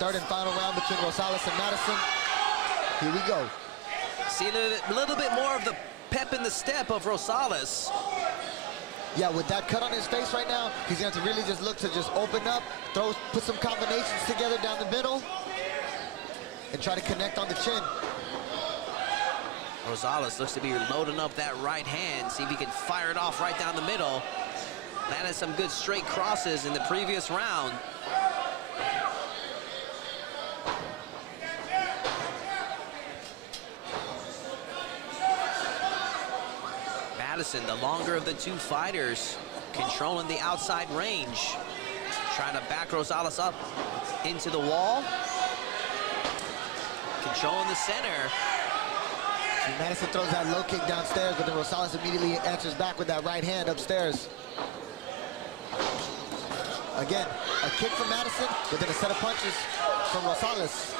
Third and final round between Rosales and Madison. Here we go. See a little bit more of the pep in the step of Rosales. Yeah, with that cut on his face right now, he's going to have to really just look to just open up, put some combinations together down the middle, and try to connect on the chin. Rosales looks to be loading up that right hand. See if he can fire it off right down the middle. Landed some good straight crosses in the previous round. Madison, the longer of the 2 fighters, controlling the outside range. Trying to back Rosales up into the wall. Controlling the center. Madison throws that low kick downstairs, but then Rosales immediately answers back with that right hand upstairs. Again, a kick from Madison, but then a set of punches from Rosales.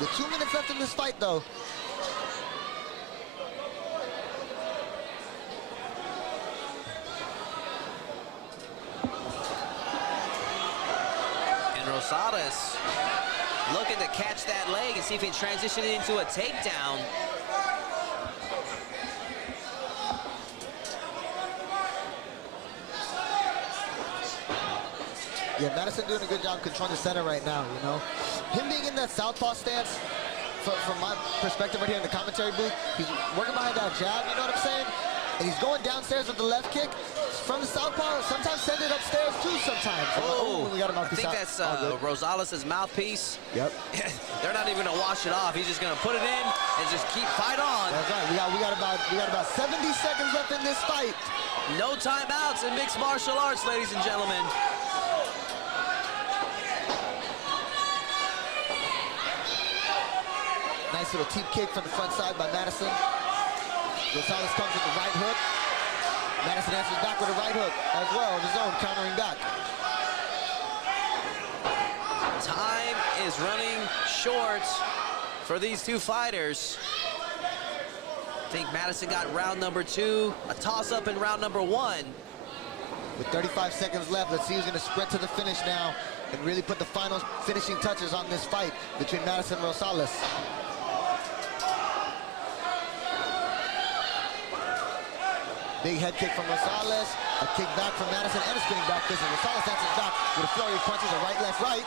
With 2 minutes left in this fight, though. Rosales looking to catch that leg and see if he can transition it into a takedown. Yeah, Madison doing a good job controlling the center right now, you know. Him being in that southpaw stance, from my perspective right here in the commentary booth, he's working behind that jab, you know what I'm saying? And he's going downstairs with the left kick from the southpaw, sometimes send it upstairs too sometimes. Oh, we got a mouthpiece I think out. that's Rosales' mouthpiece. Yep. They're not even gonna wash it off. He's just gonna put it in and just keep fight on. That's right. We got about 70 seconds left in this fight. No timeouts in mixed martial arts, ladies and gentlemen. Nice little teep kick from the front side by Madison. Rosales comes with the right hook. Madison answers back with a right hook as well of his own, countering back. Time is running short for these two fighters. I think Madison got round number 2, a toss-up in round number 1. With 35 seconds left, let's see who's going to sprint to the finish now and really put the final finishing touches on this fight between Madison and Rosales. Big head kick from Rosales, a kick back from Madison, and a spinning back fist. And Rosales answers back with a flurry of punches, a right, left, right.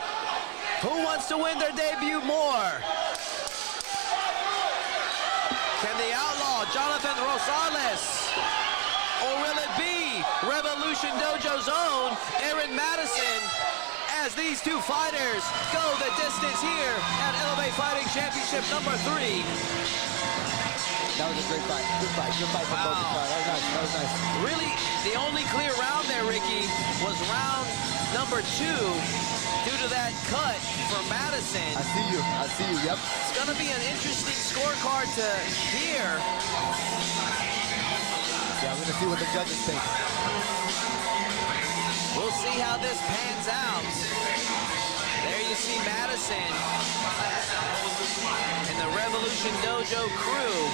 Who wants to win their debut more? Can the outlaw Jonathan Rosales, or will it be Revolution Dojo's own Aaron Madison, as these two fighters go the distance here at Elevate Fighting Championship number 3. That was a great fight. Good fight from both sides. That was nice. Really, the only clear round there, Ricky, was round number 2 due to that cut from Madison. I see you, yep. It's gonna be an interesting scorecard to hear. Yeah, we're gonna see what the judges think. We'll see how this pans out. There you see Madison and the Revolution Dojo crew.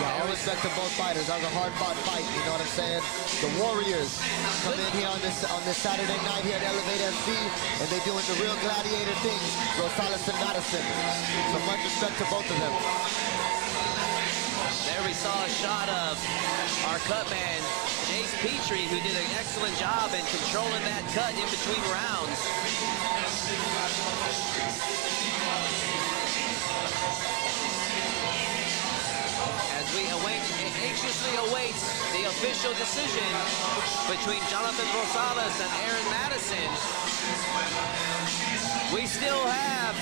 Yeah, all respect to both fighters. That was a hard-fought fight, you know what I'm saying? The Warriors come in here on this Saturday night here at Elevate FC, and they're doing the real gladiator things, Rosales and Madison. So much respect to both of them. There we saw a shot of our cut man, Jace Petrie, who did an excellent job in controlling that cut in between rounds. As we anxiously await the official decision between Jonathan Rosales and Aaron Madison. We still have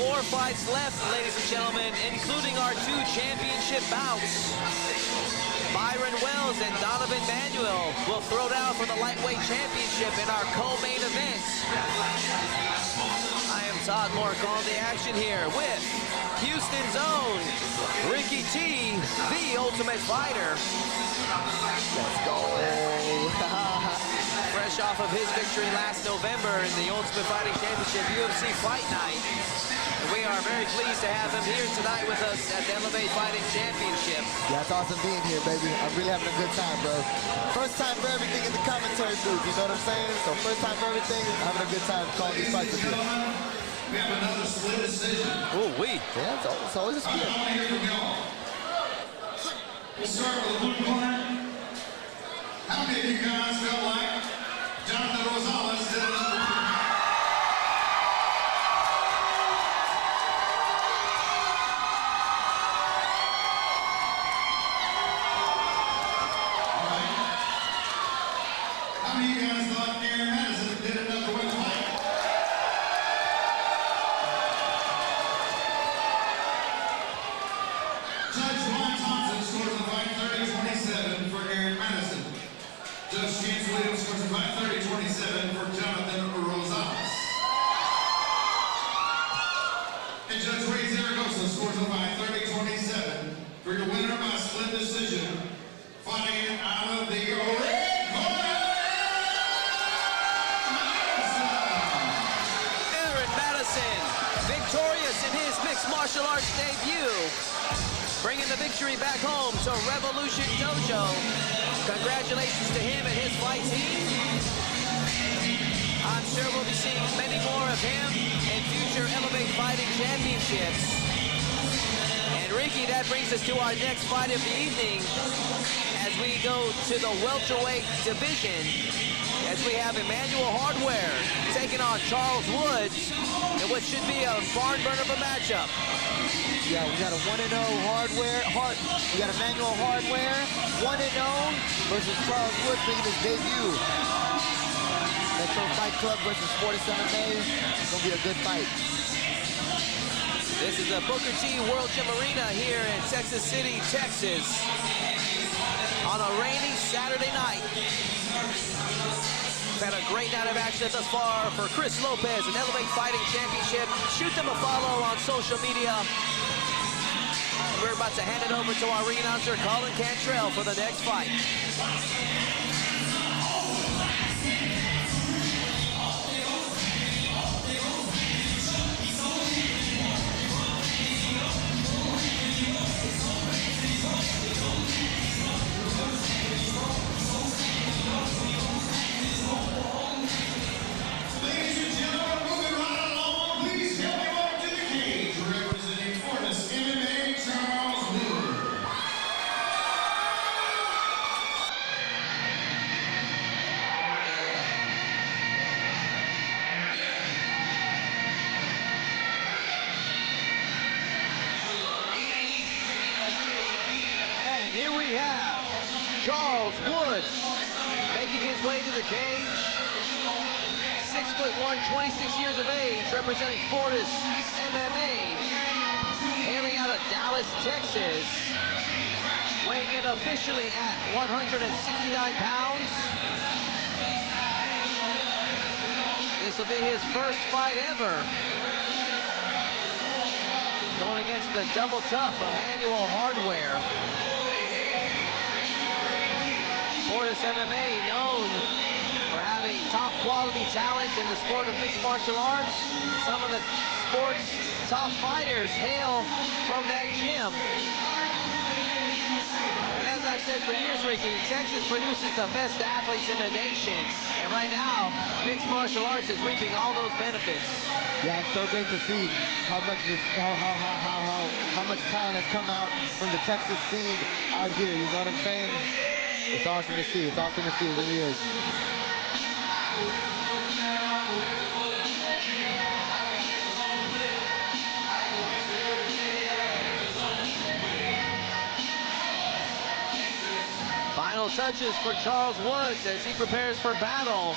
4 fights left, ladies and gentlemen, including our 2 championship bouts. Byron Wells and Donovan Manuel will throw down for the lightweight championship in our co-main event. I am Todd Moore calling the action here with Houston's own Ricky T, the Ultimate Fighter. Let's go. Fresh off of his victory last November in the Ultimate Fighting Championship UFC Fight Night. And we are very pleased to have him here tonight with us at the Elevate Fighting Championship. Yeah, it's awesome being here, baby. I'm really having a good time, bro. First time for everything in the commentary booth, you know what I'm saying? So first time for everything, having a good time calling these fights with you. We have another split decision. Ooh, wee. Yeah, it's always a split. I want to hear from y'all. We'll start with the blue corner. How many of you guys felt like Jonathan Rosales did another How many of you guys thought Aaron Madison did another win fight? Judge Ron Thompson scores the fight 30-27 for Aaron Madison. Judge James Williams scores the fight 30-27 for Jonathan Rosales. And Judge Ray Zaragoza scores the fight 30-27 for your winner by split decision, fighting out of the red corner. Aaron Madison, victorious in his mixed martial arts debut. bringing the victory back home to Revolution Dojo. Congratulations to him and his fight team. I'm sure we'll be seeing many more of him in future Elevate Fighting Championships. And Ricky, that brings us to our next fight of the evening as we go to the welterweight division, as we have Emmanuel Hardware taking on Charles Woods in what should be a barn burner of a matchup. Yeah, we got a 1-0 Hardware. We got Emmanuel Hardware, 1-0 versus Charles Woods making his debut. Metro Fight Club versus Fortis MMA. It's gonna be a good fight. This is the Booker T World Gym Arena here in Texas City, Texas, on a rainy Saturday night. We've had a great night of action thus far for Chris Lopez and Elevate Fighting Championship. Shoot them a follow on social media. We're about to hand it over to our ring announcer, Colin Cantrell, for the next fight. Ladies and gentlemen, moving right along, please welcome over to the cage, representing Fortis MMA, Charles Wood. And here we have Charles Woods making his way to the cage. 6'1", 26 years of age, representing Fortis MMA. Hailing out of Dallas, Texas. Weighing in officially at 169 pounds. This will be his first fight ever. Going against the double tough Emmanuel Hardware. Fortis MMA known for having top quality talent in the sport of mixed martial arts. Some of the sport's top fighters hail from that gym. And as I've said for years, Ricky, Texas produces the best athletes in the nation. And right now, mixed martial arts is reaping all those benefits. Yeah, it's so great to see how much talent has come out from the Texas scene out here. You know what I'm saying? It's awesome to see. It's awesome to see. It really is. Final touches for Charles Woods as he prepares for battle.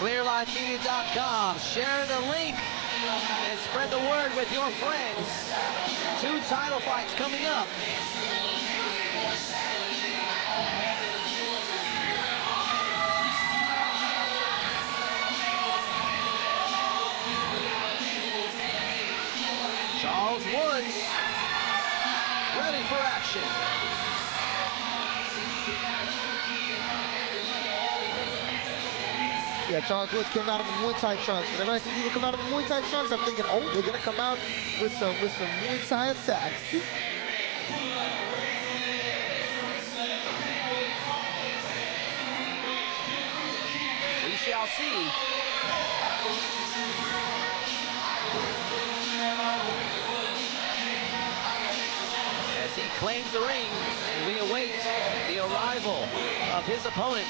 ClearLineMedia.com. Share the link and spread the word with your friends. 2 title fights coming up. Charles Woods, ready for action. Yeah, Charles Woods came out of the Muay Thai trunks. Whenever I see people come out of the Muay Thai trunks, I'm thinking, oh, they're gonna come out with some Muay Thai attacks. We shall see. As he claims the ring, and we await the arrival of his opponent.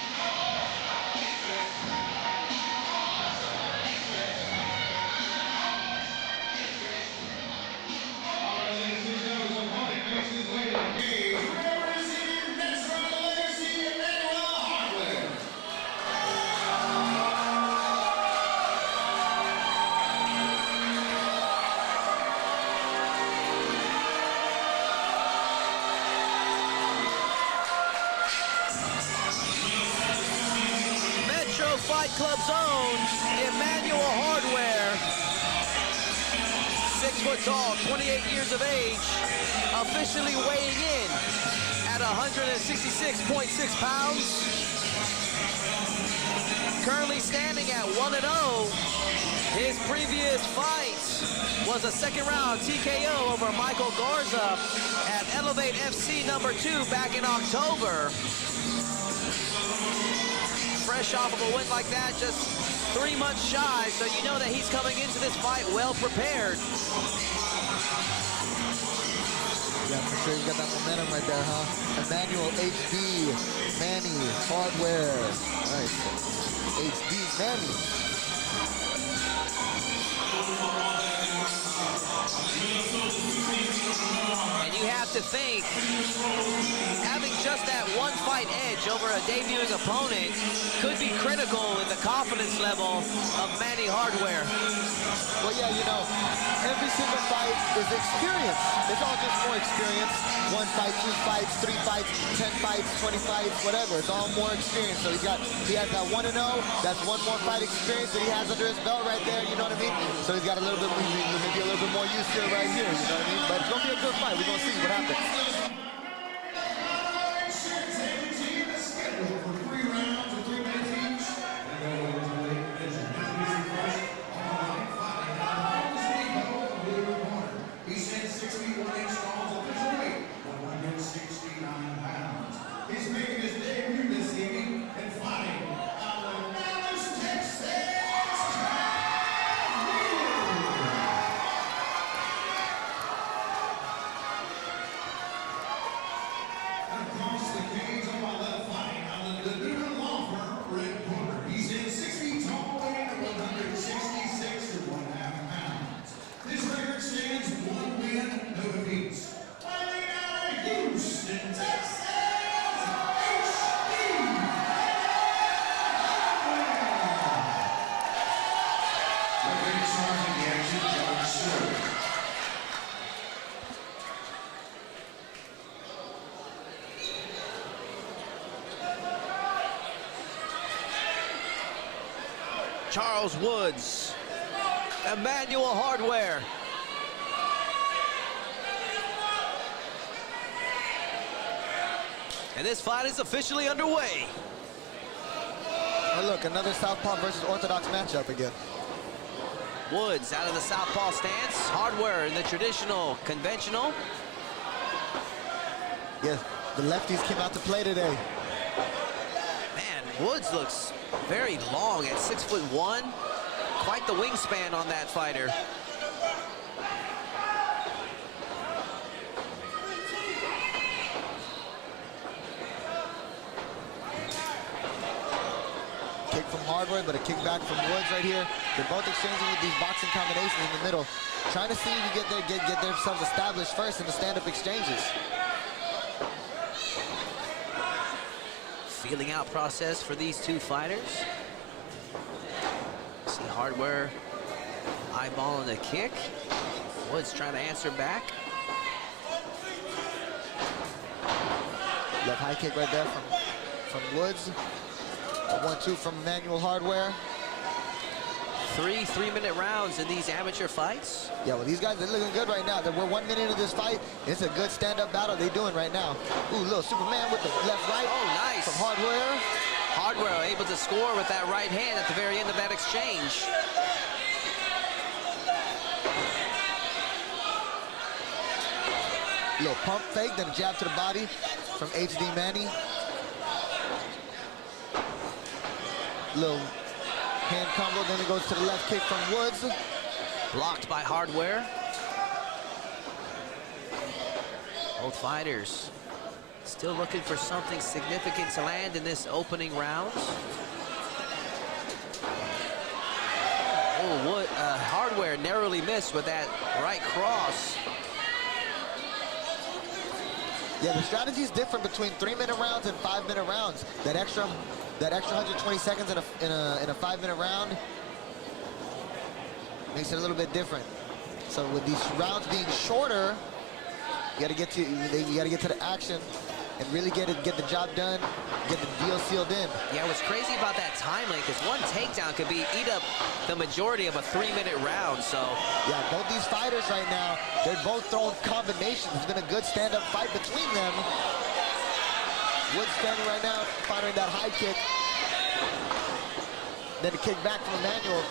Ladies and gentlemen, opponent makes his way to the cage, representing Metro Legacy, Emmanuel Hardware. Metro Fight Club's own Emmanuel Hardware. 6 foot tall, 28 years of age, officially weighing in at 166.6 pounds. Currently standing at 1-0. His previous fights was a second-round TKO over Michael Garza at Elevate FC #2 back in October. Fresh off of a win like that, just 3 months shy, so you know that he's coming into this fight well prepared. Yeah, for sure you got that momentum right there, huh? Emmanuel HD, Manny, Hardware. Nice. HD, Manny. And you have to think, having just that one fight edge over a debuting opponent could be critical in the confidence level of Manny Hardware. Well, yeah, you know, every single fight is experience. It's all just more experience. 1 fight, 2 fights, 3 fights, 10 fights, 20 fights, whatever. It's all more experience. So he has that 1-0. That's one more fight experience that he has under his belt right there. You know what I mean? So he's got a little bit, maybe a little bit more use to it right here. You know what I mean? But it's gonna be a good fight. We're gonna see what happens. Charles Woods, Emmanuel Hardware. And this fight is officially underway. Oh, look, another Southpaw versus Orthodox matchup again. Woods out of the southpaw stance. Hardware in the traditional, conventional. Yes, the lefties came out to play today. Man, Woods looks very long at 6'1". Quite the wingspan on that fighter. Kick from Hardware, but a kick back from Woods right here. They're both exchanging with these boxing combinations in the middle, trying to see if you get themselves established first in the stand-up exchanges. Feeling out process for these two fighters. See Hardware eyeballing the kick. Woods trying to answer back. Left high kick right there from Woods. A 1-2 from Emmanuel Hardware. 3 3-minute rounds in these amateur fights. Yeah, well, these guys, they're looking good right now. We're 1 minute into this fight. It's a good stand-up battle they're doing right now. Ooh, little Superman with the left right. Oh, nice. From Hardware. Hardware able to score with that right hand at the very end of that exchange. Little pump fake, then a jab to the body from HD Manny. Little hand combo, then it goes to the left kick from Woods. Blocked by Hardware. Both fighters still looking for something significant to land in this opening round. Oh, Hardware narrowly missed with that right cross. Yeah, the strategy is different between 3-minute rounds and 5-minute rounds. That extra 120 seconds in a 5-minute round makes it a little bit different. So with these rounds being shorter, you got to get to the action and really get the job done, get the deal sealed in. Yeah, what's crazy about that time length is one takedown could eat up the majority of a 3-minute round. So yeah, both these fighters right now, they're both throwing combinations. It's been a good stand-up fight between them. Woods standing right now, firing that high kick. Then a kick back from Emmanuel.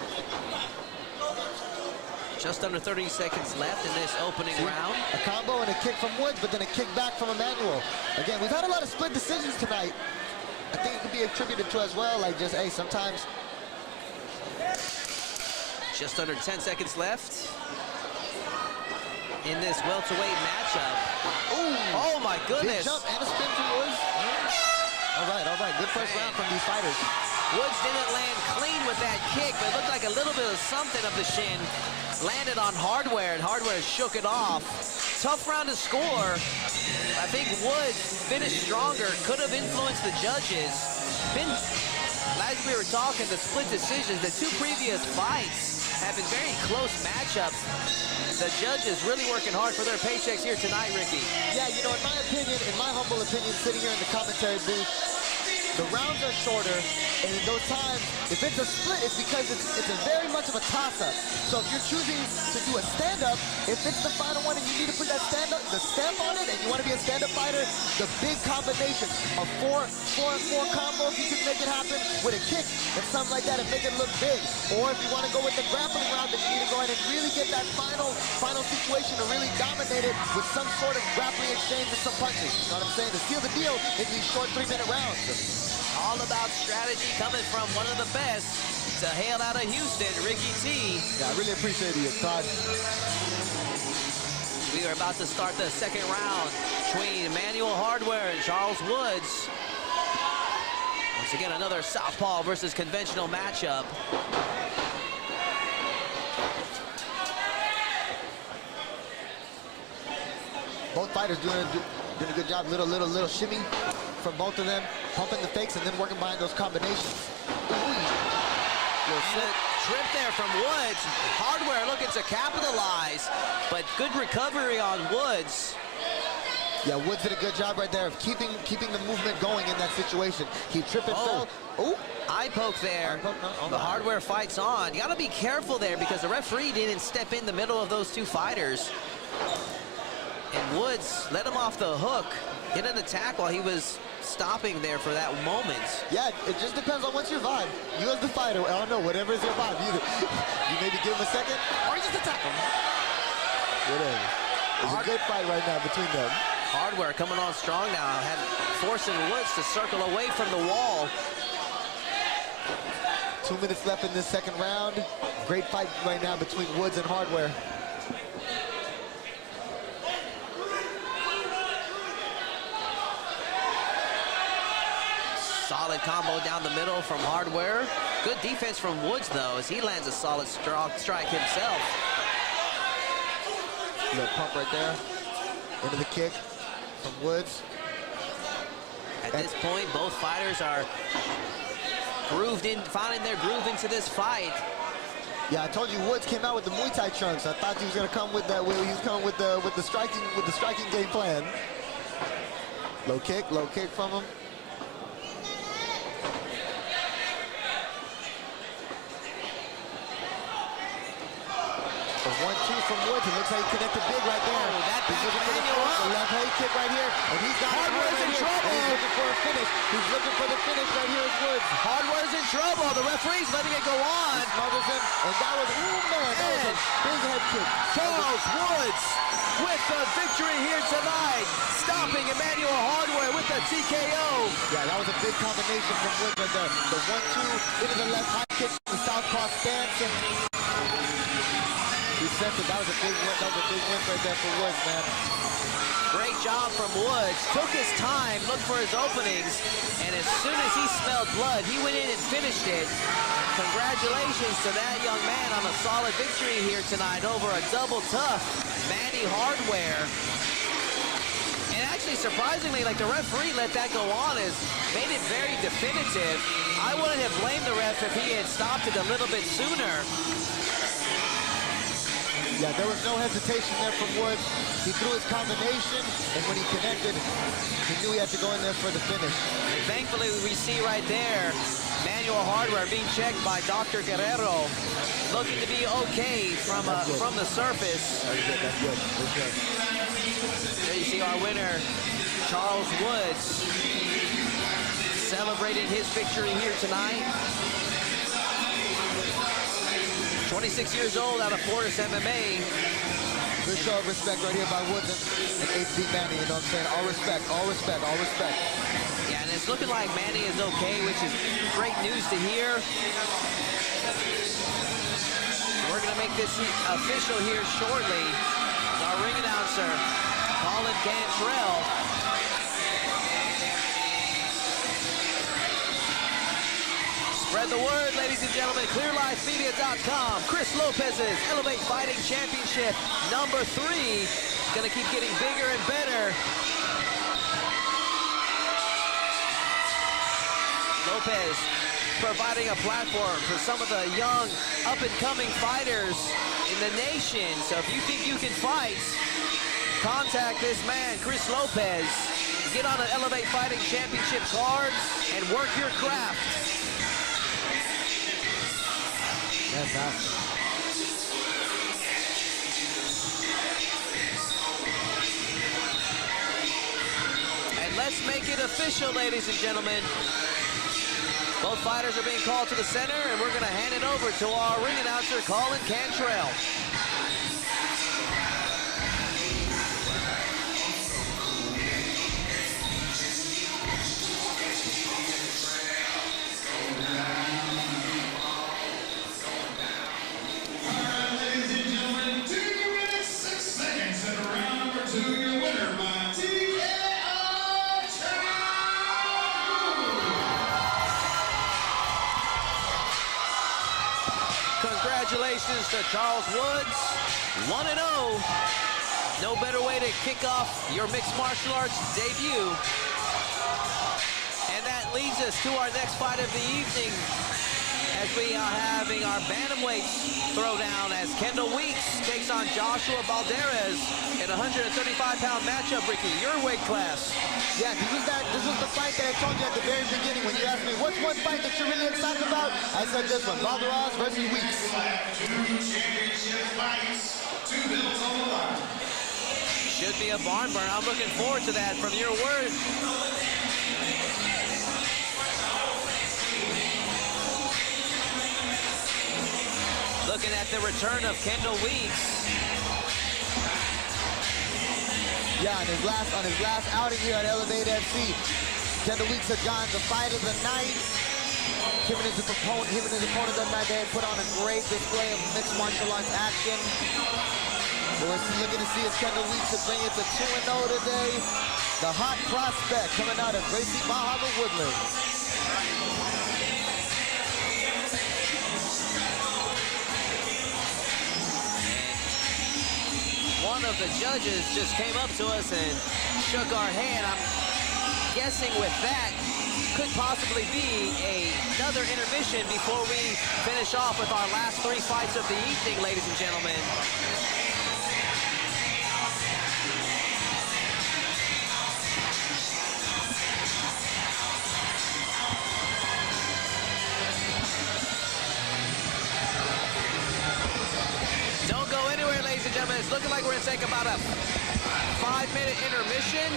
Just under 30 seconds left in this opening round. A combo and a kick from Woods, but then a kick back from Emmanuel. Again, we've had a lot of split decisions tonight. I think it could be attributed to as well, like just, hey, sometimes. Just under 10 seconds left in this welterweight matchup. Ooh, oh my goodness. Big jump and a spin from Woods. All right, good first round from these fighters. Woods didn't land clean with that kick, but it looked like a little bit of something of the shin landed on Hardware, and Hardware shook it off. Tough round to score. I think Woods finished stronger, could have influenced the judges. As we were talking, the split decisions, the two previous fights have been very close matchups. The judges really working hard for their paychecks here tonight, Ricky. Yeah, you know, in my opinion, in my humble opinion, sitting here in the commentary booth, the rounds are shorter, and in those times, if it's a split, it's because it's a very much of a toss-up. So if you're choosing to do a stand-up, if it's the final one and you need to put that stand-up, the stamp on it, and you want to be a stand-up fighter, the big combination of 4-4 combo, if you can make it happen with a kick and something like that and make it look big. Or if you want to go with the grappling round, then you need to go ahead and really get that final situation to really dominate it with some sort of grappling exchange and some punches. You know what I'm saying? To seal the deal in these short 3-minute rounds. All about strategy coming from one of the best to hail out of Houston, Ricky T. Yeah, I really appreciate you, Todd. We are about to start the second round between Emmanuel Hardware and Charles Woods. Once again, another southpaw versus conventional matchup. Both fighters doing a good job. Little shimmy from both of them, pumping the fakes and then working behind those combinations. Trip there from Woods. Hardware looking to capitalize, but good recovery on Woods. Yeah, Woods did a good job right there of keeping the movement going in that situation. He tripped and fell. Oh, eye poke there. Eye poke, no, the Hardware fight's on. You gotta be careful there because the referee didn't step in the middle of those two fighters. And Woods let him off the hook, hit an attack while he was stopping there for that moment. Yeah, it just depends on what's your vibe. You as the fighter, I don't know, whatever is your vibe. You maybe give him a second, or you just attack him. Whatever. It's a good fight right now between them. Hardware coming on strong now, forcing Woods to circle away from the wall. 2 minutes left in this second round. Great fight right now between Woods and Hardware. Solid combo down the middle from Hardware. Good defense from Woods, though, as he lands a solid strike himself. Little pump right there. Into the kick from Woods. At this point, both fighters are grooved in, finding their groove into this fight. Yeah, I told you Woods came out with the Muay Thai trunks. I thought he was gonna come with that. He was coming with the striking game plan. Low kick from him. The 1-2 from Woods. It looks like he connected big right there. Oh, that he's looking for the left hand kick right here, and he's got Hardware's in trouble. He's looking for a finish. He's looking for the finish right here is Woods. Hardware's in trouble. The referee's letting it go on. He smothers him, and that was, that was a big head kick. Charles Woods with the victory here tonight, stopping Emmanuel Hardware with the TKO. Yeah, that was a big combination from Woods right there. The 1-2 into the left high kick, the southpaw stance, and he sent it. That was a big win. That was a big win right there for Woods, man. Great job from Woods. Took his time, looked for his openings, and as soon as he smelled blood, he went in and finished it. Congratulations to that young man on a solid victory here tonight over a double tough Manny Hardware. And actually, surprisingly, like the referee let that go on, has made it very definitive. I wouldn't have blamed the ref if he had stopped it a little bit sooner. Yeah, there was no hesitation there from Woods. He threw his combination, and when he connected, he knew he had to go in there for the finish. And thankfully, we see right there, Emmanuel Hardware being checked by Dr. Guerrero, looking to be okay from the surface. That's good, that's good, that's good. There you see our winner, Charles Woods, celebrating his victory here tonight. 26 years old out of Florida's MMA. Good show of respect right here by Woods and HB Manny, you know what I'm saying? All respect, all respect, all respect. Yeah, and it's looking like Manny is okay, which is great news to hear. We're gonna make this official here shortly. Our ring announcer, Colin Cantrell. Spread the word, ladies and gentlemen. ClearLifeMedia.com. Chris Lopez's Elevate Fighting Championship #3. Gonna keep getting bigger and better. Lopez providing a platform for some of the young, up-and-coming fighters in the nation. So if you think you can fight, contact this man, Chris Lopez. Get on an Elevate Fighting Championship card and work your craft. Fantastic. And let's make it official, ladies and gentlemen. Both fighters are being called to the center, and we're going to hand it over to our ring announcer, Colin Cantrell. Congratulations to Charles Woods, 1-0. No better way to kick off your mixed martial arts debut. And that leads us to our next fight of the evening, as we are having our bantamweights throwdown as Kendall Weeks takes on Joshua Balderas in a 135-pound matchup. Ricky, your weight class. Yeah, this was the fight that I told you at the very beginning when you asked me, what's one fight that you're really excited about? I said this one, Balderas versus Weeks. 2 championship fights, 2 belts on the line. Should be a barn burner. I'm looking forward to that from your word. Looking at the return of Kendall Weeks. Yeah, on his last outing here at Elevate FC, Kendall Weeks had gotten the fight of the night. Him and his opponent that night, they had put on a great display of mixed martial arts action. We're looking to see if Kendall Weeks could bring it to 2-0 today. The hot prospect coming out of Gracie Bahama Woodlands. One of the judges just came up to us and shook our hand. I'm guessing with that could possibly be another intermission before we finish off with our last 3 fights of the evening, ladies and gentlemen. Don't go anywhere, ladies and gentlemen. It's looking like we're going to take about a 5-minute intermission.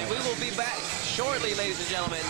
And we will be back shortly, ladies and gentlemen.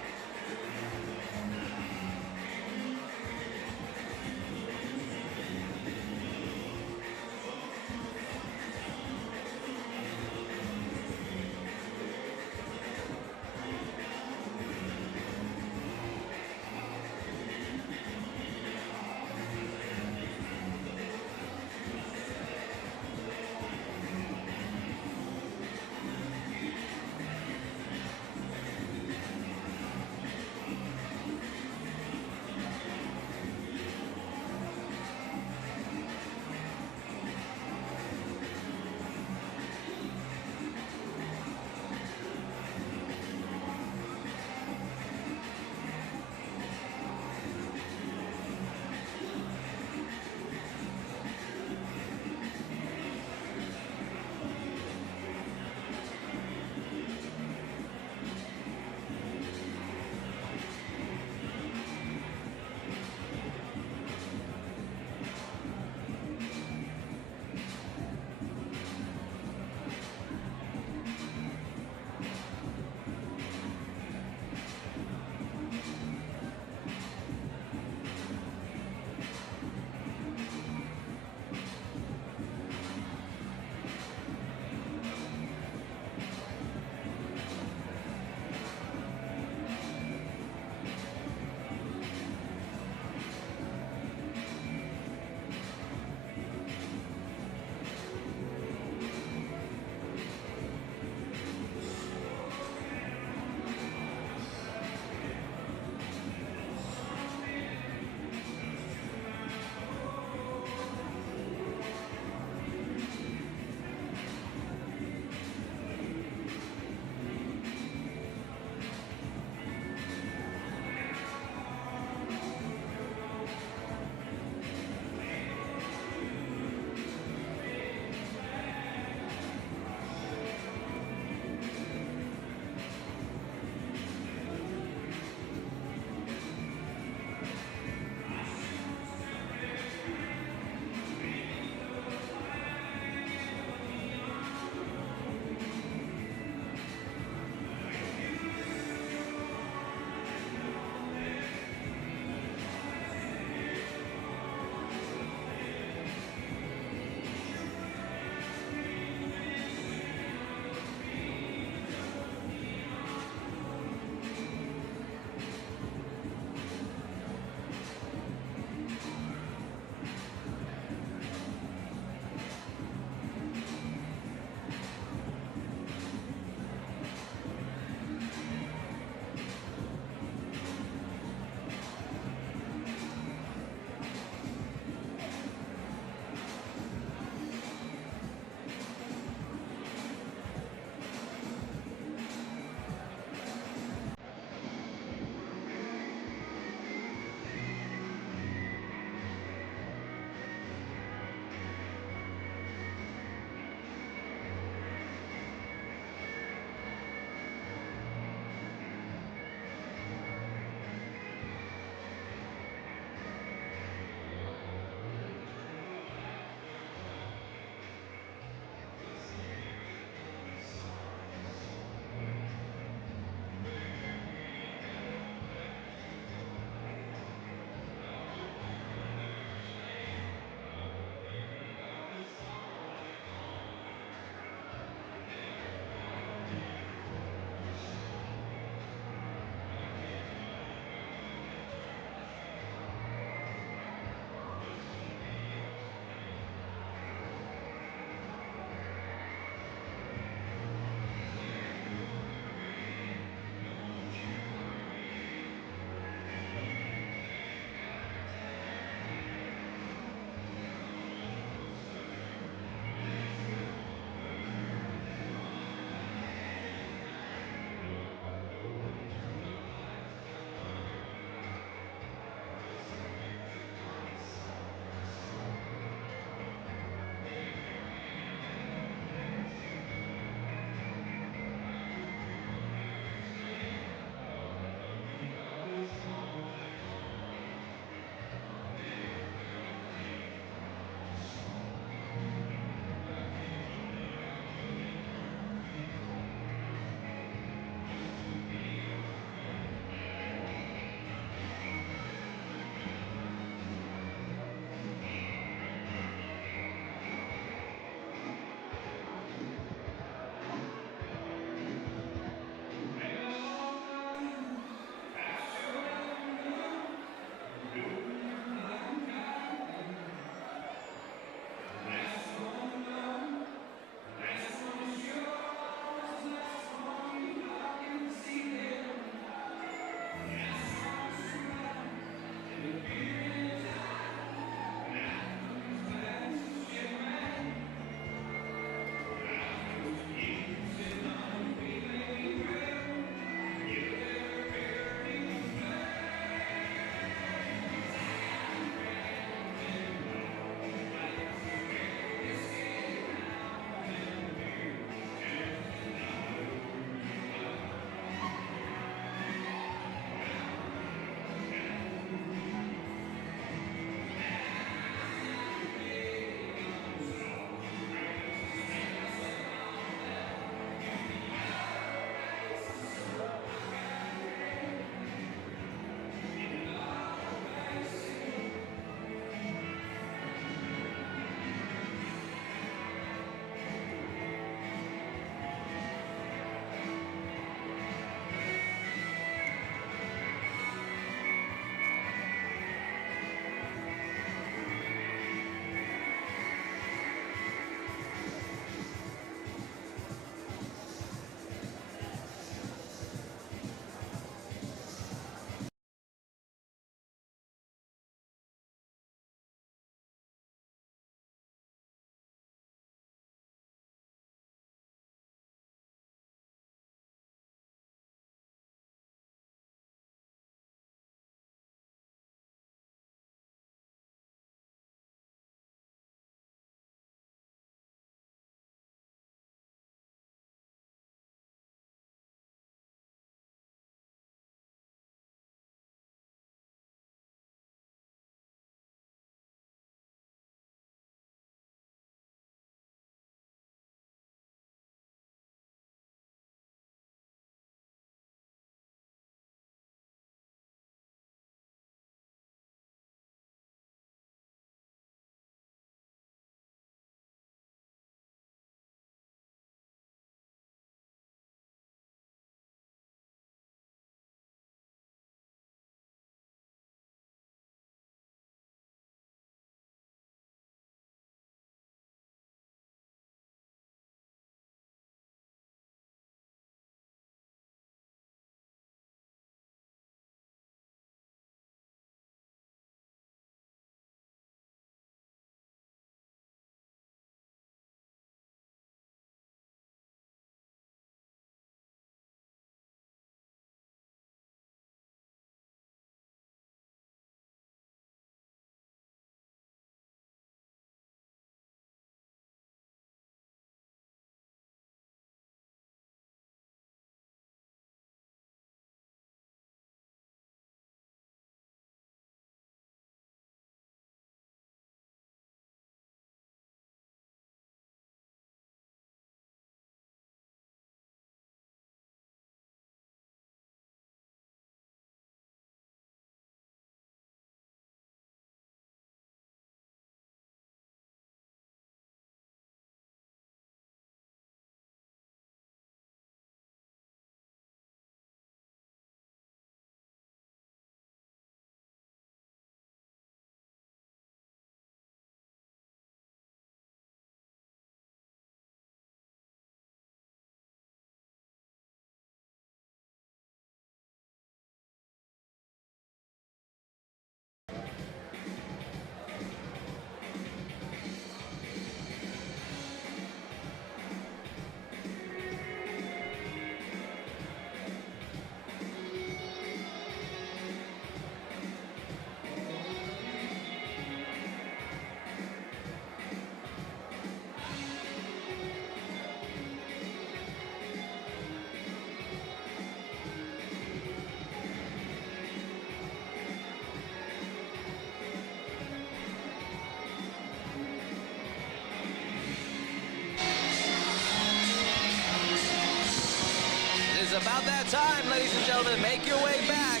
about that time, ladies and gentlemen. Make your way back.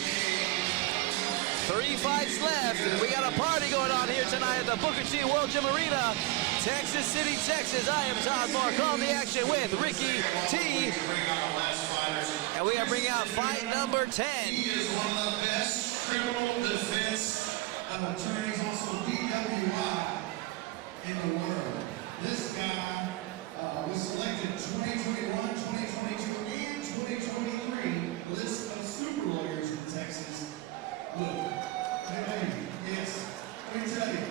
3 fights left. We got a party going on here tonight at the Booker T World Gym Arena, Texas City, Texas. I am Todd Mark on the action with Ricky T. And we are bringing out fight number 10. He is one of the best criminal defense attorneys, also DWI, in the world. This guy was selected 2021, 2022, and 2023 list of super lawyers in Texas. Look, yes, let me tell you,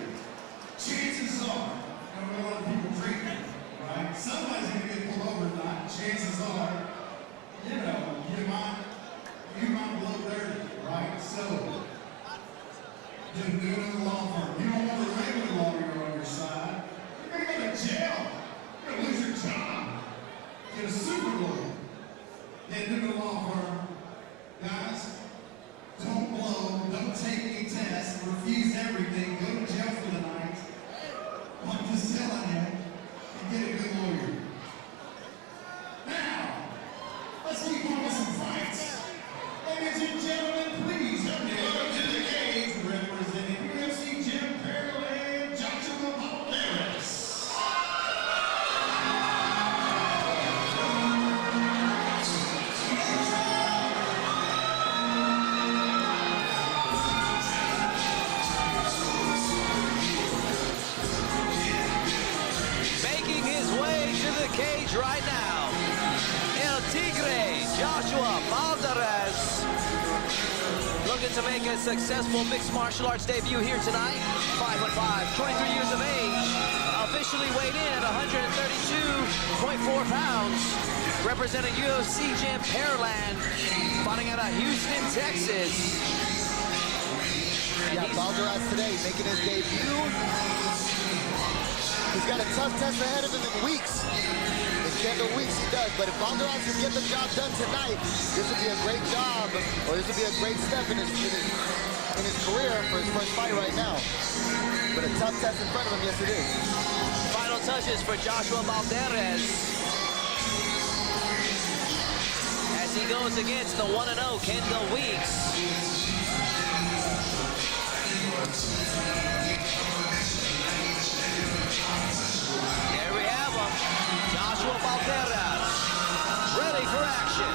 chances are, I don't know a lot of people drinking, right? Somebody's gonna get pulled over tonight. Chances are, you know, you might blow dirty, right? So, you're doing the law firm. You don't want a regular lawyer on your side. You're gonna go to jail. You're gonna lose your job. Get a super lawyer. Then do the law firm. Guys, don't blow, don't take any tests, refuse everything, go to jail for the night. I'm just telling you, and get a good lawyer. Now, let's keep on with some fights. Ladies and gentlemen, please welcome to the cage, representing UFC Jim Pearland, Joshua Balderas. Making his way to the cage right now, El Tigre, Joshua Balderas, looking to make a successful mixed martial arts debut here tonight. 5'5", 23 years of age, officially weighed in at 132.4 pounds, representing UFC Jim Pearland, fighting out of Houston, Texas. And Yeah, Balderas today making his debut. He's got a tough test ahead of him in weeks. In 10 weeks he does, but if Balderas can get the job done tonight, this would be a great job, or this would be a great step in his career for his first fight right now. But a tough test in front of him, yes it is. Final touches for Joshua Balderas as he goes against the 1-0 Kendall Weeks. There we have him, Joshua Balderas, ready for action.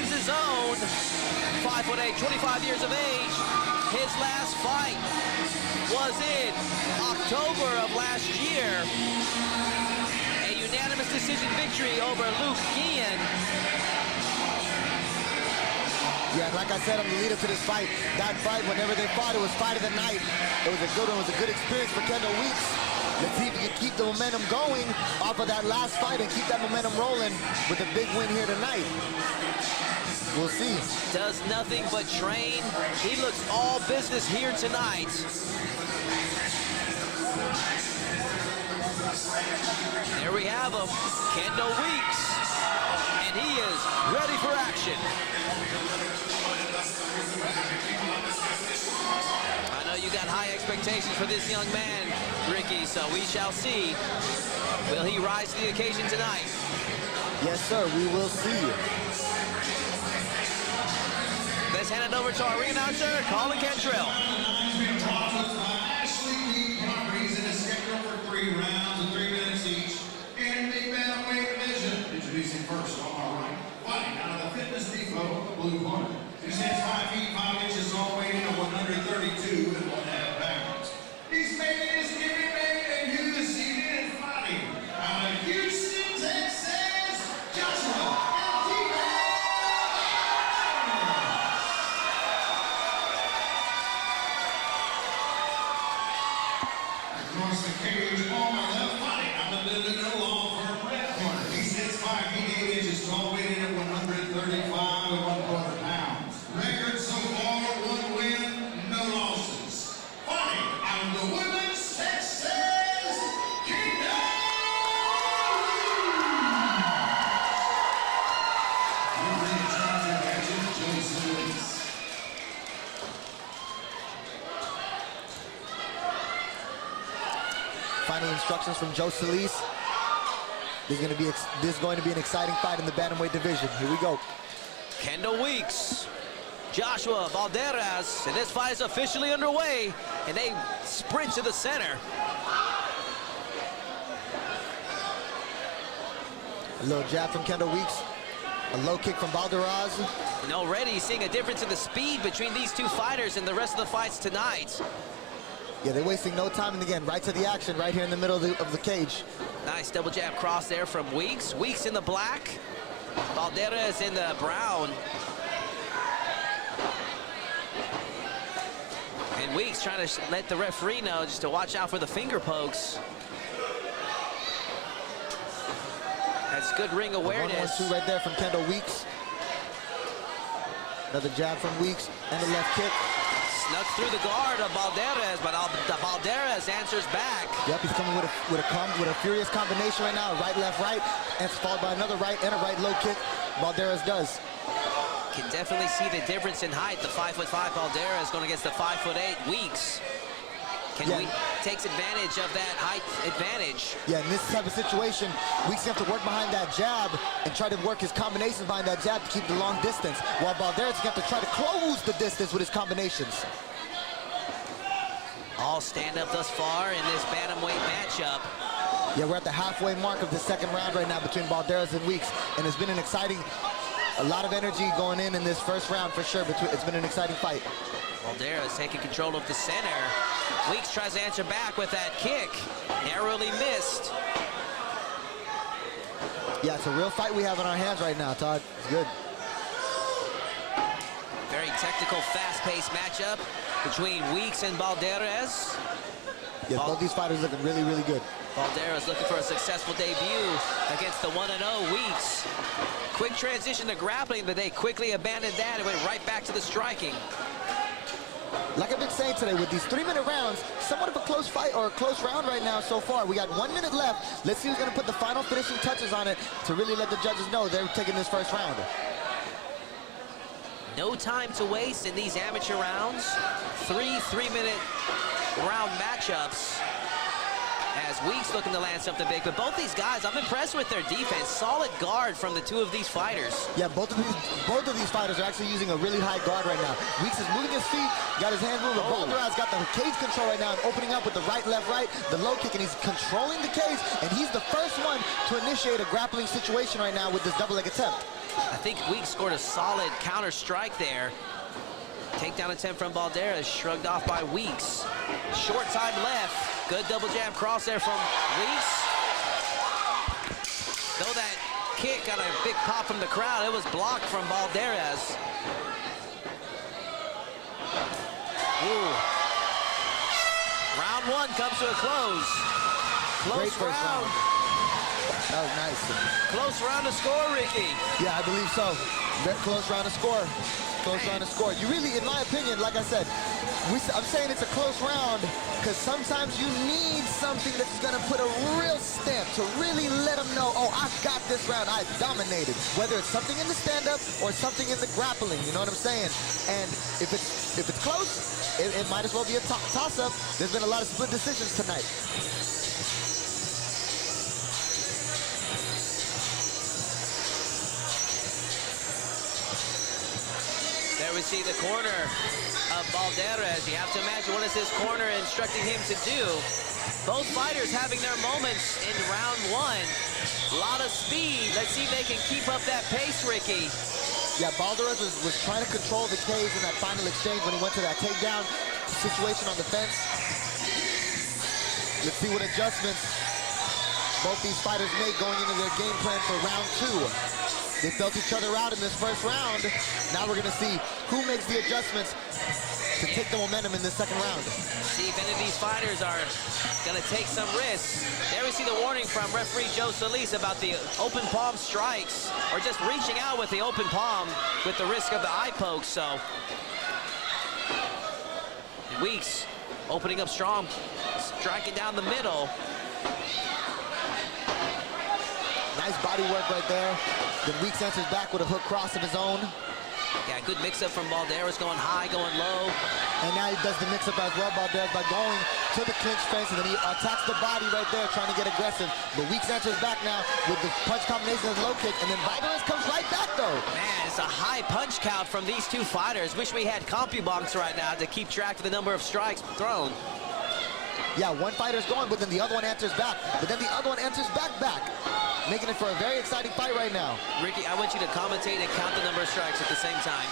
His own 5'8", 25 years of age. His last fight was in October of last year. A unanimous decision victory over Luke Guillen. Yeah, like I said on the lead up to this fight, that fight, whenever they fought, it was fight of the night. It was a good one, it was a good experience for Kendall Weeks. Let's see if he can keep the momentum going off of that last fight and keep that momentum rolling with a big win here tonight. We'll see. Does nothing but train. He looks all business here tonight. There we have him, Kendall Weeks. And he is ready for action. I know you got high expectations for this young man, Ricky, so we shall see. Will he rise to the occasion tonight? Yes, sir, we will see. Let's hand it over to our ring announcer, Colin Cantrell. For 3 rounds and 3 minutes each. And the bantamweight division. Introducing first on our right, fighting out of the Fitness Depot, the blue corner. He stands 5 feet 5 inches, all weighing in at 132 and 1/2 pounds. He's making his MMA debut Across the cage on my left body, I'm a little bit along for a red corner. He's 6'5", feet 8 inches tall, weighing in at 135 1/4 pounds. Record so far, 1 win, no losses. Fighting out of the women's Texas Kingdom. Referee in charge of matches, Joe Solis. Final instructions from Joe Solis. This is going to be an exciting fight in the bantamweight division. Here we go. Kendall Weeks, Joshua Valderas, and this fight is officially underway, and they sprint to the center. A little jab from Kendall Weeks. A low kick from Valderas. And already seeing a difference in the speed between these two fighters in the rest of the fights tonight. Yeah, they're wasting no time, and again, right to the action, right here in the middle of the cage. Nice double jab cross there from Weeks. Weeks in the black, Valderas in the brown. And Weeks trying to let the referee know just to watch out for the finger pokes. That's good ring awareness. 1-1-2 right there from Kendall Weeks. Another jab from Weeks and a left kick. Snuck through the guard of Valderas, but Valderas answers back. Yep, he's coming with a furious combination right now. Right, left, right, and it's followed by another right and a right low kick. Valderas does. Can definitely see the difference in height. The 5'5" Valderas going against the 5'8" Weeks. We takes advantage of that height advantage. Yeah, in this type of situation, Weeks have to work behind that jab and try to work his combinations behind that jab to keep the long distance, while Valderas have to try to close the distance with his combinations. All stand up thus far in this bantamweight matchup. Yeah, we're at the halfway mark of the second round right now between Valderas and Weeks, and it's been an exciting, a lot of energy going in this first round for sure. It's been an exciting fight. Valderas taking control of the center. Weeks tries to answer back with that kick. Narrowly missed. Yeah, it's a real fight we have in our hands right now, Todd. It's good. Very technical, fast-paced matchup between Weeks and Valderas. Yeah, both these fighters looking really, really good. Valderas looking for a successful debut against the 1-0 Weeks. Quick transition to grappling, but they quickly abandoned that and went right back to the striking. Like I've been saying today, with these 3-minute rounds, somewhat of a close fight or a close round right now so far. We got 1 minute left. Let's see who's going to put the final finishing touches on it to really let the judges know they're taking this first round. No time to waste in these amateur rounds. 3-minute round matchups. As Weeks looking to land something big, but both these guys, I'm impressed with their defense. Solid guard from the two of these fighters. Yeah, both of these fighters are actually using a really high guard right now. Weeks is moving his feet, got his hands moving. Valderas got the cage control right now and opening up with the right, left, right, the low kick, and he's controlling the cage, and he's the first one to initiate a grappling situation right now with this double leg attempt. I think Weeks scored a solid counter strike there. Takedown attempt from Valderas, shrugged off by Weeks. Short time left. Good double jab cross there from Weeks. Though that kick got a big pop from the crowd, it was blocked from Valderas. Ooh. Round one comes to a close. Close round. That was nice. Close round to score, Ricky. Yeah, I believe so. Very close round to score. Close round to score. You really, in my opinion, like I said, I'm saying it's a close round because sometimes you need something that's going to put a real stamp to really let them know, oh, I got this round. I dominated. Whether it's something in the stand-up or something in the grappling, you know what I'm saying? And if it's close, it might as well be a toss-up. There's been a lot of split decisions tonight. There we see the corner of Valderas. You have to imagine, what is his corner instructing him to do? Both fighters having their moments in round one. A lot of speed. Let's see if they can keep up that pace, Ricky. Yeah, Valderas was trying to control the cage in that final exchange when he went to that takedown situation on the fence. Let's see what adjustments both these fighters make going into their game plan for round two. They felt each other out in this first round. Now we're gonna see who makes the adjustments to take the momentum in this second round. See if any of these fighters are gonna take some risks. There we see the warning from referee Joe Solis about the open palm strikes, or just reaching out with the open palm with the risk of the eye poke. So Weeks opening up strong, striking down the middle. Nice body work right there. Then Weeks answers back with a hook cross of his own. Yeah, good mix-up from Balderas, going high, going low. And now he does the mix-up as well, Balderas, by going to the clinch fence, and then he attacks the body right there, trying to get aggressive. But Weeks answers back now with the punch combination of the low kick, and then Balderas comes right back, though. Man, it's a high punch count from these two fighters. Wish we had CompuBonks right now to keep track of the number of strikes thrown. Yeah, one fighter's going, but then the other one answers back. But then the other one answers back. Making it for a very exciting fight right now. Ricky, I want you to commentate and count the number of strikes at the same time.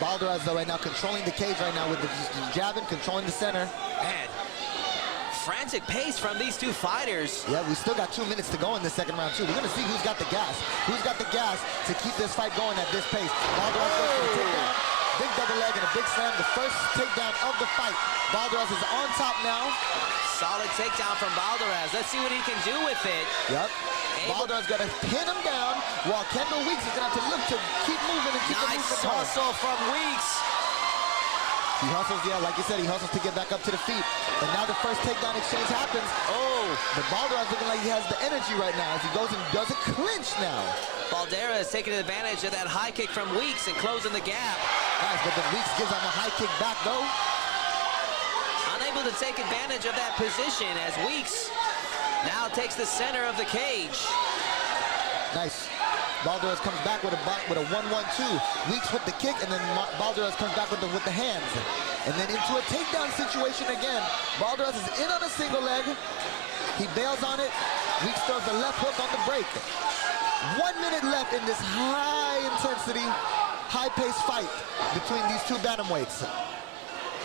Balderas, though, right now controlling the cage right now with the jabbing, controlling the center. Man, frantic pace from these two fighters. Yeah, we still got 2 minutes to go in this second round, too. We're going to see who's got the gas. Who's got the gas to keep this fight going at this pace. Balderas goes for the takedown. Big double leg and a big slam. The first takedown of the fight. Balderas is on top now. Solid takedown from Balderas. Let's see what he can do with it. Yep. Balderas going to pin him down, while Kendall Weeks is going to have to look to keep moving and keep the movement going. Nice hustle from Weeks. He hustles, yeah, like you said, he hustles to get back up to the feet. And now the first takedown exchange happens. Oh. But Balderas looking like he has the energy right now as he goes and does a clinch now. Balderas taking advantage of that high kick from Weeks and closing the gap. Nice, but then Weeks gives him a high kick back, though. Unable to take advantage of that position as Weeks now takes the center of the cage. Nice. Balderas comes back with a 1-1-2. Weeks with the kick, and then Balderas comes back with the hands. And then into a takedown situation again. Balderas is in on a single leg. He bails on it. Weeks throws the left hook on the break. 1 minute left in this high-intensity, high-paced fight between these two bantamweights.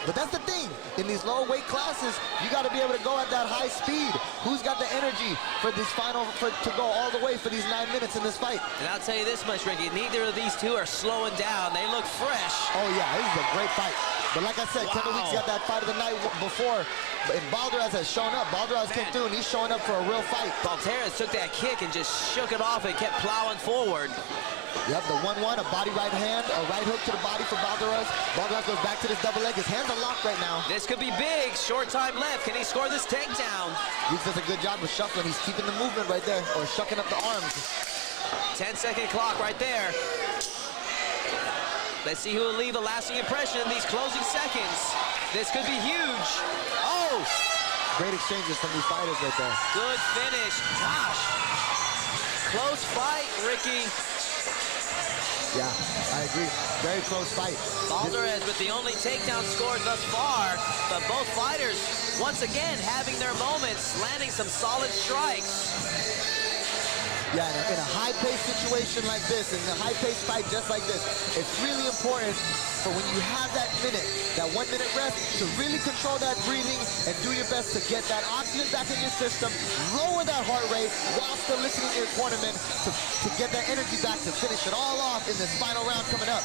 But that's the thing. In these lower weight classes, you got to be able to go at that high speed. Who's got the energy for this to go all the way for these 9 minutes in this fight? And I'll tell you this much, Ricky, neither of these two are slowing down. They look fresh. Oh, yeah, this is a great fight. But like I said, Kendall Weeks got that fight of the night before, and Balderas has shown up. Balderas came through, and he's showing up for a real fight. Balderas took that kick and just shook it off and kept plowing forward. Yep, the 1-1, a body right hand, a right hook to the body for Balderas. Balderas goes back to this double leg. His hands are locked right now. This could be big. Short time left. Can he score this takedown? Weeks does a good job of shuffling. He's keeping the movement right there, or shucking up the arms. 10-second clock right there. Let's see who will leave a lasting impression in these closing seconds. This could be huge. Oh! Great exchanges from these fighters right there. Good finish. Gosh. Close fight, Ricky. Yeah, I agree. Very close fight. Balderas with the only takedown scored thus far, but both fighters, once again, having their moments, landing some solid strikes. Yeah, in a high-paced situation like this, in a high-paced fight just like this, it's really important for when you have that minute, that 1 minute rest, to really control that breathing and do your best to get that oxygen back in your system, lower that heart rate while still listening to your cornerman to get that energy back to finish it all off in this final round coming up.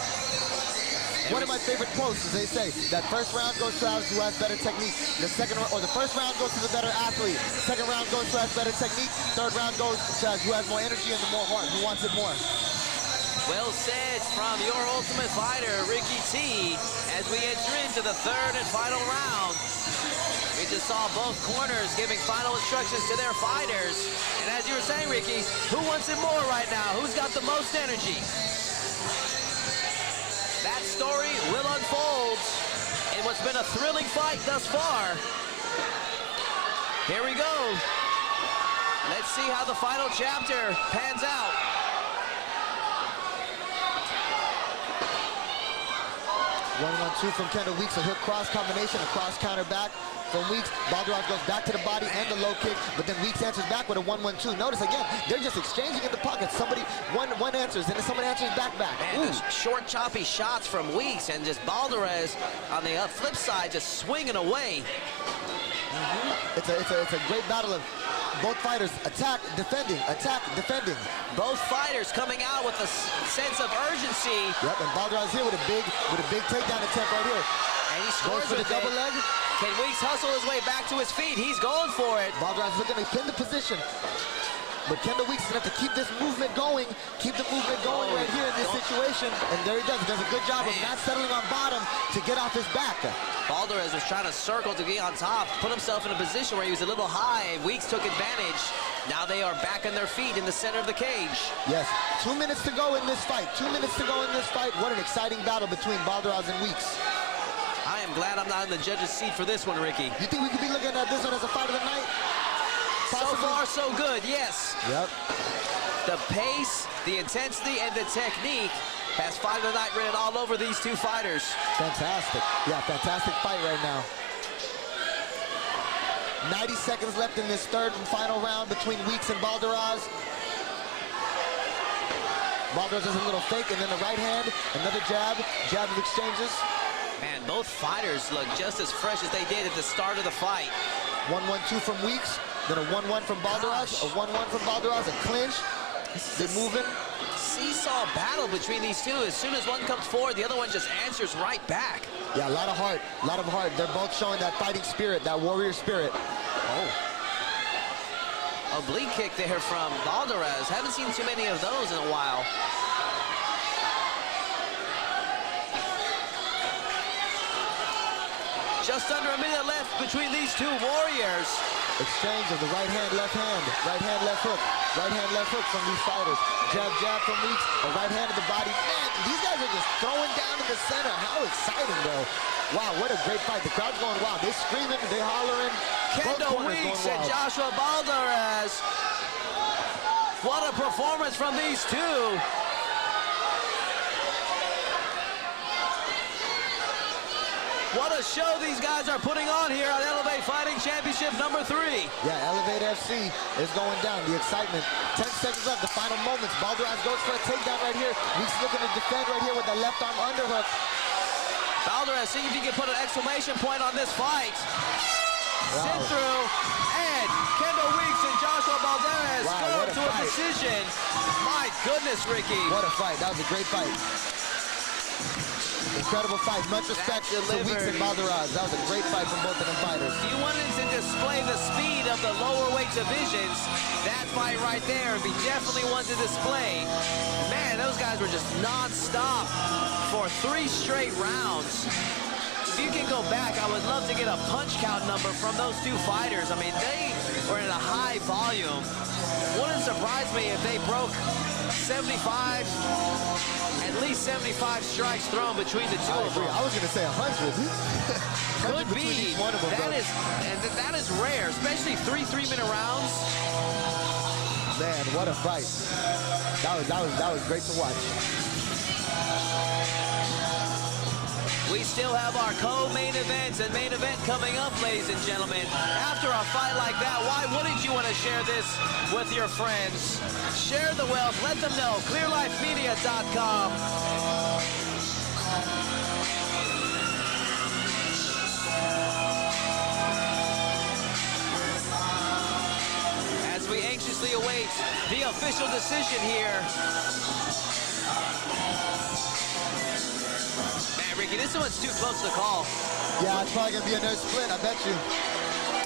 One of my favorite quotes is they say that first round goes to who has better technique. The first round goes to the better athlete. Second round goes to who has better technique. Third round goes to who has more energy and the more heart, who wants it more. Well said from your Ultimate Fighter, Ricky T, as we enter into the third and final round. We just saw both corners giving final instructions to their fighters. And as you were saying, Ricky, who wants it more right now? Who's got the most energy? That story will unfold in what's been a thrilling fight thus far. Here we go. Let's see how the final chapter pans out. One-1-2 from Kendall Weeks, a hook cross combination, a cross counter back from Weeks. Balderas goes back to the body and the low kick, but then Weeks answers back with a 1-1-2. Notice again, they're just exchanging in the pocket. One answers, and then somebody answers back. Man, short, choppy shots from Weeks, and just Balderas on the flip side, just swinging away. It's a great battle of both fighters attack, defending, attack, defending. Both fighters coming out with a sense of urgency. Yep, and Balderas here with a big takedown attempt right here. And he Goes scores for the with double it. leg. Can Weeks hustle his way back to his feet? He's going for it. Balderas looking to pin the position. But Kendall Weeks is going to have to keep this movement going. Keep the movement going right here in this situation. And there he does. He does a good job of not settling on bottom to get off his back. Balderas was trying to circle to get on top, put himself in a position where he was a little high. Weeks took advantage. Now they are back on their feet in the center of the cage. Yes, 2 minutes to go in this fight. 2 minutes to go in this fight. What an exciting battle between Balderas and Weeks. I am glad I'm not in the judge's seat for this one, Ricky. You think we could be looking at this one as a fight of the night? So far, so good, yes. Yep. The pace, the intensity, and the technique has fight of the night written all over these two fighters. Fantastic. Yeah, fantastic fight right now. 90 seconds left in this third and final round between Weeks and Balderas. Balderas does a little fake, and then the right hand, another jab exchanges. Man, both fighters look just as fresh as they did at the start of the fight. 1-1-2 from Weeks, then a 1-1 from Balderas, a 1-1 from Balderas, a clinch. They're moving. Seesaw battle between these two. As soon as one comes forward, the other one just answers right back. Yeah, a lot of heart, a lot of heart. They're both showing that fighting spirit, that warrior spirit. Oh. Oblique kick there from Balderas. Haven't seen too many of those in a while. Just under a minute left between these two warriors. Exchange of the right hand, left left hook. Right hand, left hook from these fighters. Jab from Weeks, a right hand to the body. Man, these guys are just throwing down to the center. How exciting, though. Wow, what a great fight. The crowd's going wild. They're screaming, they're hollering. Kendall Weeks and Joshua Balderas. What a performance from these two. What a show these guys are putting on here on Elevate Fighting Championship number 3. Yeah, Elevate FC is going down. The excitement. 10 seconds left, the final moments. Balderas goes for a takedown right here. Weeks looking to defend right here with the left arm underhook. Balderas, see if you can put an exclamation point on this fight. Wow. Sit through, and Kendall Weeks and Joshua Balderas Wow, go what a to a fight. decision. My goodness, Ricky. What a fight. That was a great fight. Incredible fight. Much respect to Weeks and Balderas. That was a great fight from both of them fighters. If you wanted to display the speed of the lower weight divisions, that fight right there would be definitely one to display. Man, those guys were just non-stop for 3 straight rounds. If you can go back, I would love to get a punch count number from those two fighters. I mean, they were in a high volume. Wouldn't surprise me if they broke 75, at least 75 strikes thrown between the two of them. I was going to say 100. Could be. One of them, that is rare, especially 3 3-minute rounds. Man, what a fight. That was great to watch. We still have our co-main events and main event coming up, ladies and gentlemen. After a fight like that, why wouldn't you want to share this with your friends? Share the wealth. Let them know. ClearLifeMedia.com. As we anxiously await the official decision here. Ricky, this one's too close to call. Yeah, it's probably gonna be a nurse split, I bet you.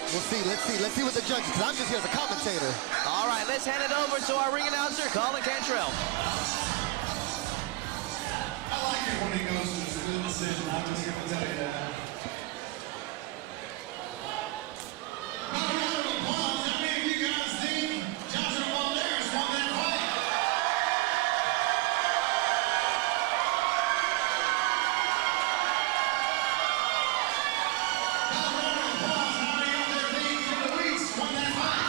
We'll see, let's see what the judges, because I'm just here as a commentator. All right, let's hand it over to our ring announcer, Colin Cantrell. I like it when he goes to the split decision. I'm just going to tell you that. Another round of applause. How many of you guys think Joshua Balderas won that fight? Another round of applause. How many of there think Kendall Weeks won that fight?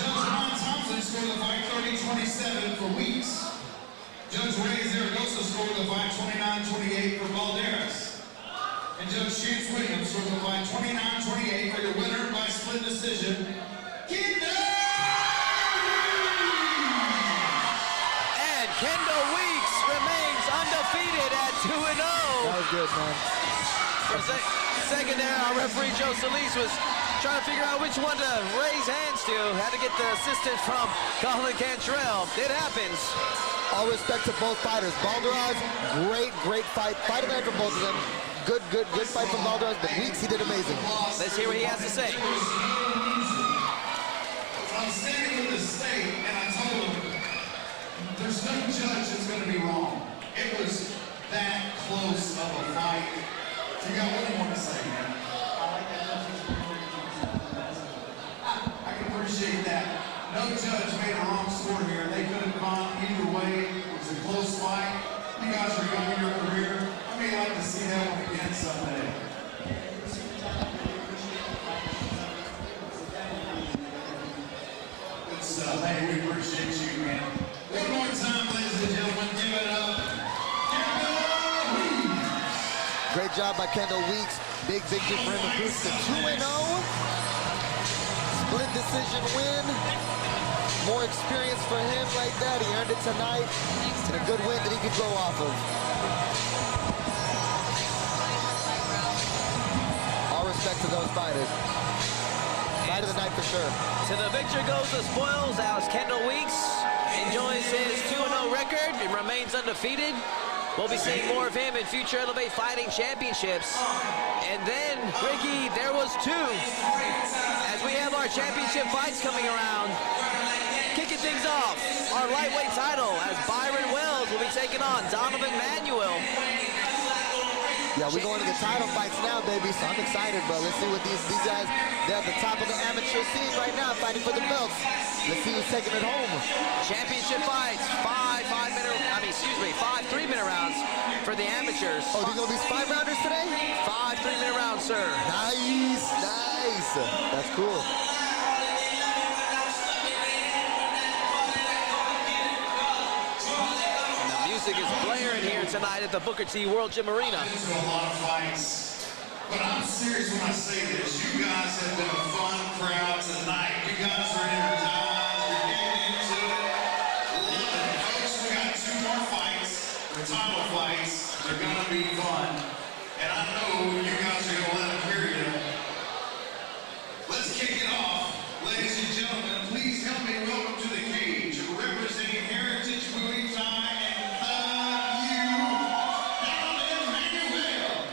Judge Ron Thompson scored the fight 30-27 for Weeks. Judge Ray Zaragoza scored the fight 29-28 for Balderas. And Judge Chance Williams scored the fight 29-28 for your winner by split decision, Kendall Weeks! And Kendall Weeks remains undefeated our referee Joe Solis was trying to figure out which one to raise hands to. Had to get the assistance from Colin Cantrell. It happens. All respect to both fighters. Balderas, great fight. Fight of the night for both of them. Good fight from Balderas, but Weeks, he did amazing. Let's hear what he has to say. I'm standing with the state, and I told him, there's no judge that's going to be wrong. It was that close of a fight. You got what you want to say, man? I can appreciate that. No judge made a wrong score here. They could have gone either way. It was a close fight. You guys are young in your career. I may like to see that one again someday. Good stuff. Hey, we appreciate you, man. One more time, ladies and gentlemen, give it up. Great job by Kendall Weeks. Big victory for him. Improves to 2-0. Split decision win. More experience for him like that. He earned it tonight. And a good win that he could go off of. All respect to those fighters. Fight of the night for sure. To the victor goes the spoils as Kendall Weeks enjoys his 2-0 record and remains undefeated. We'll be seeing more of him in future Elevate Fighting Championships. And then, Ricky, there was two. As we have our championship fights coming around, kicking things off, our lightweight title as Byron Wells will be taking on Donovan Manuel. Yeah, we're going to the title fights now, baby, so I'm excited, bro. Let's see what these guys, they're at the top of the amateur scene right now, fighting for the belts. Let's see who's taking it home. Championship fights, five 3-minute rounds for the amateurs. Oh, these are these 5-rounders today? 5 3-minute rounds, sir. Nice. That's cool. And the music is blaring here tonight at the Booker T World Gym Arena. I've been to a lot of fights, but I'm serious when I say this. You guys have been a fun crowd tonight. You guys are energized. You're getting into it. Love it. Folks, we got 2 more fights. The title fights. They're going to be fun. And I know you guys are going to let them hear you. Let's kick it off. Ladies and gentlemen, please help me welcome to the cage, representing Heritage Muay Thai and Donovan Manuel.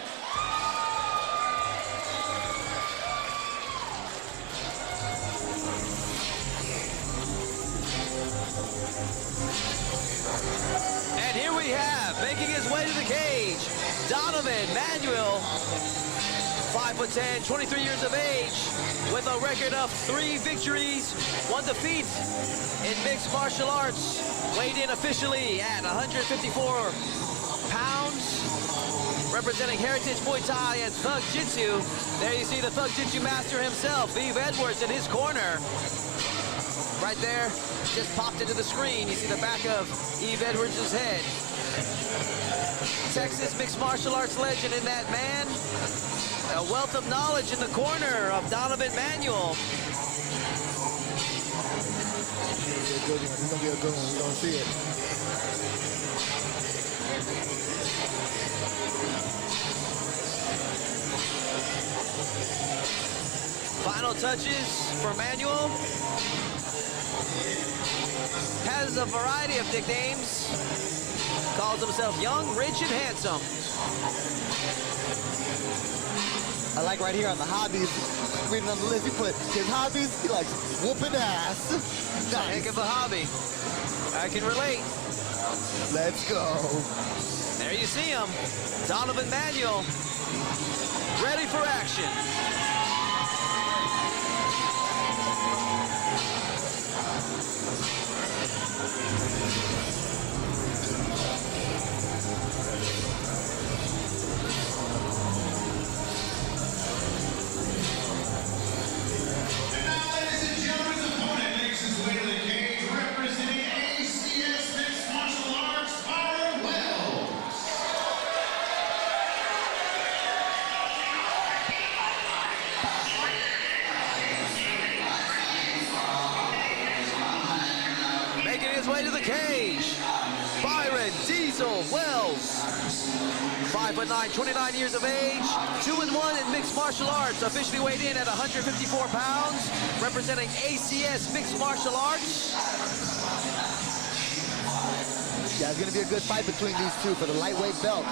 And here we have, making his way to the cage, Donovan Manuel, 5'10", 23 years of age, with a record of 3 victories, 1 defeat in mixed martial arts, weighed in officially at 154 pounds, representing Heritage Muay Thai and Thug Jitsu. There you see the Thug Jitsu master himself, Eve Edwards, in his corner. Right there, just popped into the screen. You see the back of Eve Edwards' head. Texas mixed martial arts legend in that man. A wealth of knowledge in the corner of Donovan Manuel. It's gonna be a good one. We're gonna see it. Final touches for Manuel. Has a variety of nicknames. Calls himself young, rich, and handsome. I like right here on the hobbies, reading on the list, he put his hobbies, he likes whooping ass. Heck Nice. of a hobby. I can relate. Let's go. There you see him, Donovan Manuel, ready for action. And now, ladies and gentlemen, his opponent makes his way to the cage, representing ACS Mixed Martial Arts, Byron Wells. Making his way to the cage, Byron Diesel Wells, 5'9", 29 years of age, 2-1 in mixed martial arts, officially weighed in at 154 pounds, representing ACS Mixed Martial Arts. Yeah, it's going to be a good fight between these two for the lightweight belt.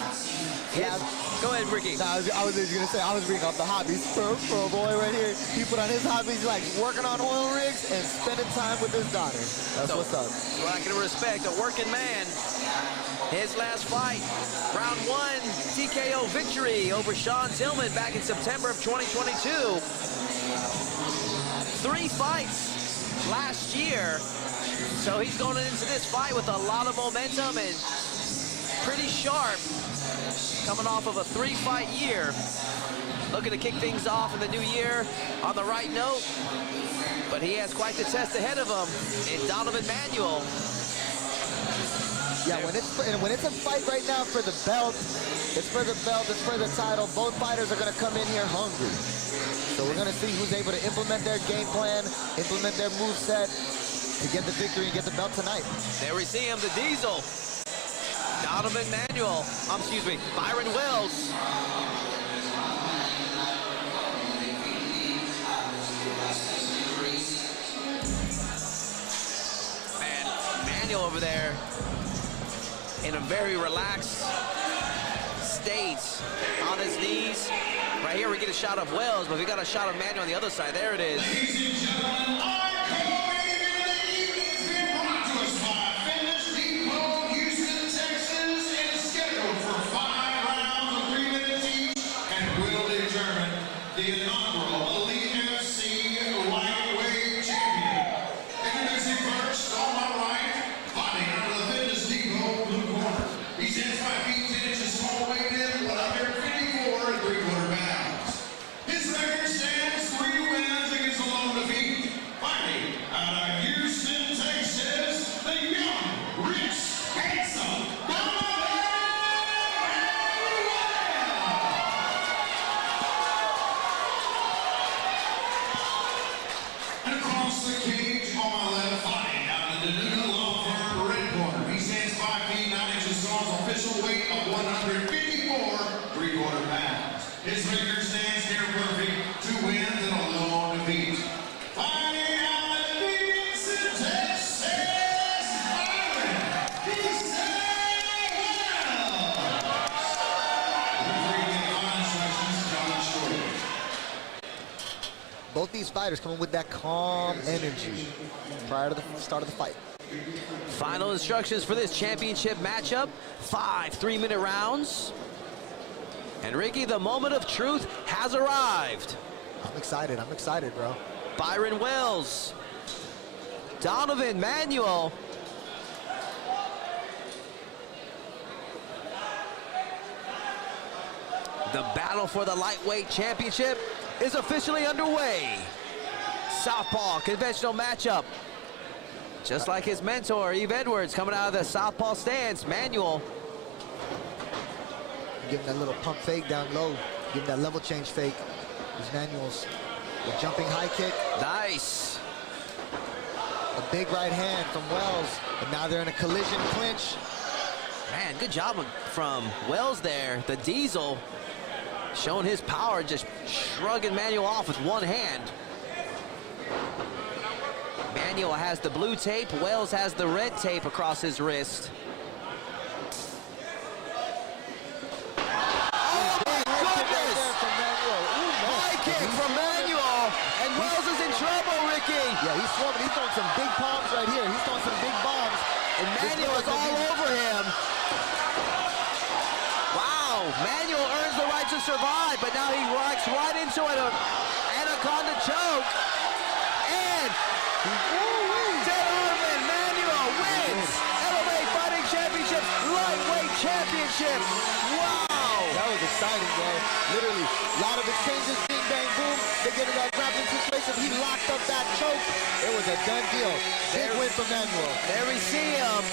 Yeah. Go ahead, Ricky. No, I was just going to say, I was reading off the hobbies for a boy right here. He put on his hobbies like working on oil rigs and spending time with his daughter. That's what's up. Well, I can respect a working man. His last fight, round 1, TKO victory over Sean Tillman back in September of 2022. 3 fights last year. So he's going into this fight with a lot of momentum and pretty sharp, coming off of a 3-fight year. Looking to kick things off in the new year on the right note, but he has quite the test ahead of him in Donovan Manuel. Yeah, when it's a fight right now for the belt, it's for the belt, it's for the title. Both fighters are going to come in here hungry. So we're going to see who's able to implement their game plan, implement their moveset to get the victory and get the belt tonight. There we see him, the Diesel. Donovan Manuel, Byron Wells. Man, Manuel over there in a very relaxed state on his knees. Right here we get a shot of Wells, but we got a shot of Manuel on the other side. There it is. Ladies and gentlemen, our co-main event of the evening has been brought to us by Fitness Depot, Houston, Texas, and is scheduled for 5 rounds of 3 minutes each and will determine the inaugural Elite FC lightweight champion. Introducing first, on my right, fighting out of the Fitness Depot blue corner. He stands 5 feet 10 inches tall, weighed in 154 3/4 pounds. His record stands 3 wins against a lone defeat. Fighting out of Houston, Texas, the young, rich, handsome Donovan Manuel. And across the cage on my left, fighting out of the Nuda Law Firm red corner. He stands 5 feet 9 inches tall, official weight of 154 3/4 pounds. His record stands near perfect, 2 wins and a lone defeat. Fighting out of Houston, Texas, Byron Diesel Wells. Referee gave final instructions, John Short. Both these fighters coming with that calm energy prior to the start of the fight. Final instructions for this championship matchup. 5 3-minute rounds. And Ricky, the moment of truth has arrived. I'm excited, bro. Byron Wells, Donovan Manuel. The battle for the lightweight championship is officially underway. Southpaw conventional matchup. Just like his mentor, Eve Edwards, coming out of the southpaw stance. Manuel. Give him that little pump fake down low. Give him that level change fake. These Manuels. The jumping high kick. Nice. A big right hand from Wells. And now they're in a collision clinch. Man, good job from Wells there. The Diesel showing his power, just shrugging Manuel off with one hand. Manuel has the blue tape. Wells has the red tape across his wrist. From Manuel, and Wells is in trouble, Ricky. Yeah, he's swarming. He's throwing some big palms right here. He's throwing some big bombs. And Manuel is all over him. Wow, Manuel earns the right to survive, but now he walks right into an anaconda choke. And Donovan Manuel wins MMA Fighting Championship Lightweight Championship. Wow. That was exciting, bro. Literally, a lot of exchanges, bing, bang, boom. They get in that grappling situation. he locked up that choke, it was a done deal. Big win for Manuel. There we see him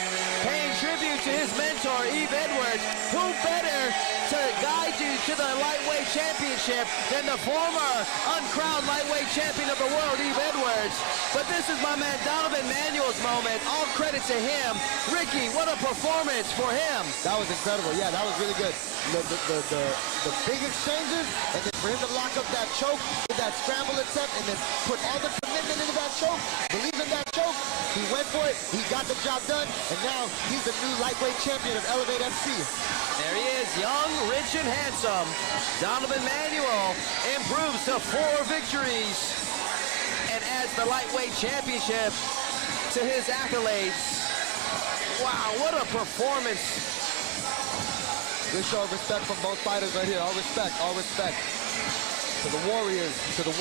paying tribute to his mentor, Yves Edwards. Who better to guide you to the lightweight championship than the former uncrowned lightweight champion of the world, Yves Edwards? But this is my man Donovan Manuel's moment. All credit to him. Ricky, what a performance for him. That was incredible. Yeah, that was really good. The big exchanges, and then for him to lock up that choke, that scramble attempt, and then put all the commitment into that choke, believe in that choke. He went for it, he got the job done, and now he's the new lightweight champion of Elevate FC. There he is, young, rich, and handsome. Donovan Manuel improves to 4 victories and adds the lightweight championship to his accolades. Wow, what a performance. Good show of respect from both fighters right here. All respect, all respect. To the Warriors, put it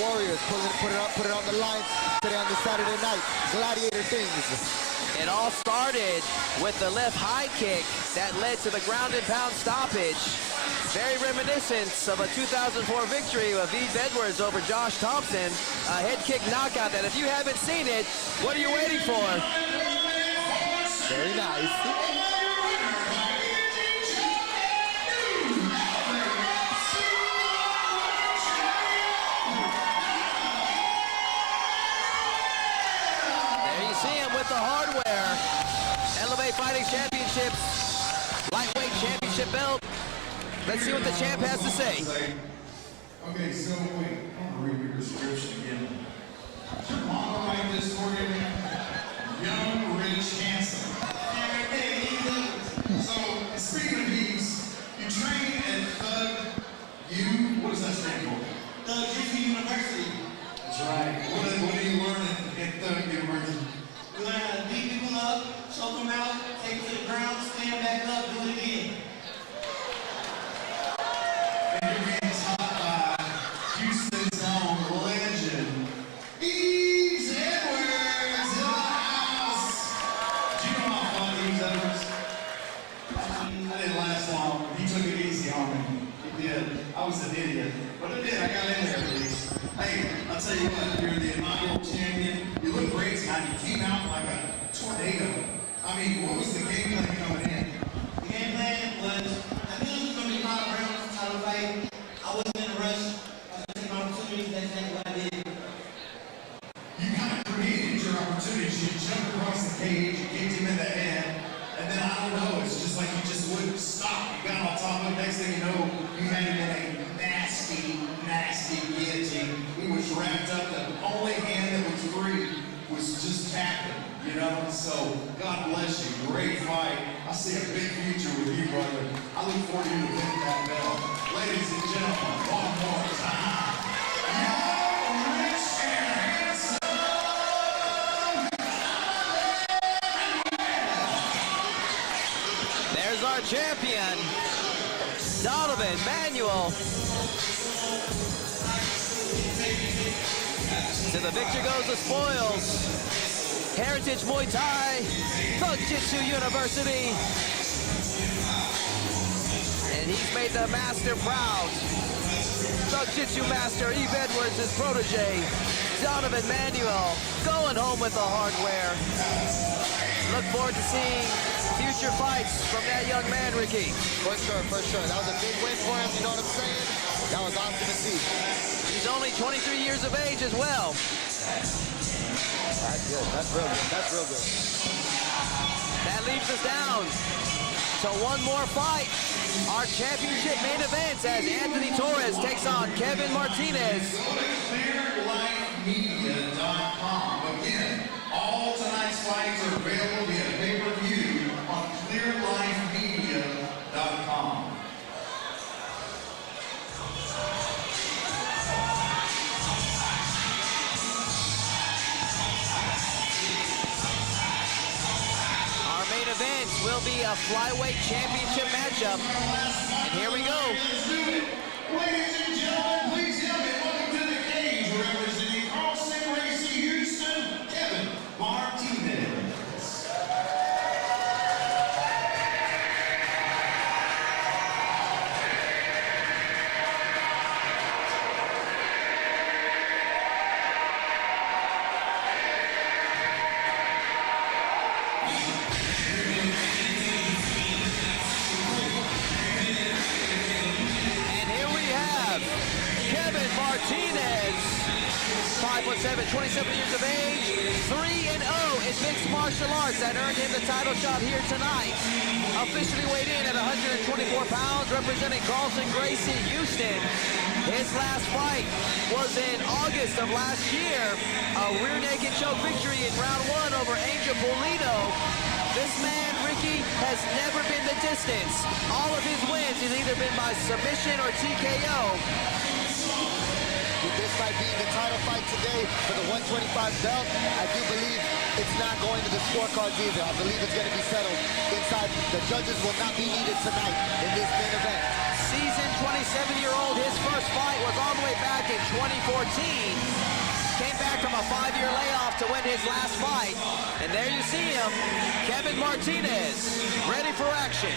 on the line today on this Saturday night. Gladiator things. It all started with the left high kick that led to the ground and pound stoppage. Very reminiscent of a 2004 victory of Yves Edwards over Josh Thompson. A head kick knockout that if you haven't seen it, what are you waiting for? Very nice. The hardware, Elevate Fighting Championships, lightweight championship belt. Let's see what the champ has to say. Okay, so wait, I'm gonna read your description again. I'll write this for you. Young, rich, handsome. So, speaking of these, you train at what does that stand for? Thug University. That's right. What are you learning at Thug University? We learn how to beat people up, choke them out, take them to the ground, stand back up, do it again. And you're being taught by Houston's own legend, Yves Edwards in the house. Do you know how fun Yves Edwards? I didn't last long. He took it easy on me. He did. I was an idiot. But I did. I got in there at least. Hey, I'll tell you what, you're the inaugural champion. You look great tonight. You came out like a tornado. I mean, what was the game plan coming in? The game plan was, I knew it was going to be 5 rounds title fight. I wasn't in a rush. I was going to take my opportunities. That's exactly what I did. You kind of created your opportunities. You jumped across the cage, you kicked him in the head, and then I don't know, it's just like you just wouldn't stop. You got on top of it. Next thing you know, you had him in a nasty, nasty guillotine. He was wrapped up. The only hand that was free was just tapping, you know? So, God bless you. Great fight. I see a big future with you, brother. I look forward to you to win that belt. Ladies and gentlemen, one more time. Young, rich, and handsome. There's our champion, Donovan Manuel. To the victor goes the spoils. Heritage Muay Thai, Thug Jitsu University. And he's made the master proud. Thug Jitsu master Yves Edwards, his protege, Donovan Manuel, going home with the hardware. Look forward to seeing future fights from that young man, Ricky. For sure, for sure. That was a big win for him, you know what I'm saying? That was awesome to see. He's only 23 years of age as well. That's good. That's real good. That's real good. That leaves us down to one more fight. Our championship main event as Anthony Torres takes on Kevin Martinez. Go to clearlifemedia.com. Again, all tonight's fights are available via pay-per-view on clearlifemedia.com. Our main event will be a flyweight championship matchup. And here we go. Let's do it. Ladies and gentlemen, please help me welcome to the cage representing Austin Racy Houston, Kevin Martinez. 27 years of age, 3-0 in mixed martial arts. That earned him the title shot here tonight. Officially weighed in at 124 pounds, representing Carlson Gracie, Houston. His last fight was in August of last year, a rear naked choke victory in round 1 over Angel Polito. This man, Ricky, has never been the distance. All of his wins has either been by submission or TKO. With this fight being the title fight today for the 125 belt, I do believe it's not going to the scorecards either. I believe it's going to be settled inside. The judges will not be needed tonight in this main event. Seasoned 27-year-old, his first fight was all the way back in 2014. Came back from a 5-year layoff to win his last fight. And there you see him, Kevin Martinez, ready for action.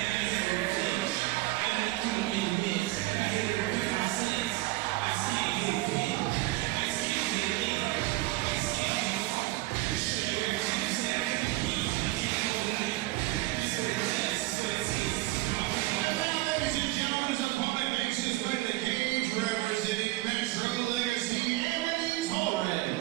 Ladies and gentlemen, his opponent makes his way to the cage, representing Metro Legacy, Anthony Torres.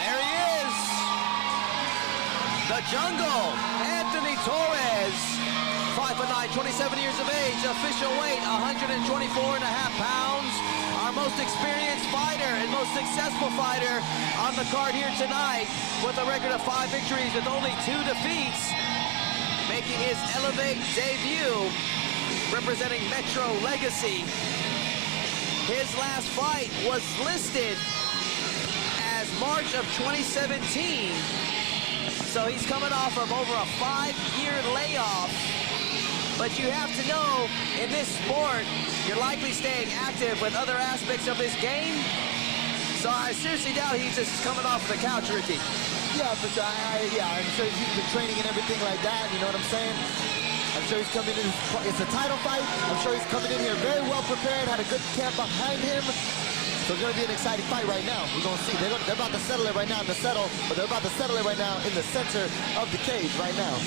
There he is. The Jungle, Anthony Torres. 5'9", 27 years of age, official weight 124.5 pounds. Our most experienced fighter and most successful fighter on the card here tonight with a record of 5 victories with only 2 defeats. Making his Elevate debut, representing Metro Legacy. His last fight was listed as March of 2017. So he's coming off of over a 5-year layoff. But you have to know, in this sport, you're likely staying active with other aspects of this game. So I seriously doubt he's just coming off the couch, Ricky. Yeah, for sure. I'm sure he's been training and everything like that. You know what I'm saying? I'm sure he's coming in. It's a title fight. I'm sure he's coming in here very well prepared. Had a good camp behind him. So it's going to be an exciting fight right now. We're going to see. They're about to settle it right now in the settle, but they're about to settle it right now in the center of the cage right now.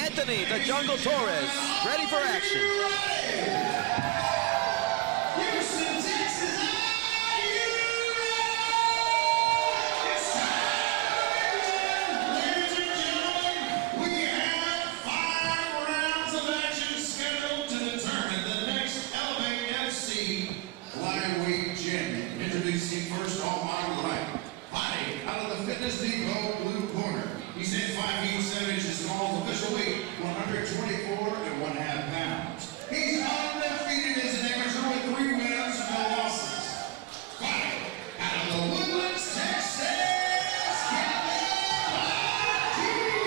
Anthony, the Jungle Torres, ready for action. Houston, Texas, are you ready? It's time, ladies and gentlemen. We have 5 rounds of action scheduled to determine the next Elevate FC flyweight champion. Introducing first on my right, fighting out of the Fitness Depot blue corner. He's at 5 feet 7 inches tall, official weight 124.5 pounds. He's undefeated as an amateur with 3 wins, no losses. Fighting out of the Woodlands, Texas, Kevin Martinez.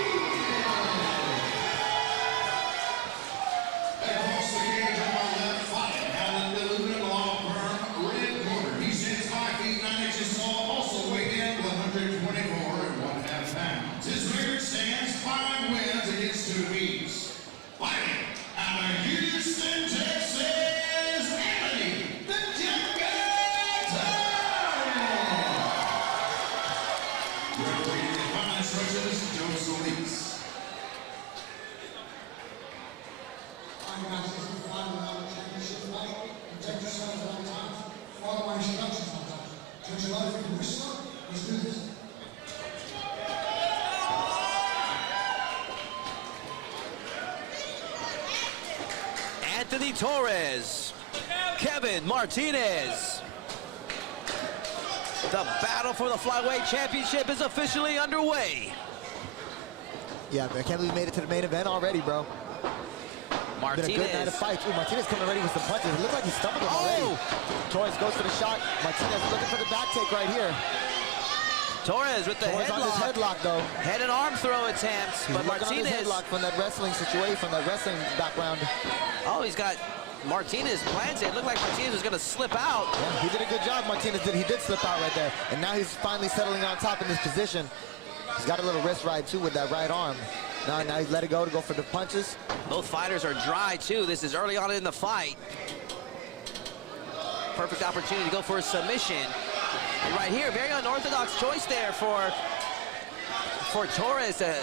Across the cage on my left, fighting out of the aluminum law firm, red corner. He stands 5 feet 9 inches tall, also weighed in 124.5 pounds. His record stands 5 wins against 2 defeats. Fighting out of Houston, Texas, Anthony, the Jungle Torres. Referee the final instructions, Joe Solis. I'm going to this is the final round of championship fight. Protect yourselves at all times. Follow my instructions all the time. Judge your life if you wish so. Let's do this. Anthony Torres, Kevin Martinez. The battle for the flyweight championship is officially underway. Yeah, man, I can't believe we made it to the main event already, bro. Martinez. Been a good night of fights. Ooh, Martinez coming ready with some punches. It looks like he stumbled him already. Torres goes for the shot. Martinez looking for the back take right here. Torres with the Torres on his headlock. headlock, though. Head and arm throw attempts, but He's working on his Martinez. headlock from that wrestling situation, from that wrestling background. Oh, he's got Martinez plans it. It looked like Martinez was going to slip out. Yeah, he did a good job, Martinez did. He did slip out right there. And now he's finally settling on top in this position. He's got a little wrist ride too with that right arm. Now he's let it go to go for the punches. Both fighters are dry too. This is early on in the fight. Perfect opportunity to go for a submission. And right here, very unorthodox choice there for Torres to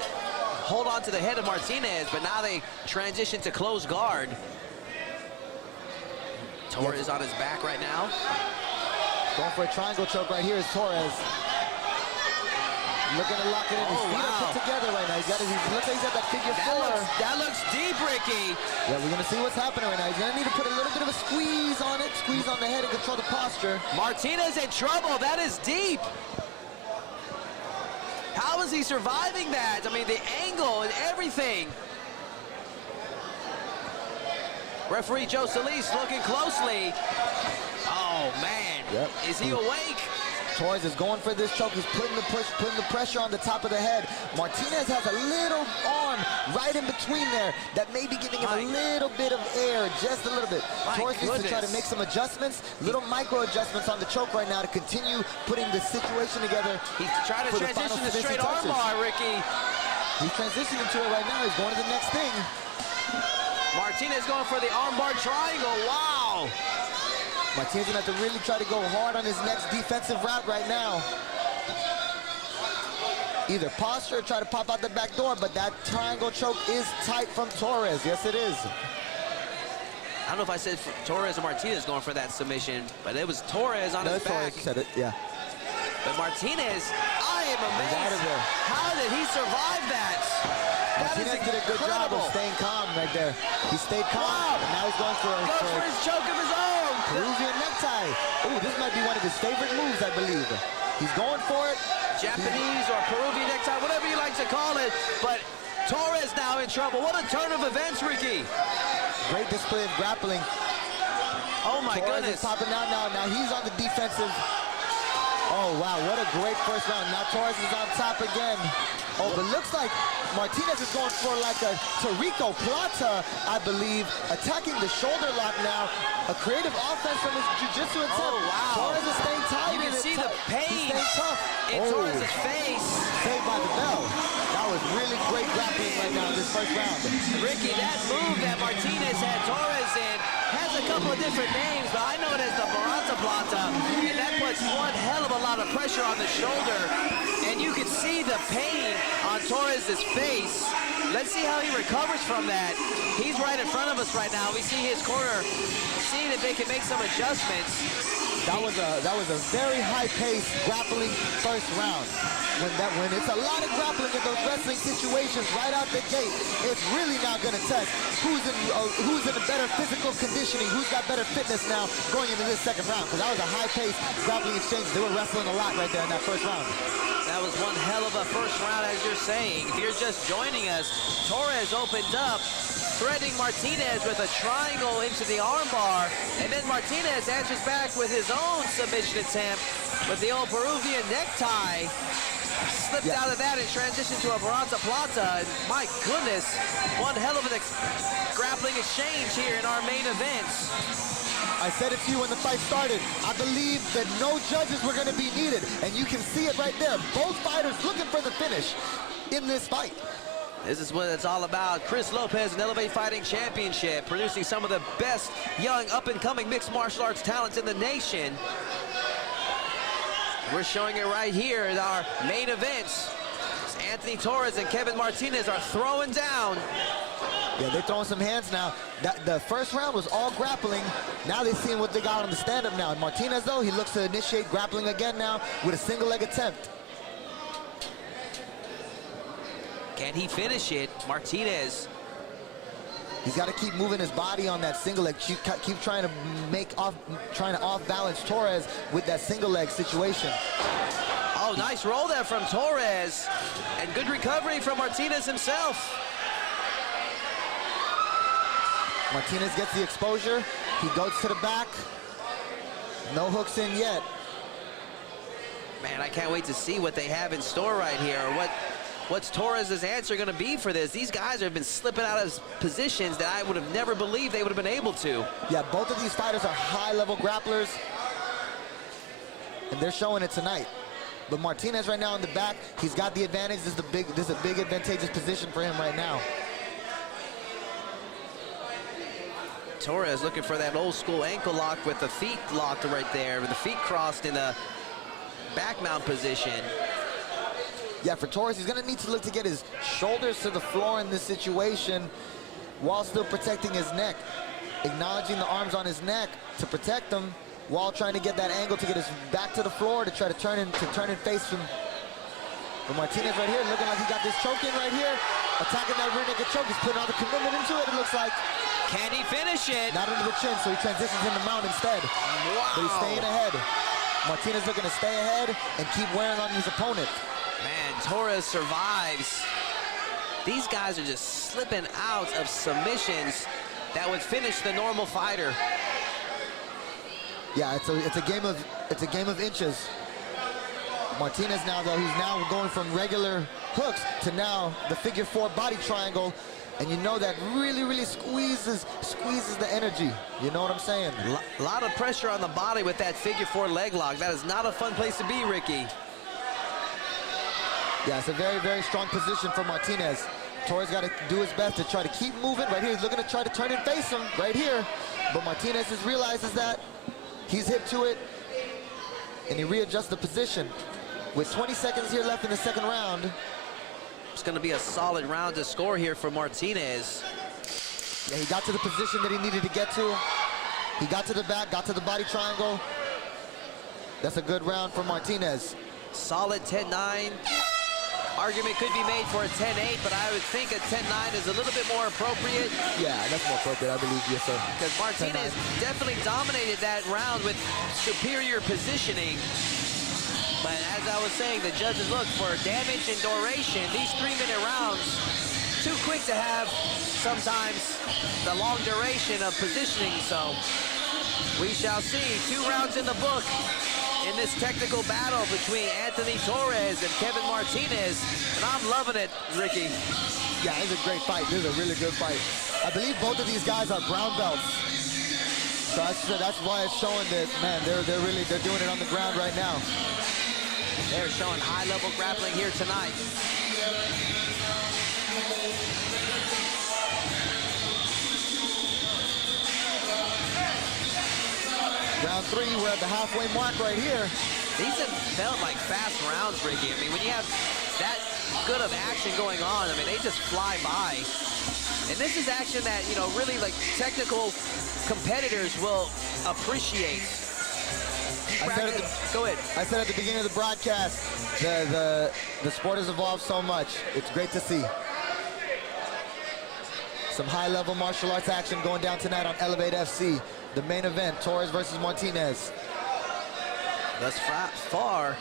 hold on to the head of Martinez, but now they transition to close guard. Torres on his back right now. Going for a triangle choke right here is Torres. Looking to lock it in. His feet are put together right now. He looks like he's at that figure four. That looks deep, Ricky. Yeah, we're gonna see what's happening right now. He's gonna need to put a little bit of a squeeze on it, squeeze on the head and control the posture. Martinez in trouble. That is deep. How is he surviving that? I mean, the angle and everything. Referee Joe Solis looking closely. Oh, man. Yep. Is he awake? Torres is going for this choke. He's putting the pressure on the top of the head. Martinez has a little arm right in between there that may be giving him a little bit of air, just a little bit. Torres needs to try to make some adjustments, little micro adjustments on the choke right now to continue putting the situation together. He's trying to transition to straight armbar, Ricky. He's transitioning to it right now. He's going to the next thing. Martinez going for the armbar triangle. Wow. Martinez gonna have to really try to go hard on his next defensive route right now. Either posture or try to pop out the back door, but that triangle choke is tight from Torres. Yes, it is. I don't know if I said Torres or Martinez going for that submission, but it was Torres on his back. Said it, yeah. But Martinez, I am amazed. How did he survive that? Martinez did a good job of staying calm right there. He stayed calm. Wow. And now he's going for his choke of his own. Peruvian necktie. Ooh, this might be one of his favorite moves, I believe. He's going for it. Japanese or Peruvian necktie, whatever you like to call it. But Torres now in trouble. What a turn of events, Ricky. Great display of grappling. Oh my Torres goodness. Is popping out now. Now he's on the defensive. Oh wow, what a great first round. Now Torres is on top again. Oh, but looks like Martinez is going for like a Tarico Plata, I believe, attacking the shoulder lock now. A creative offense from his jiu-jitsu attempt. Oh, wow. Torres is staying tight. You can see the pain in Torres' face. Saved by the bell. That was really great grappling right now in this first round. Ricky, that move that Martinez had Torres in has a couple of different names, but I know it as the Barata Plata, and that puts one hell of a lot of pressure on the shoulder, and you can see the pain on Torres' face. Let's see how he recovers from that. He's right in front of us right now. We see his corner, seeing if they can make some adjustments. That was a very high-paced grappling first round. When it's a lot of grappling in those wrestling situations right out the gate, it's really not going to test who's in a better physical conditioning, who's got better fitness now going into this second round. Because that was a high-paced grappling exchange. They were wrestling a lot right there in that first round. That was one hell of a first round, as you're saying. If you're just joining us, Torres opened up, threatening Martinez with a triangle into the armbar, and then Martinez answers back with his own submission attempt with the old Peruvian necktie. Slipped out of that and transitioned to a Barata Plata. And my goodness, one hell of a grappling exchange here in our main events. I said it to you when the fight started. I believe that no judges were going to be needed, and you can see it right there. Both fighters looking for the finish in this fight. This is what it's all about. Chris Lopez and Elevate Fighting Championship, producing some of the best young up-and-coming mixed martial arts talents in the nation. We're showing it right here in our main events. Anthony Torres and Kevin Martinez are throwing down. Yeah, they're throwing some hands now. The first round was all grappling. Now they're seeing what they got on the stand-up now. Martinez, though, he looks to initiate grappling again now with a single leg attempt. Can he finish it? Martinez. He's got to keep moving his body on that single leg. Keep trying to off-balance Torres with that single leg situation. Oh, nice roll there from Torres. And good recovery from Martinez himself. Martinez gets the exposure. He goes to the back. No hooks in yet. Man, I can't wait to see what they have in store right here. What's Torres' answer going to be for this? These guys have been slipping out of positions that I would have never believed they would have been able to. Yeah, both of these fighters are high-level grapplers, and they're showing it tonight. But Martinez right now in the back, he's got the advantage. This is a big advantageous position for him right now. Torres looking for that old school ankle lock with the feet locked right there, with the feet crossed in the back mount position. Yeah, for Torres, he's gonna need to look to get his shoulders to the floor in this situation while still protecting his neck. Acknowledging the arms on his neck to protect him while trying to get that angle to get his back to the floor to try to turn and face him. But Martinez right here, looking like he got this choke in right here. Attacking that rear naked choke. He's putting all the commitment into it, it looks like. Can he finish it? Not into the chin, so he transitions into mount instead. Wow. But he's staying ahead. Martinez looking to stay ahead and keep wearing on his opponent. Man, Torres survives. These guys are just slipping out of submissions that would finish the normal fighter. Yeah, it's a game of inches. Martinez now though, he's now going from regular hooks to now the figure 4 body triangle, and you know that really squeezes the energy. You know what I'm saying? A lot of pressure on the body with that figure 4 leg lock. That is not a fun place to be, Ricky. Yeah, it's a very strong position for Martinez. Torres got to do his best to try to keep moving. Right here, he's looking to try to turn and face him right here. But Martinez just realizes that he's hip to it, and he readjusts the position. With 20 seconds here left in the second round. It's going to be a solid round to score here for Martinez. Yeah, he got to the position that he needed to get to. He got to the back, got to the body triangle. That's a good round for Martinez. Solid 10-9. Argument could be made for a 10-8, but I would think a 10-9 is a little bit more appropriate. Yeah, that's more appropriate, I believe, yes, sir. Because Martinez definitely dominated that round with superior positioning. But as I was saying, the judges look for damage and duration. These 3-minute rounds, too quick to have sometimes the long duration of positioning. So we shall see. 2 rounds in the book in this technical battle between Anthony Torres and Kevin Martinez. And I'm loving it, Ricky. Yeah, it's a great fight. This is a really good fight. I believe both of these guys are brown belts. So that's why it's showing that, man, they're doing it on the ground right now. They're showing high-level grappling here tonight. Round 3, we're at the halfway mark right here. These have felt like fast rounds, Ricky. I mean, when you have that good of action going on, I mean, they just fly by. And this is action that, you know, really like technical competitors will appreciate. Go ahead. I said at the beginning of the broadcast, the sport has evolved so much. It's great to see. Some high-level martial arts action going down tonight on Elevate FC. The main event, Torres versus Martinez. Thus far,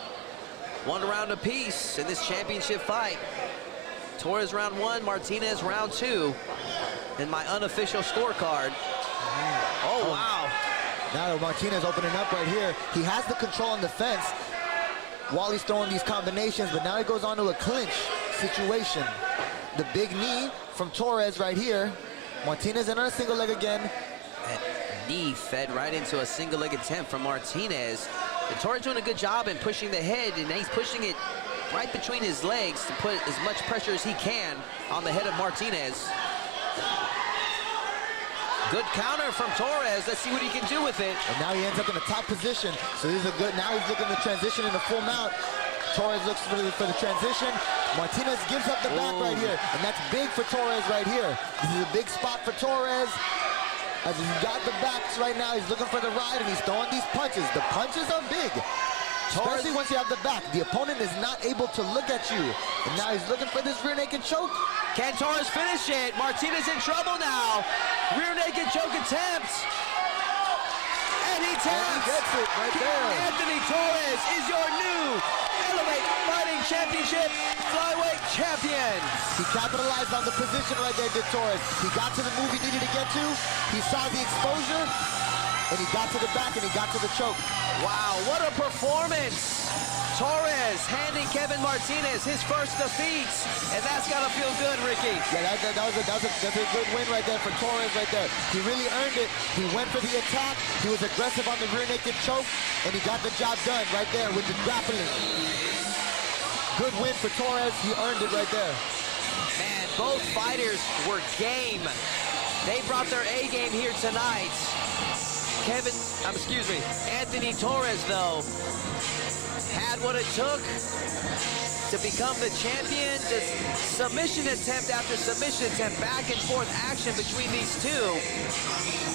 1 round apiece in this championship fight. Torres round 1, Martinez round 2 in my unofficial scorecard. Oh, wow. Now Martinez opening up right here. He has the control on the fence while he's throwing these combinations, but now he goes on to a clinch situation. The big knee from Torres right here. Martinez in on a single leg again. That knee fed right into a single leg attempt from Martinez. And Torres doing a good job in pushing the head, and he's pushing it right between his legs to put as much pressure as he can on the head of Martinez. Good counter from Torres. Let's see what he can do with it. And now he ends up in the top position. So this is a good, now he's looking to transition into full mount. Torres looks for the transition. Martinez gives up the back right here. And that's big for Torres right here. This is a big spot for Torres. As he's got the backs right now, he's looking for the ride and he's throwing these punches. The punches are big. Especially once you have the back. The opponent is not able to look at you. And now he's looking for this rear naked choke. Can Torres finish it? Martinez in trouble now. Rear naked choke attempt. And he taps. And he gets it right there. Anthony Torres is your new Elevate Fighting Championship flyweight champion. He capitalized on the position right there, did Torres. He got to the move he needed to get to. He saw the exposure. And he got to the back and he got to the choke. Wow, what a performance. Torres handing Kevin Martinez his first defeat. And that's got to feel good, Ricky. Yeah, that's a good win right there for Torres right there. He really earned it. He went for the attack. He was aggressive on the rear naked choke. And he got the job done right there with the grappling. Good win for Torres. He earned it right there. Man, both fighters were game. They brought their A game here tonight. Anthony Torres, though, had what it took to become the champion. Just submission attempt after submission attempt, back and forth action between these two.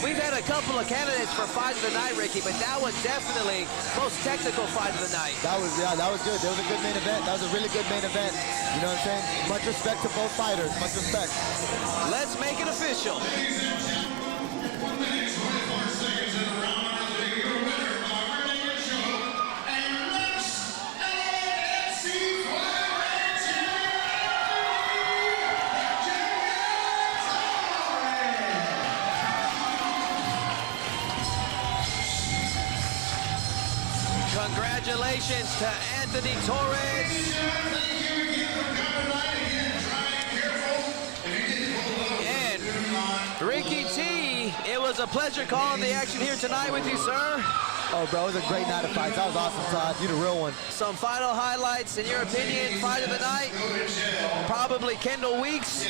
We've had a couple of candidates for fight of the night, Ricky, but that was definitely most technical fight of the night. That was good. That was a good main event. That was a really good main event. You know what I'm saying? Much respect to both fighters. Much respect. Let's make it official. Ladies and gentlemen, 1 minute, 24 seconds in the round number 3, your winner by regular show, and next, AS3 Congratulations to Anthony Torres. Thank you again for coming by. Again, try careful. If you get pulled up, And Ricky T, it was a pleasure calling the action here tonight with you, sir. Oh, bro, it was a great night of fights. That was awesome, Todd. You the real one. Some final highlights, in your opinion, fight of the night? Probably Kendall Weeks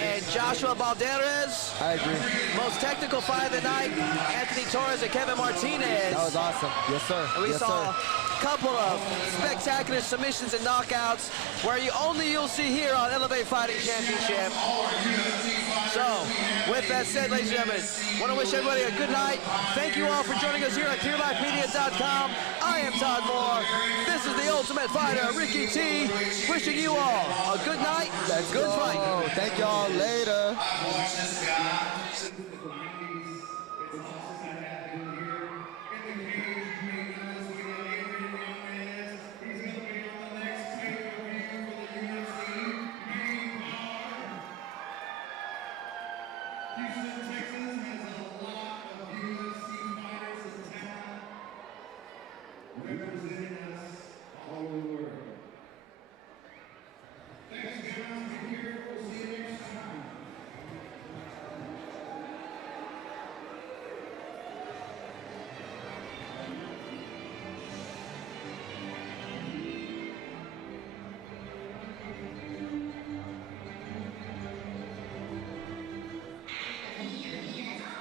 and Joshua Balderas. I agree. Most technical fight of the night, Anthony Torres and Kevin Martinez. That was awesome. Yes, sir. And we Yes, saw sir. a couple of spectacular submissions and knockouts where you'll see here on Elevate Fighting Championship. So, with that said, ladies and gentlemen, want to wish everybody a good night. Thank you all for joining us here at ClearLifeMedia.com. I am Todd Moore. This is the Ultimate Fighter, Ricky T. Wishing you all a good night, good fight. Thank y'all. Later. I've watched this guy.